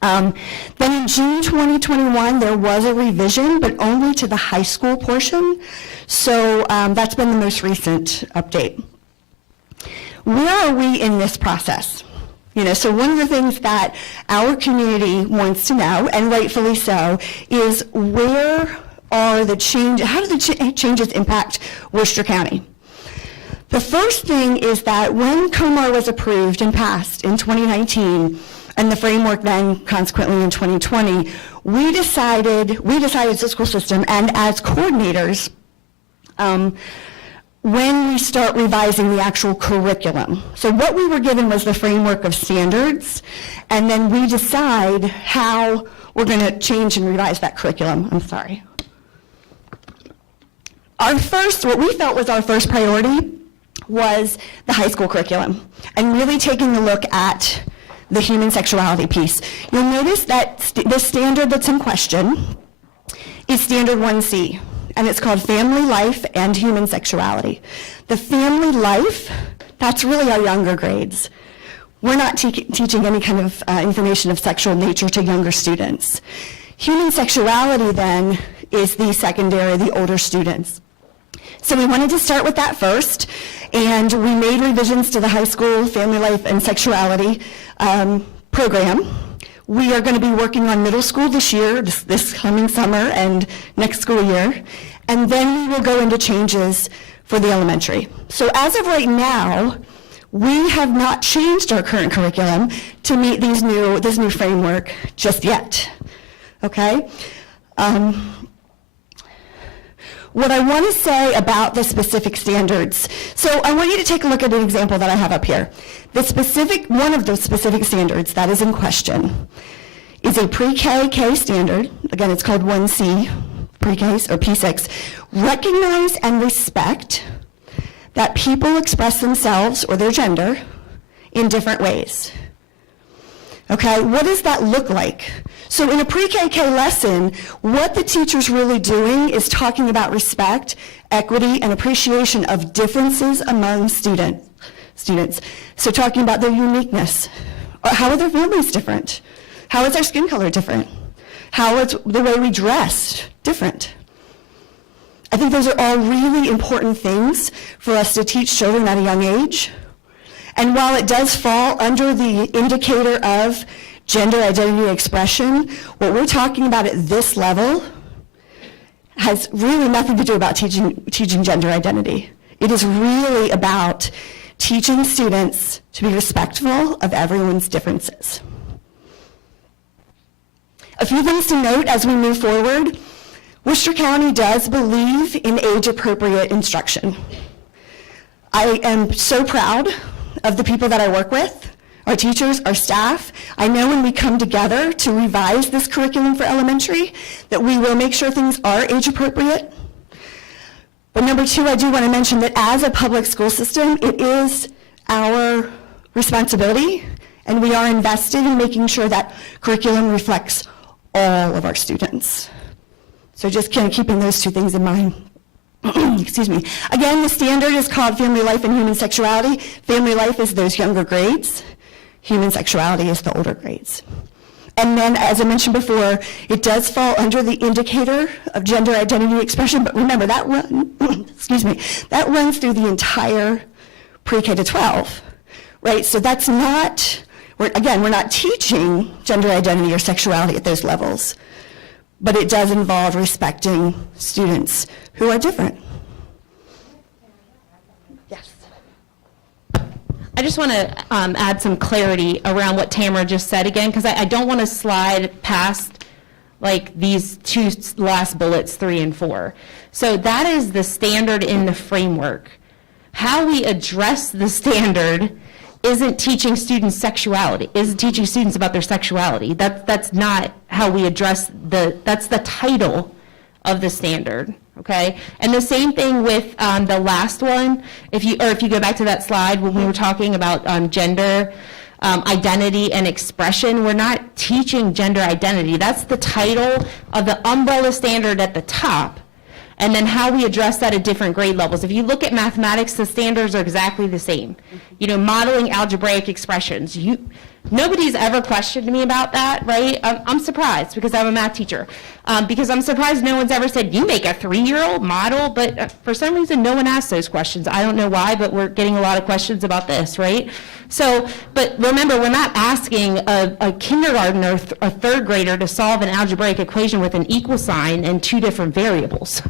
Then in June 2021, there was a revision, but only to the high school portion. So that's been the most recent update. Where are we in this process? So one of the things that our community wants to know, and rightfully so, is where are the changes, how do the changes impact Worcester County? The first thing is that when COMAR was approved and passed in 2019, and the framework then consequently in 2020, we decided as a school system and as coordinators, when we start revising the actual curriculum. So what we were given was the framework of standards, and then we decide how we're going to change and revise that curriculum. I'm sorry. What we felt was our first priority was the high school curriculum, and really taking a look at the human sexuality piece. You'll notice that the standard that's in question is Standard 1C, and it's called Family Life and Human Sexuality. The family life, that's really our younger grades. We're not teaching any kind of information of sexual nature to younger students. Human sexuality then is the secondary, the older students. So we wanted to start with that first, and we made revisions to the high school family life and sexuality program. We are going to be working on middle school this year, this coming summer and next school year, and then we will go into changes for the elementary. So as of right now, we have not changed our current curriculum to meet this new framework just yet, okay? What I want to say about the specific standards, so I want you to take a look at an example that I have up here. One of the specific standards that is in question is a pre-K standard. Again, it's called 1C, pre-K or P6. Recognize and respect that people express themselves or their gender in different ways. Okay, what does that look like? So in a pre-KK lesson, what the teacher's really doing is talking about respect, equity, and appreciation of differences among students. So talking about their uniqueness. How are their families different? How is their skin color different? How is the way we dress different? I think those are all really important things for us to teach children at a young age. And while it does fall under the indicator of gender identity expression, what we're talking about at this level has really nothing to do about teaching gender identity. It is really about teaching students to be respectful of everyone's differences. A few things to note as we move forward. Worcester County does believe in age-appropriate instruction. I am so proud of the people that I work with, our teachers, our staff. I know when we come together to revise this curriculum for elementary that we will make sure things are age appropriate. But number two, I do want to mention that as a public school system, it is our responsibility, and we are invested in making sure that curriculum reflects all of our students. So just kind of keeping those two things in mind. Excuse me. Again, the standard is called Family Life and Human Sexuality. Family life is those younger grades. Human sexuality is the older grades. And then, as I mentioned before, it does fall under the indicator of gender identity expression, but remember, that that runs through the entire pre-K to 12, right? So that's not, we're not teaching gender identity or sexuality at those levels, but it does involve respecting students who are different. Yes. I just want to add some clarity around what Tamara just said again, because I don't want to slide past like these two last bullets, 3 and 4. So that is the standard in the framework. How we address the standard isn't teaching students sexuality, isn't teaching students about their sexuality. That's not how we address that's the title of the standard, okay? And the same thing with the last one, if you go back to that slide when we were talking about gender identity and expression, we're not teaching gender identity. That's the title of the umbrella standard at the top. And then how we address that at different grade levels. If you look at mathematics, the standards are exactly the same. You know, modeling algebraic expressions. Nobody's ever questioned me about that, right? I'm surprised because I'm a math teacher. Because I'm surprised no one's ever said, you make a 3-year-old model, but for some reason no one asks those questions. I don't know why, but we're getting a lot of questions about this, right? So, but remember, we're not asking a kindergartner or a 3rd grader to solve an algebraic equation with an equal sign and 2 different variables.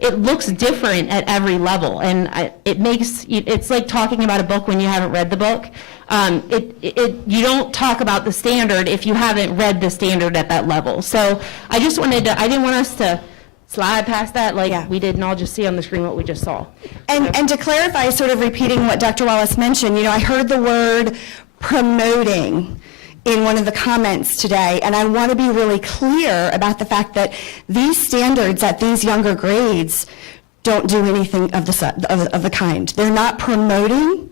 It looks different at every level, and it's like talking about a book when you haven't read the book. You don't talk about the standard if you haven't read the standard at that level. So I just I didn't want us to slide past that like we did and all just see on the screen what we just saw. And to clarify, sort of repeating what Dr. Wallace mentioned, I heard the word promoting in one of the comments today, and I want to be really clear about the fact that these standards at these younger grades don't do anything of the kind. They're not promoting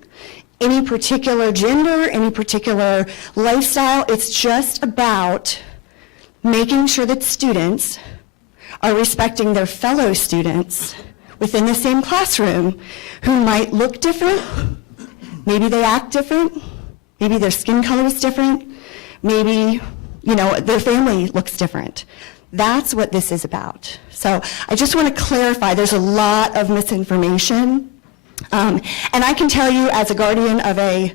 any particular gender, any particular lifestyle. It's just about making sure that students are respecting their fellow students within the same classroom who might look different, maybe they act different, maybe their skin color is different, maybe, their family looks different. That's what this is about. So I just want to clarify, there's a lot of misinformation. And I can tell you, as a guardian of a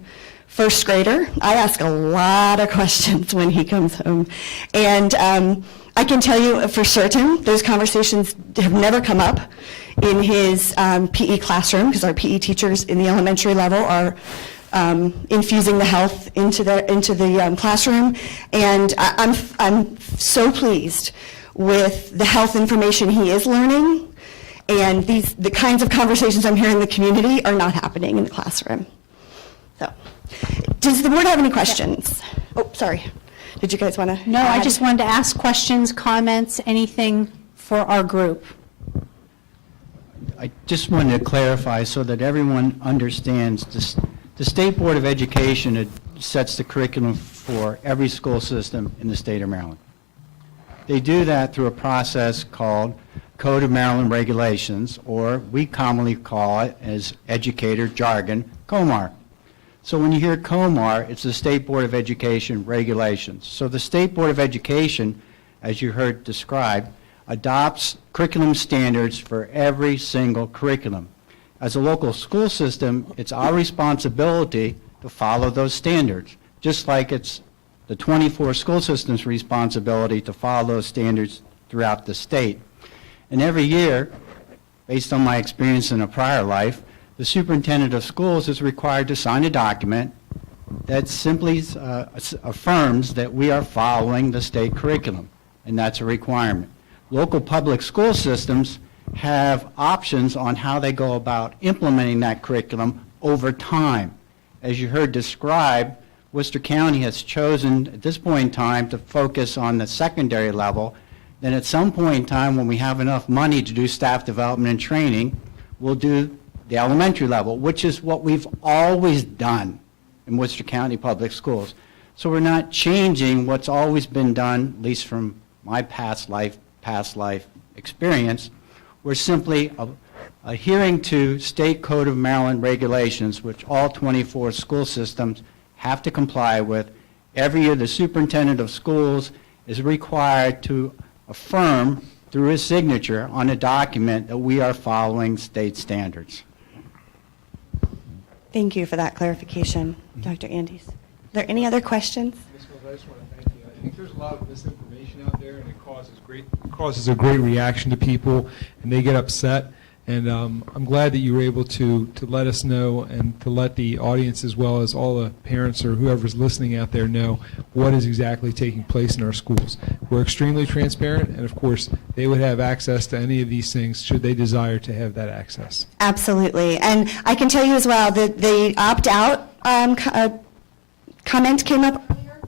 1st grader, I ask a lot of questions when he comes home. And I can tell you for certain, those conversations have never come up in his PE classroom, because our PE teachers in the elementary level are infusing the health into the classroom, and I'm so pleased with the health information he is learning, and the kinds of conversations I'm hearing in the community are not happening in the classroom. So, does the board have any questions? Oh, sorry. Did you guys want to? No, I just wanted to ask questions, comments, anything for our group. I just wanted to clarify so that everyone understands this. The State Board of Education sets the curriculum for every school system in the state of Maryland. They do that through a process called Code of Maryland Regulations, or we commonly call it, as educator jargon, COMAR. So when you hear COMAR, it's the State Board of Education Regulations. So the State Board of Education, as you heard described, adopts curriculum standards for every single curriculum. As a local school system, it's our responsibility to follow those standards, just like it's the 24 school systems' responsibility to follow those standards throughout the state. And every year, based on my experience in a prior life, the superintendent of schools is required to sign a document that simply affirms that we are following the state curriculum, and that's a requirement. Local public school systems have options on how they go about implementing that curriculum over time. As you heard described, Worcester County has chosen at this point in time to focus on the secondary level. Then at some point in time, when we have enough money to do staff development and training, we'll do the elementary level, which is what we've always done. in Worcester County Public Schools. So we're not changing what's always been done, at least from my past life experience. We're simply adhering to State Code of Maryland regulations, which all 24 school systems have to comply with. Every year, the superintendent of schools is required to affirm through his signature on a document that we are following state standards. Thank you for that clarification, Dr. Andes. Are there any other questions? Ms. Mills, I just want to thank you. I think there's a lot of misinformation out there, and it causes a great reaction to people, and they get upset. And I'm glad that you were able to let us know and to let the audience as well as all the parents or whoever's listening out there know what is exactly taking place in our schools. We're extremely transparent, and of course, they would have access to any of these things should they desire to have that access. Absolutely. And I can tell you as well that the opt-out comment came up earlier.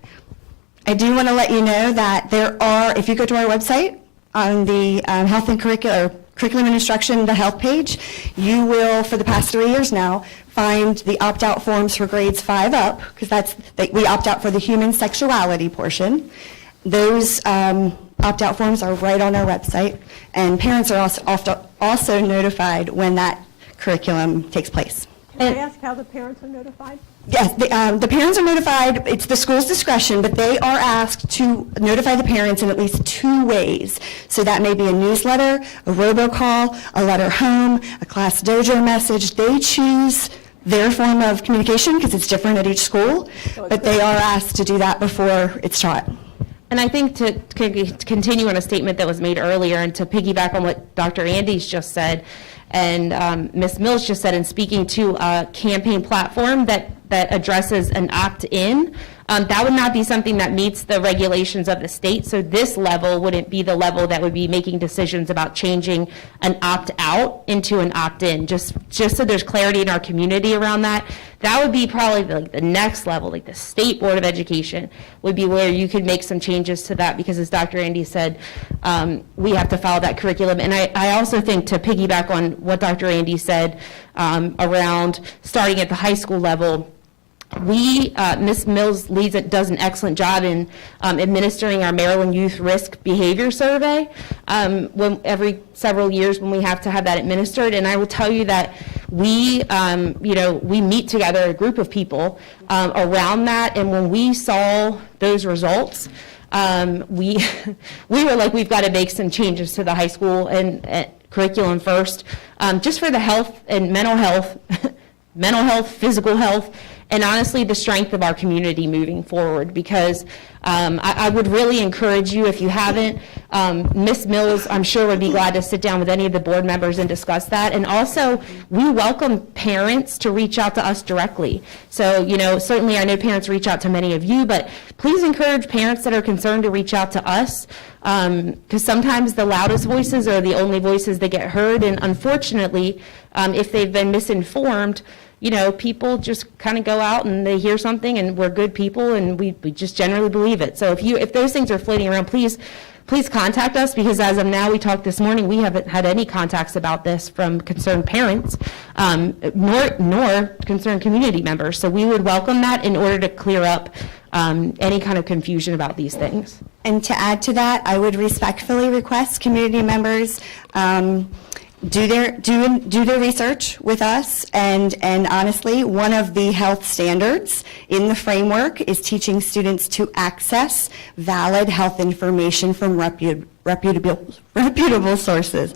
I do want to let you know that there are, if you go to our website on the Health and Curriculum and Instruction, the health page, you will, for the past 3 years now, find the opt-out forms for grades 5 up, because we opt out for the human sexuality portion. Those opt-out forms are right on our website, and parents are also notified when that curriculum takes place. Can I ask how the parents are notified? Yes, the parents are notified. It's the school's discretion, but they are asked to notify the parents in at least 2 ways. So that may be a newsletter, a robocall, a letter home, a class dojo message. They choose their form of communication because it's different at each school, but they are asked to do that before it's taught. And I think to continue on a statement that was made earlier and to piggyback on what Dr. Andes just said and Ms. Mills just said in speaking to a campaign platform that addresses an opt-in, that would not be something that meets the regulations of the state. So this level wouldn't be the level that would be making decisions about changing an opt-out into an opt-in. Just so there's clarity in our community around that. That would be probably like the next level, like the State Board of Education would be where you could make some changes to that because as Dr. Andy said, we have to follow that curriculum. And I also think to piggyback on what Dr. Andy said around starting at the high school level, Ms. Mills does an excellent job in administering our Maryland Youth Risk Behavior Survey every several years when we have to have that administered. And I will tell you that we meet together, a group of people around that. And when we saw those results, we were like, we've got to make some changes to the high school and curriculum first, just for the health and mental health, physical health, and honestly, the strength of our community moving forward, because I would really encourage you, if you haven't, Ms. Mills, I'm sure would be glad to sit down with any of the board members and discuss that. And also, we welcome parents to reach out to us directly. So, certainly I know parents reach out to many of you, but please encourage parents that are concerned to reach out to us, because sometimes the loudest voices are the only voices that get heard. And unfortunately, if they've been misinformed, people just kind of go out and they hear something and we're good people and we just generally believe it. So if those things are floating around, please contact us, because as of now, we talked this morning, we haven't had any contacts about this from concerned parents, nor concerned community members. So we would welcome that in order to clear up any kind of confusion about these things. And to add to that, I would respectfully request community members do their research with us, and honestly, one of the health standards in the framework is teaching students to access valid health information from reputable sources.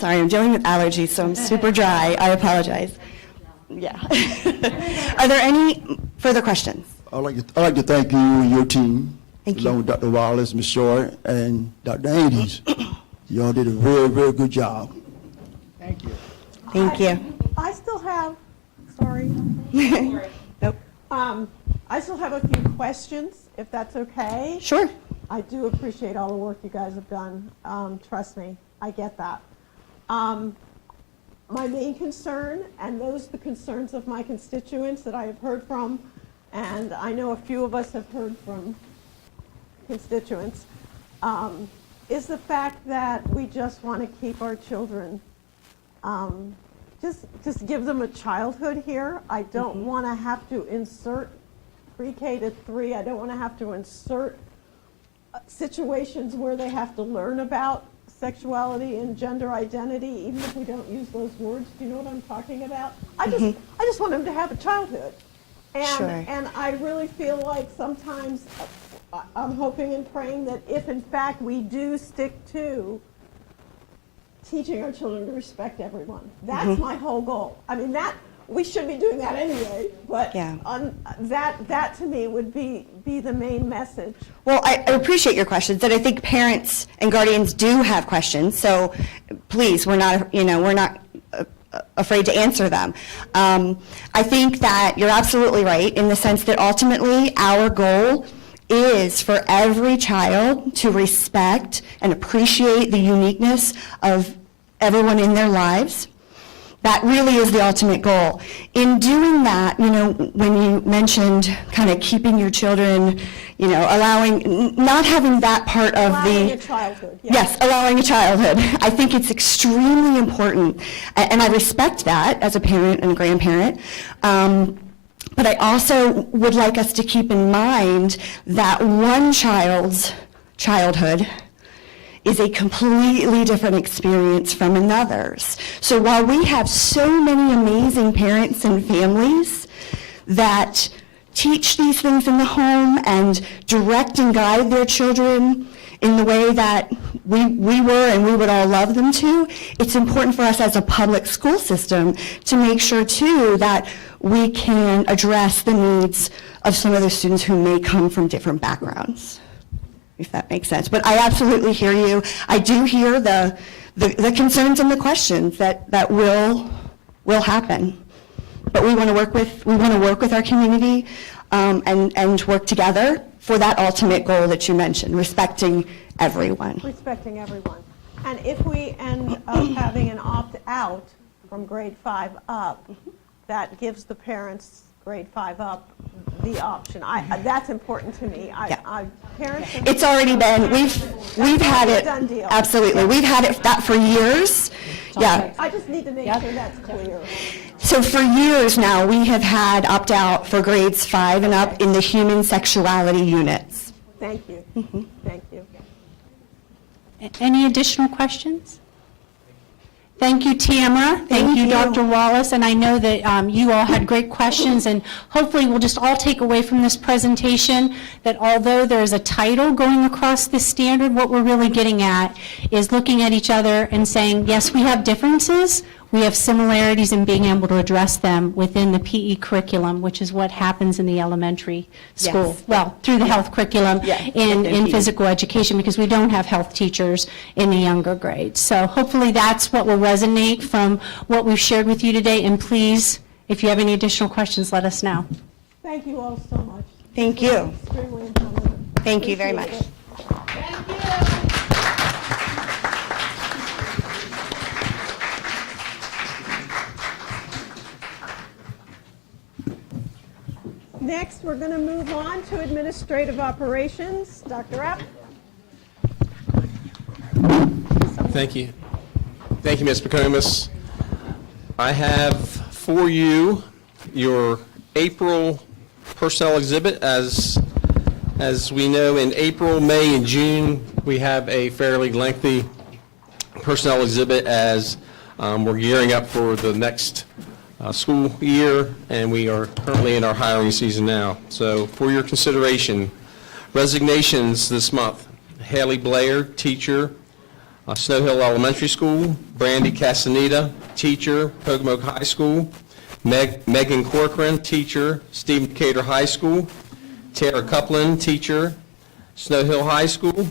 Sorry, I'm dealing with allergies, so I'm super dry. I apologize. Yeah. Are there any further questions? I'd like to thank you and your team, Thank you. along with Dr. Wallace, Ms. Short, and Dr. Andes. You all did a very, very good job. Thank you. Thank you. I still have, sorry. Nope. I still have a few questions, if that's okay. Sure. I do appreciate all the work you guys have done. Trust me, I get that. My main concern, and those are the concerns of my constituents that I have heard from, and I know a few of us have heard from constituents, is the fact that we just want to keep our children just give them a childhood here. I don't want to have to insert pre-K to 3. I don't want to have to insert situations where they have to learn about sexuality and gender identity, even if we don't use those words. Do you know what I'm talking about? I just want them to have a childhood. And I really feel like sometimes I'm hoping and praying that if in fact we do stick to teaching our children to respect everyone, that's my whole goal. I mean, that we should be doing that anyway, but that to me would be the main message. Well, I appreciate your questions, and I think parents and guardians do have questions. So, please, we're not afraid to answer them. I think that you're absolutely right in the sense that ultimately our goal is for every child to respect and appreciate the uniqueness of everyone in their lives. That really is the ultimate goal. In doing that, when you mentioned kind of keeping your children, not having that part of allowing a childhood. Yes, allowing a childhood. I think it's extremely important, and I respect that as a parent and a grandparent. But I also would like us to keep in mind that one child's childhood is a completely different experience from another's. So while we have so many amazing parents and families that teach these things in the home and direct and guide their children in the way that we were and we would all love them to, it's important for us as a public school system to make sure too that we can address the needs of some of the students who may come from different backgrounds, if that makes sense. But I absolutely hear you. I do hear the concerns and the questions that will happen. But we want to work with our community and work together for that ultimate goal that you mentioned, respecting everyone. Respecting everyone. And if we end up having an opt-out from grade 5 up, that gives the parents grade 5 up the option. That's important to me. Parents. It's already been. We've had it. Done deal. Absolutely, we've had it that for years. Yeah. I just need to make sure that's clear. So for years now, we have had opt-out for grades 5 and up in the human sexuality units. Thank you. Thank you. Any additional questions? Thank you, Tamara. Thank you, Dr. Wallace. And I know that you all had great questions, and hopefully we'll just all take away from this presentation that although there's a title going across this standard, what we're really getting at is looking at each other and saying, yes, we have differences, we have similarities in being able to address them within the PE curriculum, which is what happens in the elementary school. Yes. Well, through the health curriculum in PE. physical education, because we don't have health teachers in the younger grades. So hopefully that's what will resonate from what we've shared with you today. And please, if you have any additional questions, let us know. Thank you all so much. Thank you. Extremely informative. Thank you very much. Appreciate it. Next, we're going to move on to administrative operations. Dr. Rapp. Thank you. Thank you, Ms. McComas. I have for you your April personnel exhibit. As we know, in April, May, and June, we have a fairly lengthy personnel exhibit as we're gearing up for the next school year, and we are currently in our hiring season now. So for your consideration, resignations this month: Haley Blair, teacher, Snow Hill Elementary School; Brandy Castaneda, teacher, Pocomoke High School; Megan Corcoran, teacher, Stephen Decatur High School; Tara Coupland, teacher, Snow Hill High School;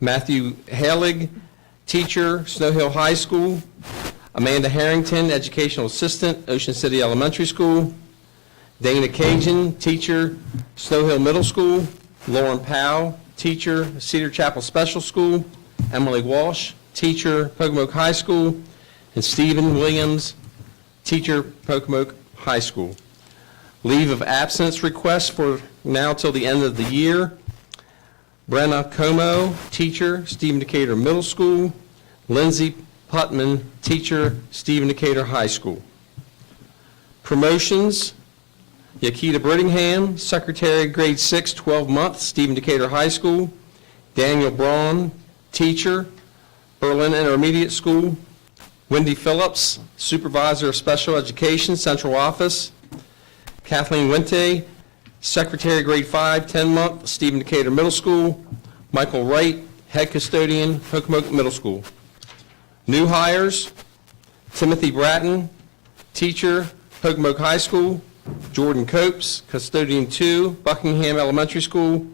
Matthew Halig, teacher, Snow Hill High School; Amanda Harrington, educational assistant, Ocean City Elementary School; Dana Cajun, teacher, Snow Hill Middle School; Lauren Powell, teacher, Cedar Chapel Special School; Emily Walsh, teacher, Pocomoke High School; and Stephen Williams, teacher, Pocomoke High School. Leave of absence requests for now till the end of the year: Brenna Como, teacher, Stephen Decatur Middle School; Lindsay Putman, teacher, Stephen Decatur High School. Promotions, Yakita Brittingham, secretary, grade 6, 12 months, Stephen Decatur High School. Daniel Braun, teacher, Berlin Intermediate School. Wendy Phillips, supervisor of special education, central office. Kathleen Wente, secretary, grade 5, 10 month, Stephen Decatur Middle School. Michael Wright, head custodian, Hokomoka Middle School. New hires, Timothy Bratton, teacher, Hokomoka High School. Jordan Copes, custodian 2, Buckingham Elementary School.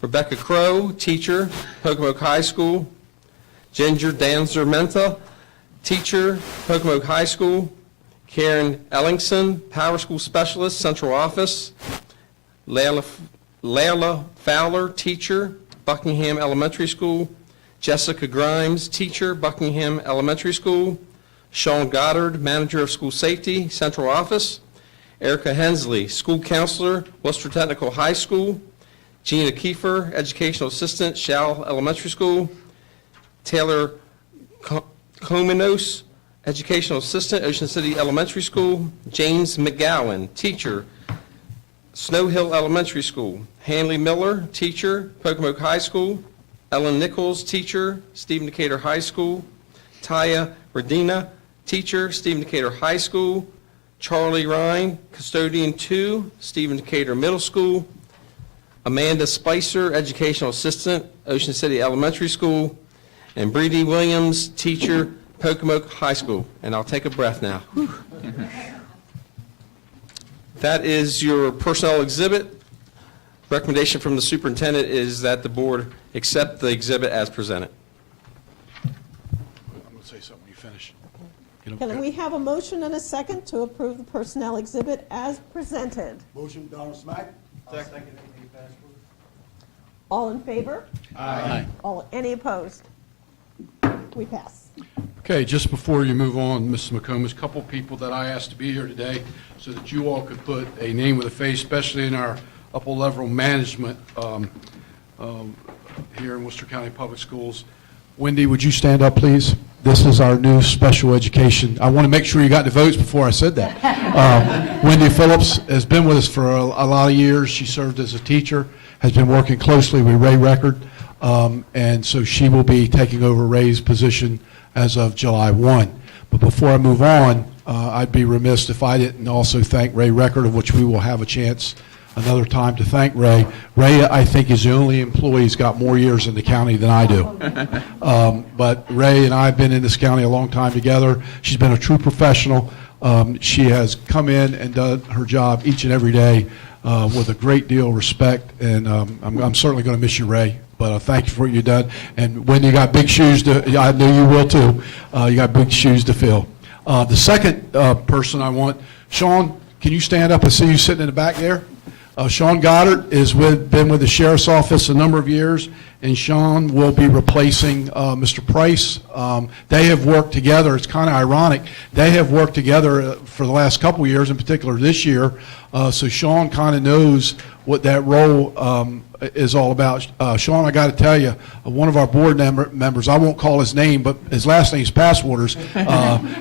Rebecca Crow, teacher, Hokomoka High School. Ginger Danzer-Menta, teacher, Hokomoka High School. Karen Ellingson, Power School Specialist, Central Office. Layla Fowler, teacher, Buckingham Elementary School. Jessica Grimes, teacher, Buckingham Elementary School. Sean Goddard, Manager of School Safety, Central Office. Erica Hensley, School Counselor, Worcester Technical High School. Gina Kiefer, Educational Assistant, Shell Elementary School. Taylor Komenos, Educational Assistant, Ocean City Elementary School. James McGowan, teacher, Snow Hill Elementary School. Hanley Miller, teacher, Pocomoke High School. Ellen Nichols, teacher, Stephen Decatur High School. Taya Redina, teacher, Stephen Decatur High School. Charlie Ryan, custodian 2, Stephen Decatur Middle School. Amanda Spicer, educational assistant, Ocean City Elementary School. And Brady Williams, teacher, Pocomoke High School. And I'll take a breath now. Whew. That is your personnel exhibit. Recommendation from the superintendent is that the board accept the exhibit as presented. I'm going to say something when you finish. Can we have a motion and a second to approve the personnel exhibit as presented? Motion, Donald Smack. Second. All in favor? Aye. Any opposed? We pass. Okay, just before you move on, Mrs. McComas, a couple people that I asked to be here today so that you all could put a name with a face, especially in our upper level management here in Worcester County Public Schools. Wendy, would you stand up, please? This is our new special education. I want to make sure you got the votes before I said that. Wendy Phillips has been with us for a lot of years. She served as a teacher, has been working closely with Ray Record, and so she will be taking over Ray's position as of July 1. But before I move on, I'd be remiss if I didn't also thank Ray Record, of which we will have a chance another time to thank Ray. Ray, I think, is the only employee who's got more years in the county than I do. But Ray and I have been in this county a long time together. She's been a true professional. She has come in and done her job each and every day with a great deal of respect, and I'm certainly going to miss you, Ray. But thank you for what you've done. And when you got big shoes to, I know you will too, you got big shoes to fill. The second person I want, Sean, can you stand up? I see you sitting in the back there. Sean Goddard has been with the Sheriff's Office a number of years, and Sean will be replacing Mr. Price. They have worked together. It's kind of ironic. They have worked together for the last couple of years, in particular this year. So Sean kind of knows what that role is all about. Sean, I got to tell you, one of our board members, I won't call his name, but his last name's Passwaters.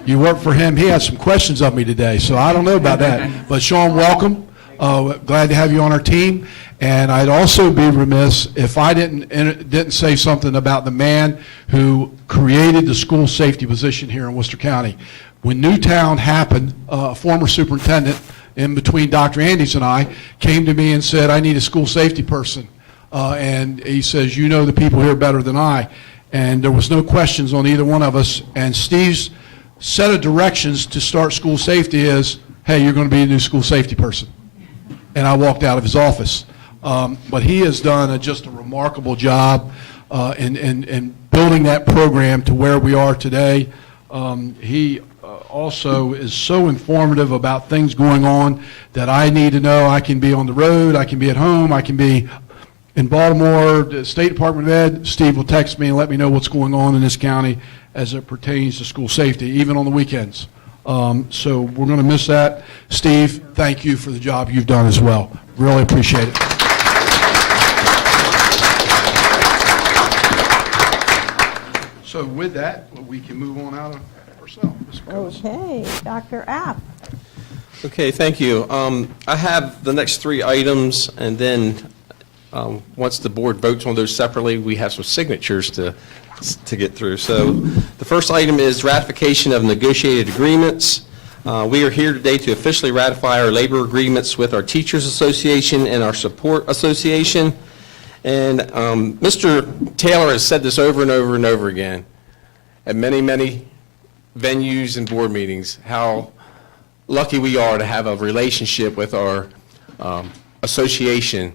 You work for him. He had some questions of me today, so I don't know about that. But Sean, welcome. Glad to have you on our team. And I'd also be remiss if I didn't say something about the man who created the school safety position here in Worcester County. When Newtown happened, former superintendent, in between Dr. Andes and I, came to me and said, I need a school safety person. And he says, you know the people here better than I. And there was no questions on either one of us. And Steve's set of directions to start school safety is, hey, you're going to be a new school safety person. And I walked out of his office. But he has done just a remarkable job in building that program to where we are today. He also is so informative about things going on that I need to know. I can be on the road, I can be at home, I can be in Baltimore, the State Department of Ed. Steve will text me and let me know what's going on in this county as it pertains to school safety, even on the weekends. So we're going to miss that. Steve, thank you for the job you've done as well. Really appreciate it. So So with that, we can move on out of personnel. Mr. Coates. Okay, Dr. App. Okay, thank you. I have the next 3 items, and then once the board votes on those separately, we have some signatures to get through. So the first item is ratification of negotiated agreements. We are here today to officially ratify our labor agreements with our Teachers Association and our Support Association. And Mr. Taylor has said this over and over and over again at many, many venues and board meetings, how lucky we are to have a relationship with our association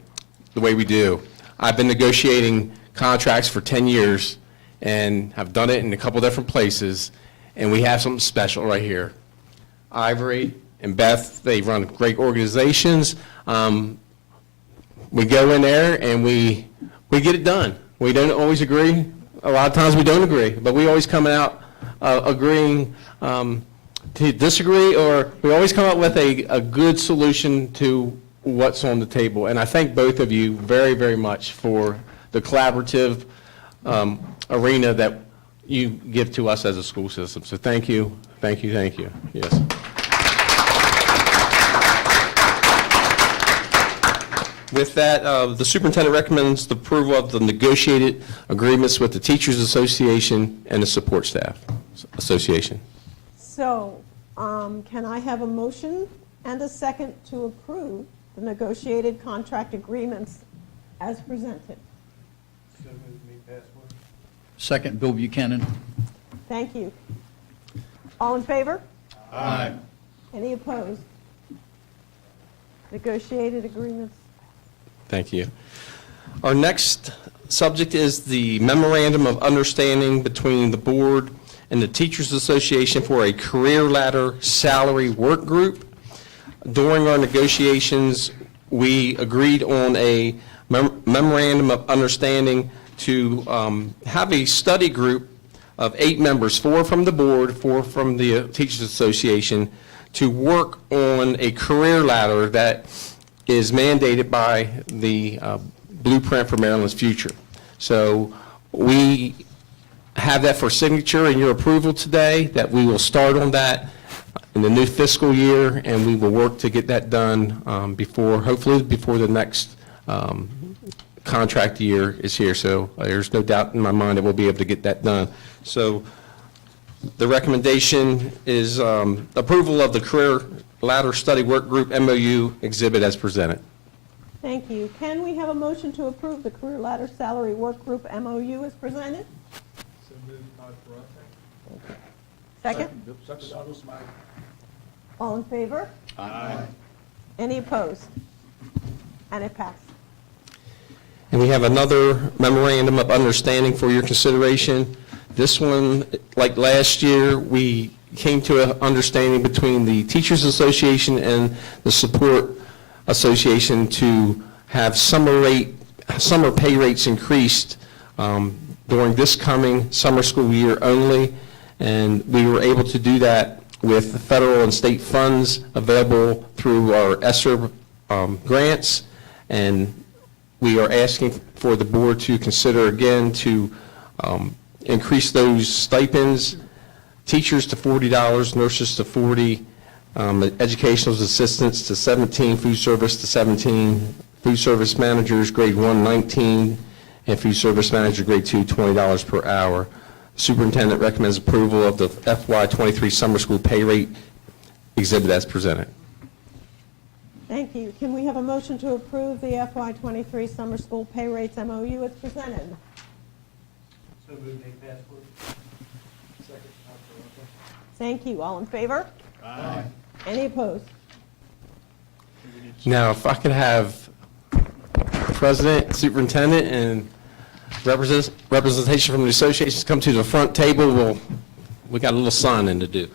the way we do. I've been negotiating contracts for 10 years and have done it in a couple different places, and we have something special right here. Ivory and Beth, they run great organizations. We go in there and we get it done. We don't always agree. A lot of times we don't agree, but we always come out agreeing to disagree, or we always come up with a good solution to what's on the table. And I thank both of you very, very much for the collaborative arena that you give to us as a school system. So thank you, thank you, thank you. Yes. With that, the superintendent recommends the approval of the negotiated agreements with the Teachers Association and the Support Staff Association. So, can I have a motion and a second to approve the negotiated contract agreements as presented? Second, Bill Buchanan. Thank you. All in favor? Aye. Any opposed? Negotiated agreements. Thank you. Our next subject is the Memorandum of Understanding between the Board and the Teachers Association for a Career Ladder Salary Work Group. During our negotiations, we agreed on a Memorandum of Understanding to have a study group of 8 members, 4 from the Board, 4 from the Teachers Association, to work on a career ladder that is mandated by the Blueprint for Maryland's Future. So we have that for signature and your approval today, that we will start on that in the new fiscal year, and we will work to get that done hopefully before the next contract year is here. So there's no doubt in my mind that we'll be able to get that done. So the recommendation is approval of the Career Ladder Study Work Group MOU exhibit as presented. Thank you. Can we have a motion to approve the Career Ladder Salary Work Group MOU as presented? So moved, Todd Ferrante. Second? All in favor? Aye. Any opposed? And it passed. And we have another memorandum of understanding for your consideration. This one, like last year, we came to an understanding between the Teachers Association and the Support Association to have summer pay rates increased during this coming summer school year only. And we were able to do that with federal and state funds available through our ESSER grants. And we are asking for the board to consider again to increase those stipends, teachers to $40, nurses to $40, educational assistants to $17, food service to $17, food service managers grade 1, $19, and food service manager grade 2, $20 per hour. Superintendent recommends approval of the FY23 summer school pay rate exhibit as presented. Thank you. Can we have a motion to approve the FY23 summer school pay rates MOU as presented? So moved, make passport. Second, Todd Ferrante. Thank you. All in favor? Aye. Any opposed? Now, if I could have President, Superintendent, and representation from the associations come to the front table, we got a little signing to do.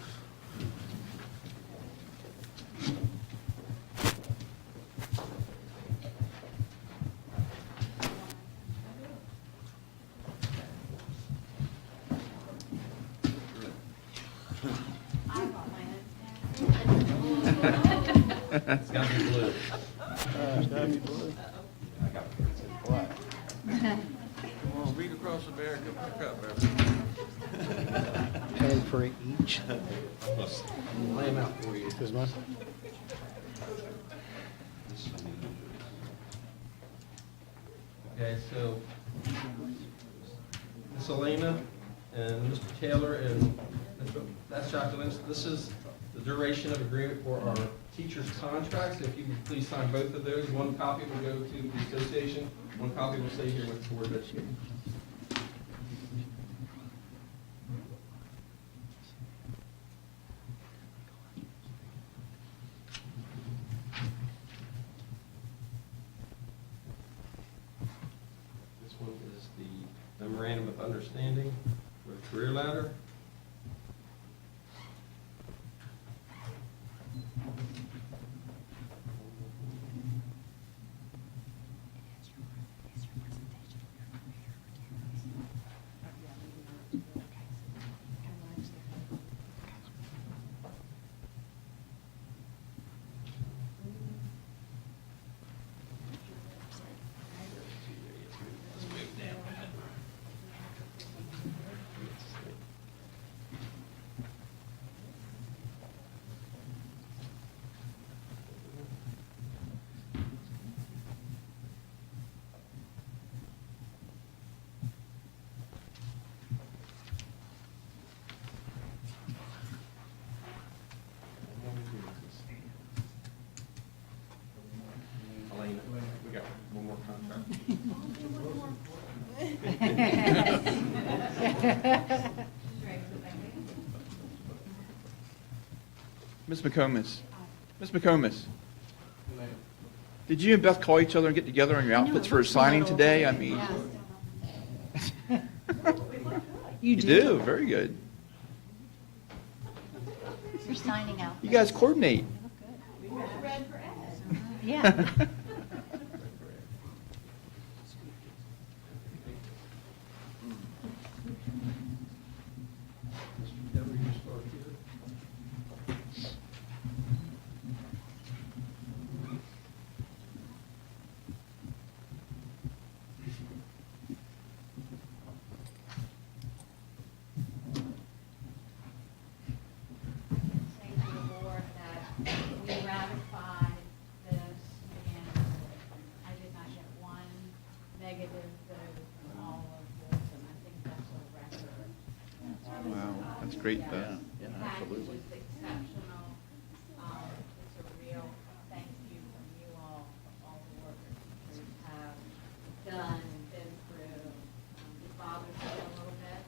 It's got to be blue. It's got to be blue. I got it. It's black. Come on. on, read across America, pick up, everyone. Pen for each. Lay them out for you. This one? Okay, so Ms. Elena and Mr. Taylor and that's Dr. Lynch. This is the duration of agreement for our teachers' contracts. If you would please sign both of those. One copy will go to the association, one copy will stay here with the Board of Education. This one is the memorandum of understanding for the career ladder. Elena, we got one more contract. Ms. McComas. Ms. McComas. Did you and Beth call each other and get together on your outfits for a signing today? I mean, you do. Very good. You're signing out. You guys coordinate. Yeah. Wow, that's great, Beth. Yeah, absolutely. It's exceptional. It's a real thank you from you all for all the work that teachers have done and been through. It bothers me a little bit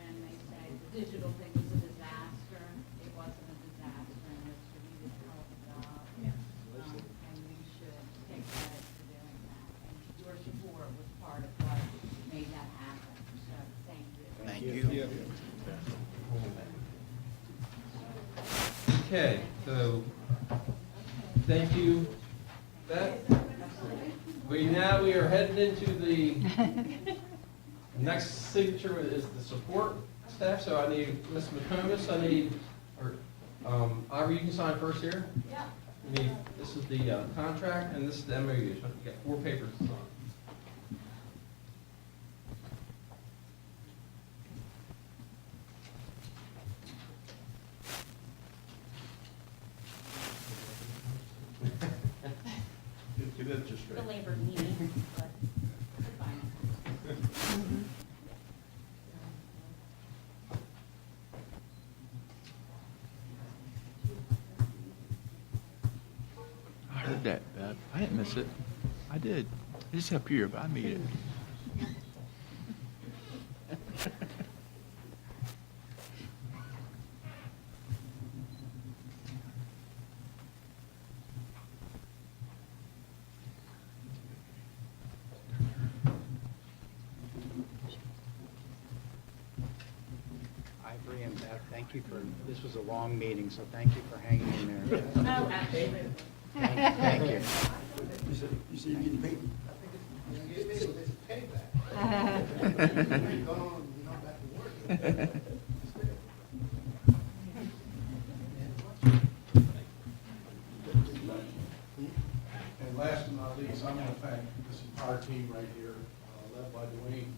when they say the digital thing was a disaster. It wasn't a disaster, and Mr. You did a hell of a job. And we should take credit for doing that. And your support was part of what made that happen. So thank you. Thank you. Okay, so, thank you, Beth. We are heading into the next signature is the support staff, so I need Ms. McComas, Ivor, you can sign first here. Yeah. This is the contract, and this is the MOU, so you got 4 papers to sign. The labor meeting, but fine. I heard that, Beth. I didn't miss it. I did. It's up here, but I made it. Ivory and Beth, thank you for, this was a long meeting, so thank you for hanging in there. Oh, absolutely. Thank you. You see, you're getting paid. And last but not least, I want to thank this entire team right here, led by Dwayne,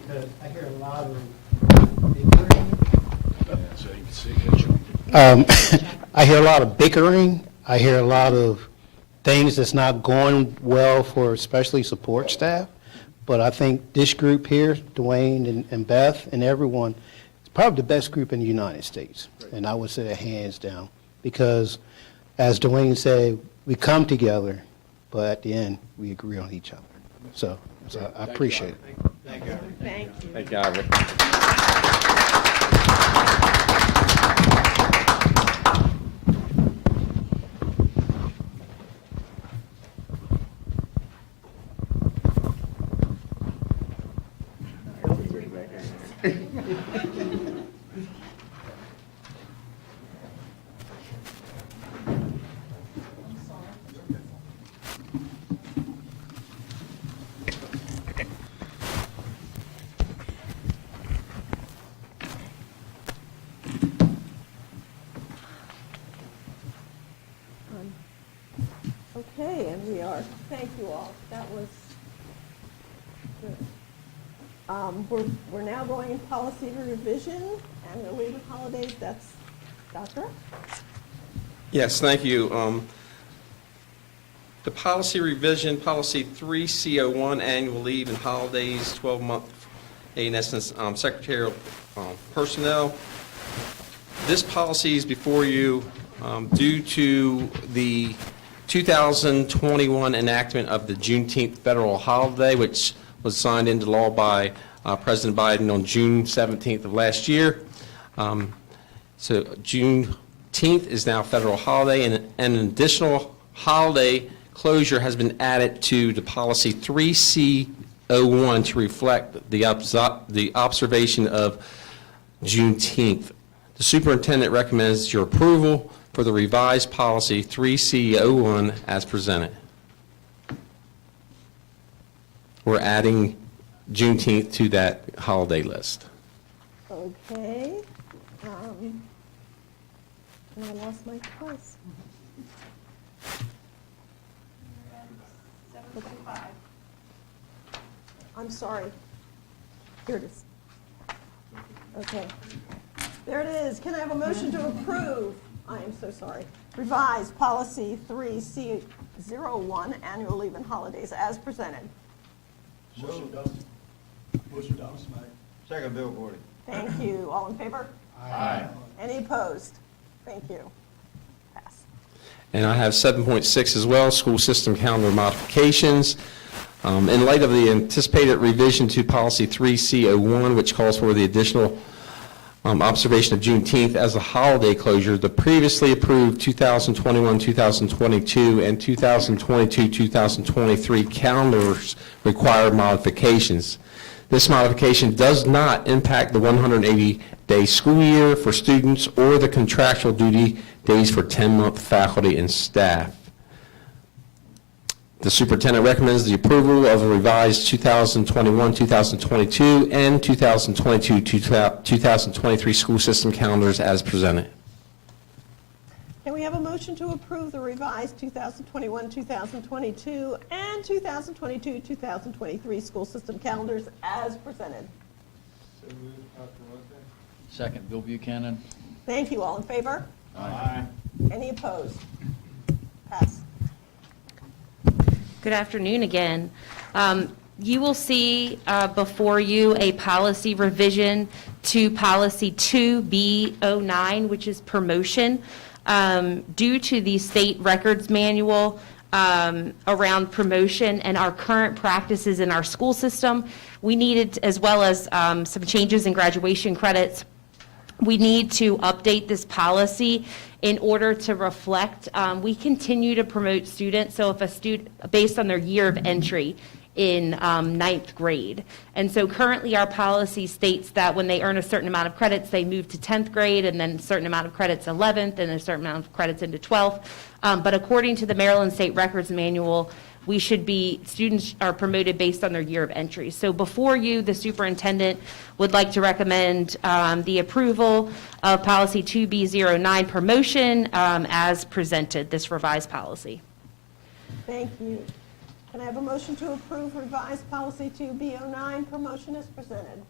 because I hear a lot of I hear a lot of bickering. I hear a lot of things that's not going well for especially support staff. But I think this group here, Dwayne and Beth and everyone, is probably the best group in the United States. And I would say that hands down. Because as Dwayne said, we come together, but at the end, we agree on each other. So I appreciate it. Thank you. Thank you. Thank you, Ivor. Okay, and we are. Thank you all. That was good. We're now going in policy revision and the leave of holidays. That's Doctor. Yes, thank you. The policy revision, policy 3C01, annual leave and holidays, 12-month, in essence, secretarial personnel. This policy is before you due to the 2021 enactment of the Juneteenth federal holiday, which was signed into law by President Biden on June 17th of last year. So Juneteenth is now a federal holiday, and an additional holiday closure has been added to the policy 3C01 to reflect the observation of Juneteenth. The superintendent recommends your approval for the revised policy 3C01 as presented. We're adding Juneteenth to that holiday list. Okay. And I lost my place. 7:45. I'm sorry. Here it is. Okay. There it is. Can I have a motion to approve? I am so sorry. Revised policy 3C01, annual leave and holidays as presented. Motion Dawson. Second, Bill Gordy. Thank you. All in favor? Aye. Any opposed? Thank you. Pass. And I have 7.6 as well, school system calendar modifications. In light of the anticipated revision to policy 3C01, which calls for the additional observation of Juneteenth as a holiday closure, the previously approved 2021-2022 and 2022-2023 calendars require modifications. This modification does not impact the 180-day school year for students or the contractual duty days for 10-month faculty and staff. The superintendent recommends the approval of the revised 2021-2022 and 2022-2023 school system calendars as presented. Can we have a motion to approve the revised 2021-2022 and 2022-2023 school system calendars as presented? So moved, Dr. Rosa. Second, Bill Buchanan. Thank you. All in favor? Aye. Any opposed? Pass. Good afternoon again. You will see before you a policy revision to policy 2B09, which is promotion. Due to the state records manual around promotion and our current practices in our school system, we needed, as well as some changes in graduation credits, we need to update this policy in order to reflect. We continue to promote students, so if a student, based on their year of entry in ninth grade. And so currently our policy states that when they earn a certain amount of credits, they move to 10th grade, and then a certain amount of credits 11th, and a certain amount of credits into 12th. But according to the Maryland State Records Manual, we should be, students are promoted based on their year of entry. So before you, the superintendent would like to recommend the approval of policy 2B09 promotion as presented, this revised policy. Thank you. Can I have a motion to approve revised policy 2B09, promotion as presented?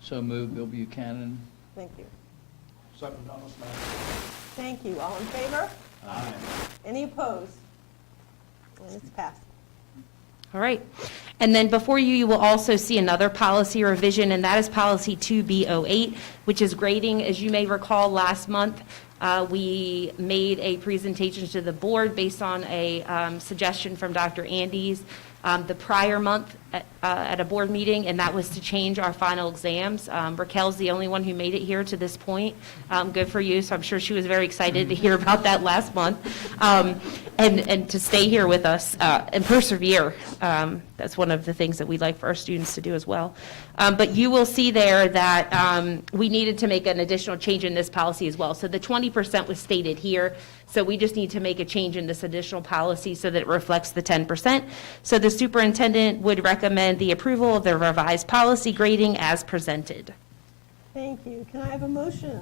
So moved, Bill Buchanan. Thank you. Second, Thomas Mack. Thank you. All in favor? Aye. Any opposed? And it's passed. All right. And then before you, you will also see another policy revision, and that is policy 2B08, which is grading. As you may recall, last month, we made a presentation to the board based on a suggestion from Dr. Andes the prior month at a board meeting, and that was to change our final exams. Raquel's the only one who made it here to this point. Good for you. So I'm sure she was very excited to hear about that last month, and to stay here with us and persevere. That's one of the things that we'd like for our students to do as well. But you will see there that we needed to make an additional change in this policy as well. So the 20% was stated here. So we just need to make a change in this additional policy so that it reflects the 10%. So the superintendent would recommend the approval of the revised policy grading as presented. Thank you. Can I have a motion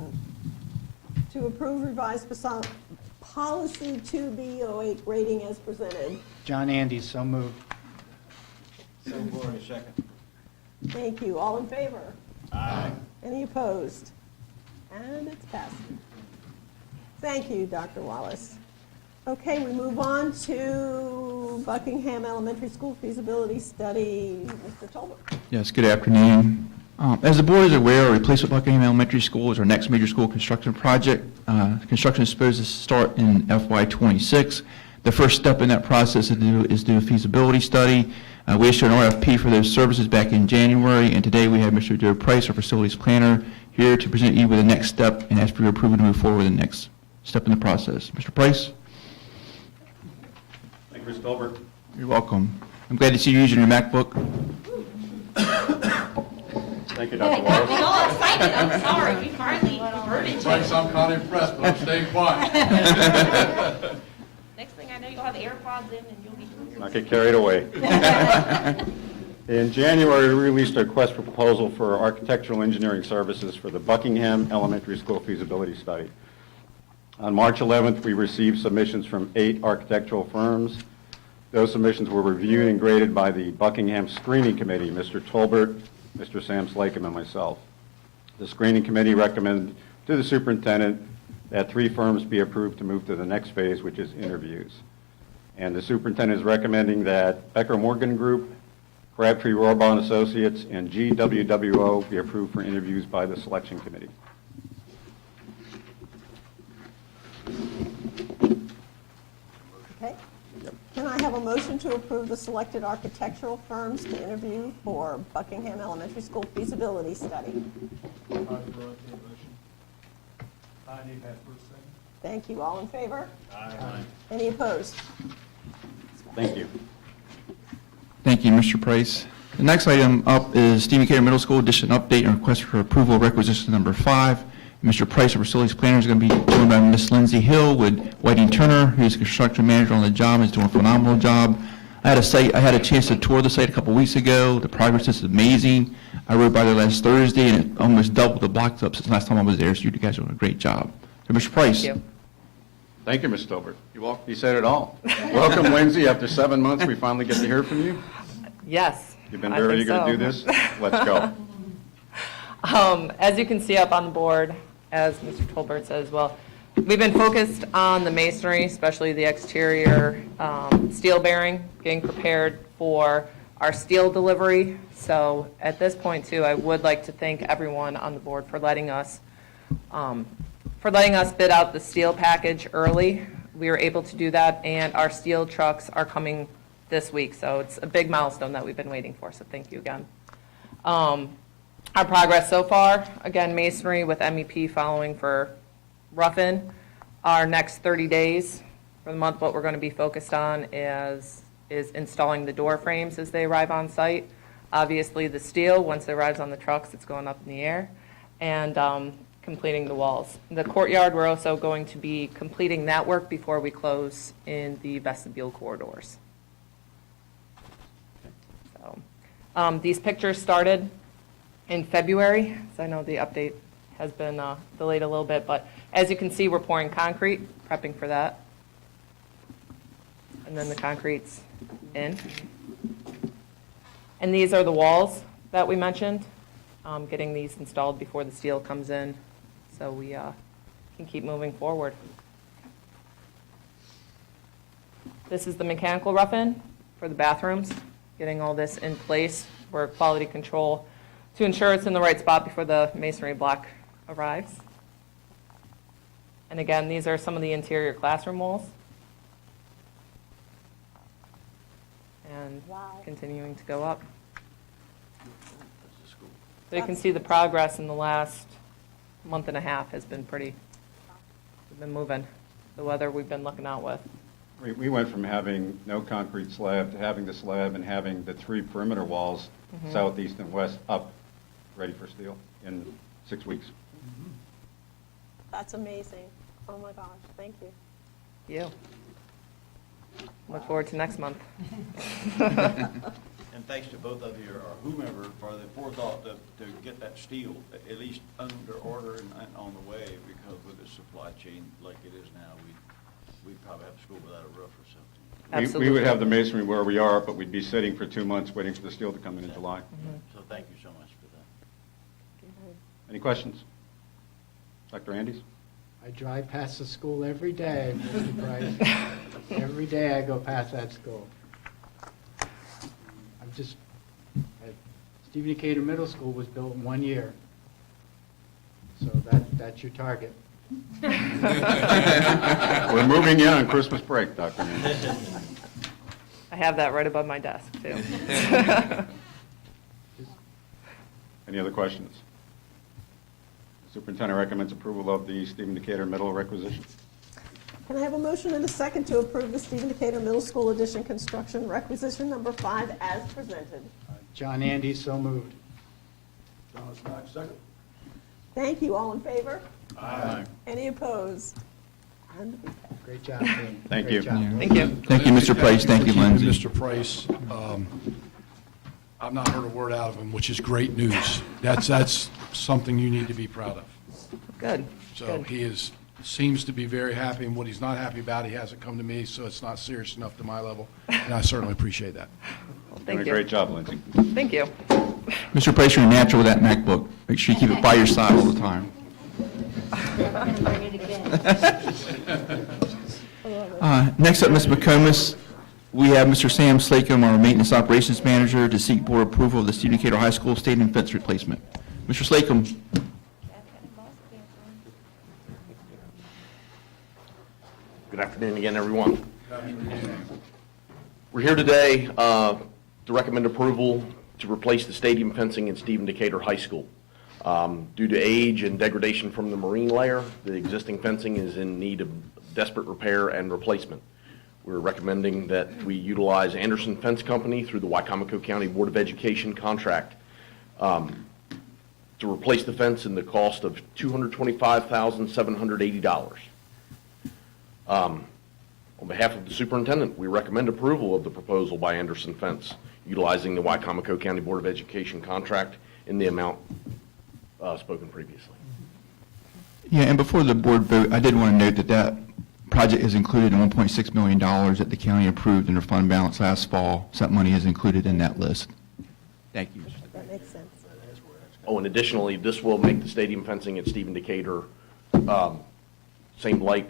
to approve revised policy 2B08 grading as presented? John Andes, so moved. So Gloria, second. Thank you. All in favor? Aye. Any opposed? And it's passed. Thank you, Dr. Wallace. Okay, we move on to Buckingham Elementary School feasibility study. Mr. Tolbert. Yes, good afternoon. As the board is aware, replacement Buckingham Elementary School is our next major school construction project. Construction is supposed to start in FY26. The first step in that process is do a feasibility study. We issued an RFP for those services back in January, and today we have Mr. Joe Price, our facilities planner, here to present you with the next step and ask for your approval to move forward with the next step in the process. Mr. Price? Thank you, Mr. Tolbert. You're welcome. I'm glad to see you using your MacBook. Thank you, Dr. Wallace. We're all excited. I'm sorry. We finally converted you. Right, so I'm kind of impressed, but I'm staying quiet. Next thing I know, you'll have AirPods in and you'll be. Not get carried away. In January, we released a request for proposal for architectural engineering services for the Buckingham Elementary School feasibility study. On March 11th, we received submissions from 8 architectural firms. Those submissions were reviewed and graded by the Buckingham Screening Committee, Mr. Tolbert, Mr. Sam Slakem, and myself. The Screening Committee recommended to the superintendent that 3 firms be approved to move to the next phase, which is interviews. And the superintendent is recommending that Becker Morgan Group, Crabtree Rohrbaugh Associates, and GWWO be approved for interviews by the selection committee. Okay. Can I have a motion to approve the selected architectural firms to interview for Buckingham Elementary School feasibility study? Thank you. All in favor? Aye. Any opposed? Thank you. Thank you, Mr. Price. The next item up is Stephen Cater Middle School addition update and request for approval of requisition number 5. Mr. Price, our facilities planner, is going to be joined by Ms. Lindsay Hill with Whiting Turner, who's the construction manager on the job, is doing a phenomenal job. I had a chance to tour the site a couple weeks ago. The progress is amazing. I rode by there last Thursday, and it almost doubled the blocks up since last time I was there, so you guys are doing a great job. So, Mr. Price. Thank you. Thank you, Mr. Tolbert. You're welcome. You said it all. Welcome, Lindsay. After 7 months, we finally get to hear from you. Yes. You've been very eager to do this. Let's go. As you can see up on the board, as Mr. Tolbert said as well, we've been focused on the masonry, especially the exterior steel bearing, getting prepared for our steel delivery. So at this point, too, I would like to thank everyone on the board for letting us bid out the steel package early. We were able to do that, and our steel trucks are coming this week. So it's a big milestone that we've been waiting for, so thank you again. Our progress so far, again, masonry with MEP following for rough-in. Our next 30 days for the month, what we're going to be focused on is installing the door frames as they arrive on site. Obviously, the steel, once it arrives on the trucks, it's going up in the air. And completing the walls. The courtyard, we're also going to be completing that work before we close in the vestibule corridors. So, these pictures started in February, so I know the update has been delayed a little bit, but as you can see, we're pouring concrete, prepping for that. And then the concrete's in. And these are the walls that we mentioned, getting these installed before the steel comes in, so we can keep moving forward. This is the mechanical rough-in for the bathrooms, getting all this in place for quality control to ensure it's in the right spot before the masonry block arrives. And again, these are some of the interior classroom walls. And continuing to go up. So you can see the progress in the last month and a half has been we've been moving, the weather we've been looking out with. We went from having no concrete slab to having the slab and having the 3 perimeter walls, south, east, and west, up, ready for steel in 6 weeks. That's amazing. Oh my gosh, thank you. You. Look forward to next month. And thanks to both of you or whomever for the forethought to get that steel at least under order and on the way, because with the supply chain like it is now, we'd probably have school without a roof or something. Absolutely. We would have the masonry where we are, but we'd be sitting for 2 months waiting for the steel to come in July. So thank you so much for that. Any questions? Dr. Andes? I drive past the school every day, Mr. Price. Every day I go past that school. Stephen Decatur Middle School was built in 1 year. So that's your target. We're moving you on Christmas break, Dr. Andes. I have that right above my desk, too. Any other questions? Superintendent recommends approval of the Stephen Decatur Middle requisition. Can I have a motion and a second to approve the Stephen Decatur Middle School Addition Construction Requisition Number 5 as presented? John Andy, so moved. John Smack, second. Thank you. All in favor? Aye. Any opposed? And the BK. Great job, team. Thank Great you. job. Thank you. Thank you, Mr. Price. Thank you, Lindsay. Mr. Price, I've not heard a word out of him, which is great news. That's something you need to be proud of. Good. So Good. he seems to be very happy, and what he's not happy about, he hasn't come to me, so it's not serious enough to my level, and I certainly appreciate that. Well, Doing thank a you. great job, Lindsay. Thank you. Mr. Price, you're natural with that MacBook. Make sure you keep it by your side all the time. Next up, Ms. McComas, we have Mr. Sam Slacum, our Maintenance Operations Manager, to seek board approval of the Stephen Decatur High School stadium fence replacement. Mr. Slacum. Good afternoon again, everyone. We're here today to recommend approval to replace the stadium fencing in Stephen Decatur High School. Due to age and degradation from the marine layer, the existing fencing is in need of desperate repair and replacement. We're recommending that we utilize Anderson Fence Company through the Wycomico County Board of Education contract to replace the fence in the cost of $225,780. On behalf of the superintendent, we recommend approval of the proposal by Anderson Fence, utilizing the Wycomico County Board of Education contract in the amount spoken previously. Yeah, and before the board vote, I did want to note that that project is included in $1.6 million that the county approved in their fund balance last fall. So that money is included in that list. Thank you. That makes sense. Oh, and additionally, this will make the stadium fencing at Stephen Decatur same like,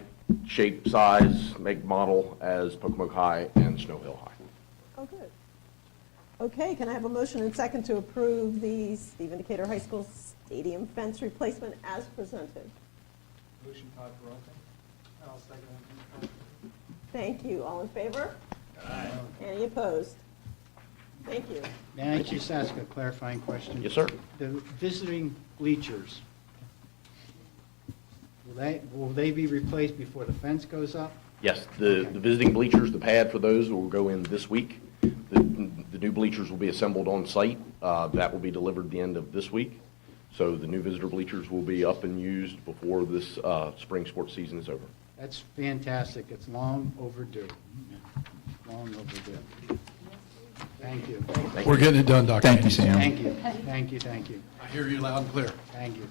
shape, size, make, model as Pocomoke High and Snow Hill High. Oh, good. Okay, can I have a motion and second to approve the Stephen Decatur High School stadium fence replacement as presented? Motion, Todd Peralta. I'll second that. Thank you. All in favor? Aye. Any opposed? Thank you. May I just ask a clarifying question? Yes, sir. The visiting bleachers, will they be replaced before the fence goes up? Yes, the visiting bleachers, the pad for those will go in this week. The new bleachers will be assembled on site. That will be delivered the end of this week. So the new visitor bleachers will be up and used before this spring sports season is over. That's fantastic. It's long overdue. Long overdue. Thank you. We're getting it done, Dr. Thank you, Andes. Sam. Thank you. Thank you, thank you. I hear you loud and clear. Thank you.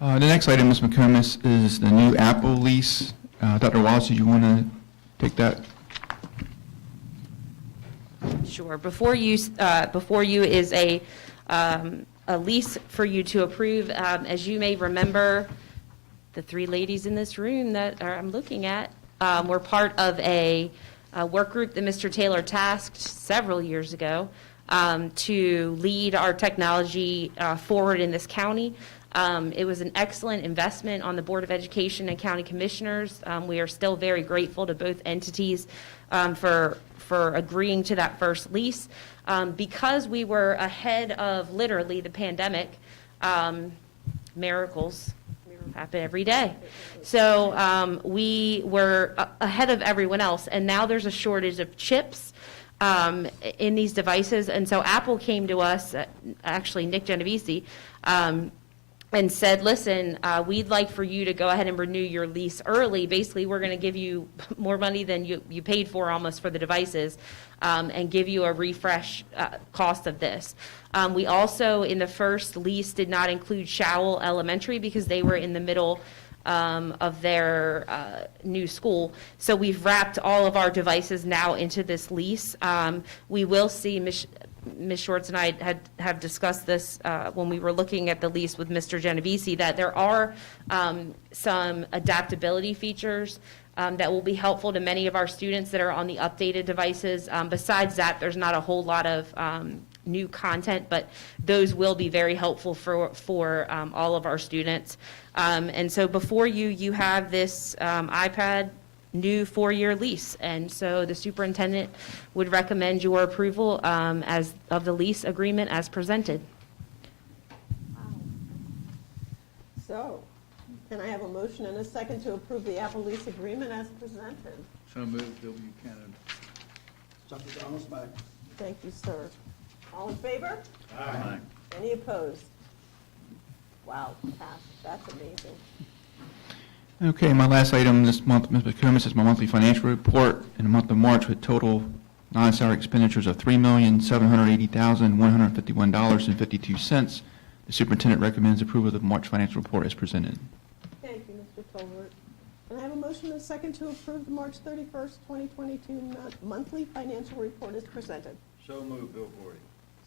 The next item, Ms. McComas, is the new Apple lease. Dr. Wallace, did you want to take that Sure. Before you is a lease for you to approve. As you may remember, the three ladies in this room that I'm looking at were part of a work group that Mr. Taylor tasked several years ago to lead our technology forward in this county. It was an excellent investment on the Board of Education and County Commissioners. We are still very grateful to both entities for agreeing to that first lease. Because we were ahead of literally the pandemic, miracles happen every day. So we were ahead of everyone else, and now there's a shortage of chips in these devices. And so Apple came to us, actually Nick Genovese, and said, listen, we'd like for you to go ahead and renew your lease early. Basically, we're going to give you more money than you paid for almost for the devices, and give you a refresh cost of this. We also, in the first lease, did not include Showell Elementary because they were in the middle of their new school. So we've wrapped all of our devices now into this lease. We will see, Ms. Schwartz and I have discussed this when we were looking at the lease with Mr. Genovese, that there are some adaptability features that will be helpful to many of our students that are on the updated devices. Besides that, there's not a whole lot of new content, but those will be very helpful for all of our students. And so before you have this iPad new 4-year lease. And so the superintendent would recommend your approval as of the lease agreement as presented. So, can I have a motion and a second to approve the Apple lease agreement as presented? So moved, Bill Buchanan. Dr. Donald's back. Thank you, sir. All in favor? Aye. Any opposed? Wow, passed. That's amazing. Okay, my last item this month, Ms. McComas, is my monthly financial report in the month of March with total non-salary expenditures of $3,780,151.52. The superintendent recommends approval of the March financial report as presented. Thank you, Mr. Tolbert. Can I have a motion and a second to approve the March 31st, 2022 monthly financial report as presented? So moved, Bill Gordy.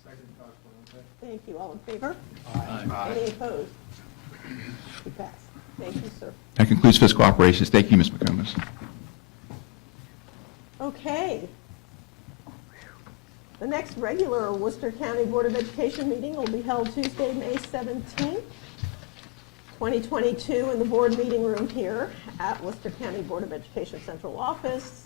Second, Dr. Valente. Thank you. All in favor? Aye. Any opposed? We pass. Thank you, sir. That concludes fiscal operations. Thank you, Ms. McComas. Okay. The next regular Worcester County Board of Education meeting will be held Tuesday, May 17th, 2022, in the board meeting room here at Worcester County Board of Education Central Office.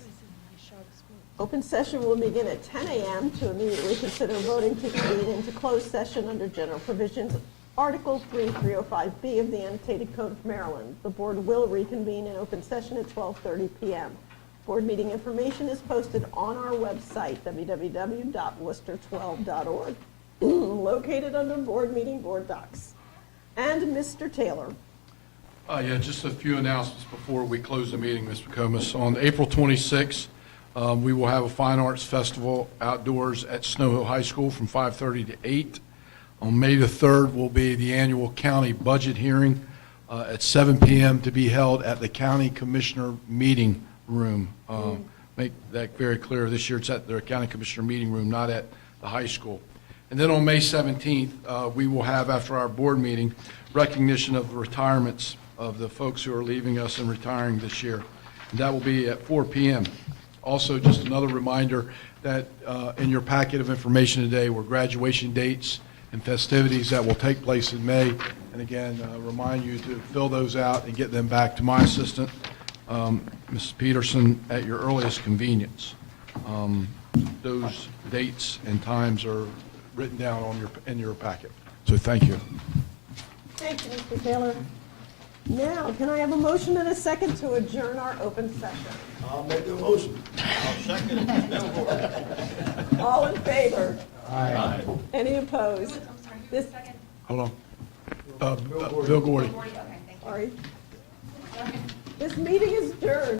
Open session will begin at 10 a.m. to immediately consider voting to convene into closed session under general provisions Article 3-305B of the Annotated Code of Maryland. The board will reconvene in open session at 12:30 p.m. Board meeting information is posted on our website, www.worcester12.org, located under board meeting board docs. And Mr. Taylor. Yeah, just a few announcements before we close the meeting, Ms. McComas. On April 26th, we will have a Fine Arts Festival outdoors at Snow Hill High School from 5:30 to 8. On May the 3rd will be the annual county budget hearing at 7 p.m. to be held at the County Commissioner Meeting Room. Make that very clear. This year it's at the County Commissioner Meeting Room, not at the high school. And then on May 17th, we will have, after our board meeting, recognition of the retirements of the folks who are leaving us and retiring this year. And that will be at 4 p.m. Also, just another reminder that in your packet of information today were graduation dates and festivities that will take place in May. And again, remind you to fill those out and get them back to my assistant, Mrs. Peterson, at your earliest convenience. Those dates and times are written down on in your packet. So thank you. Thank you, Mr. Taylor. Now, can I have a motion and a second to adjourn our open session? I'll make the motion. I'll second it, Bill Gordy. All in favor? Aye. Any opposed? This, Hold on. Bill Gordy. sorry. This meeting is adjourned.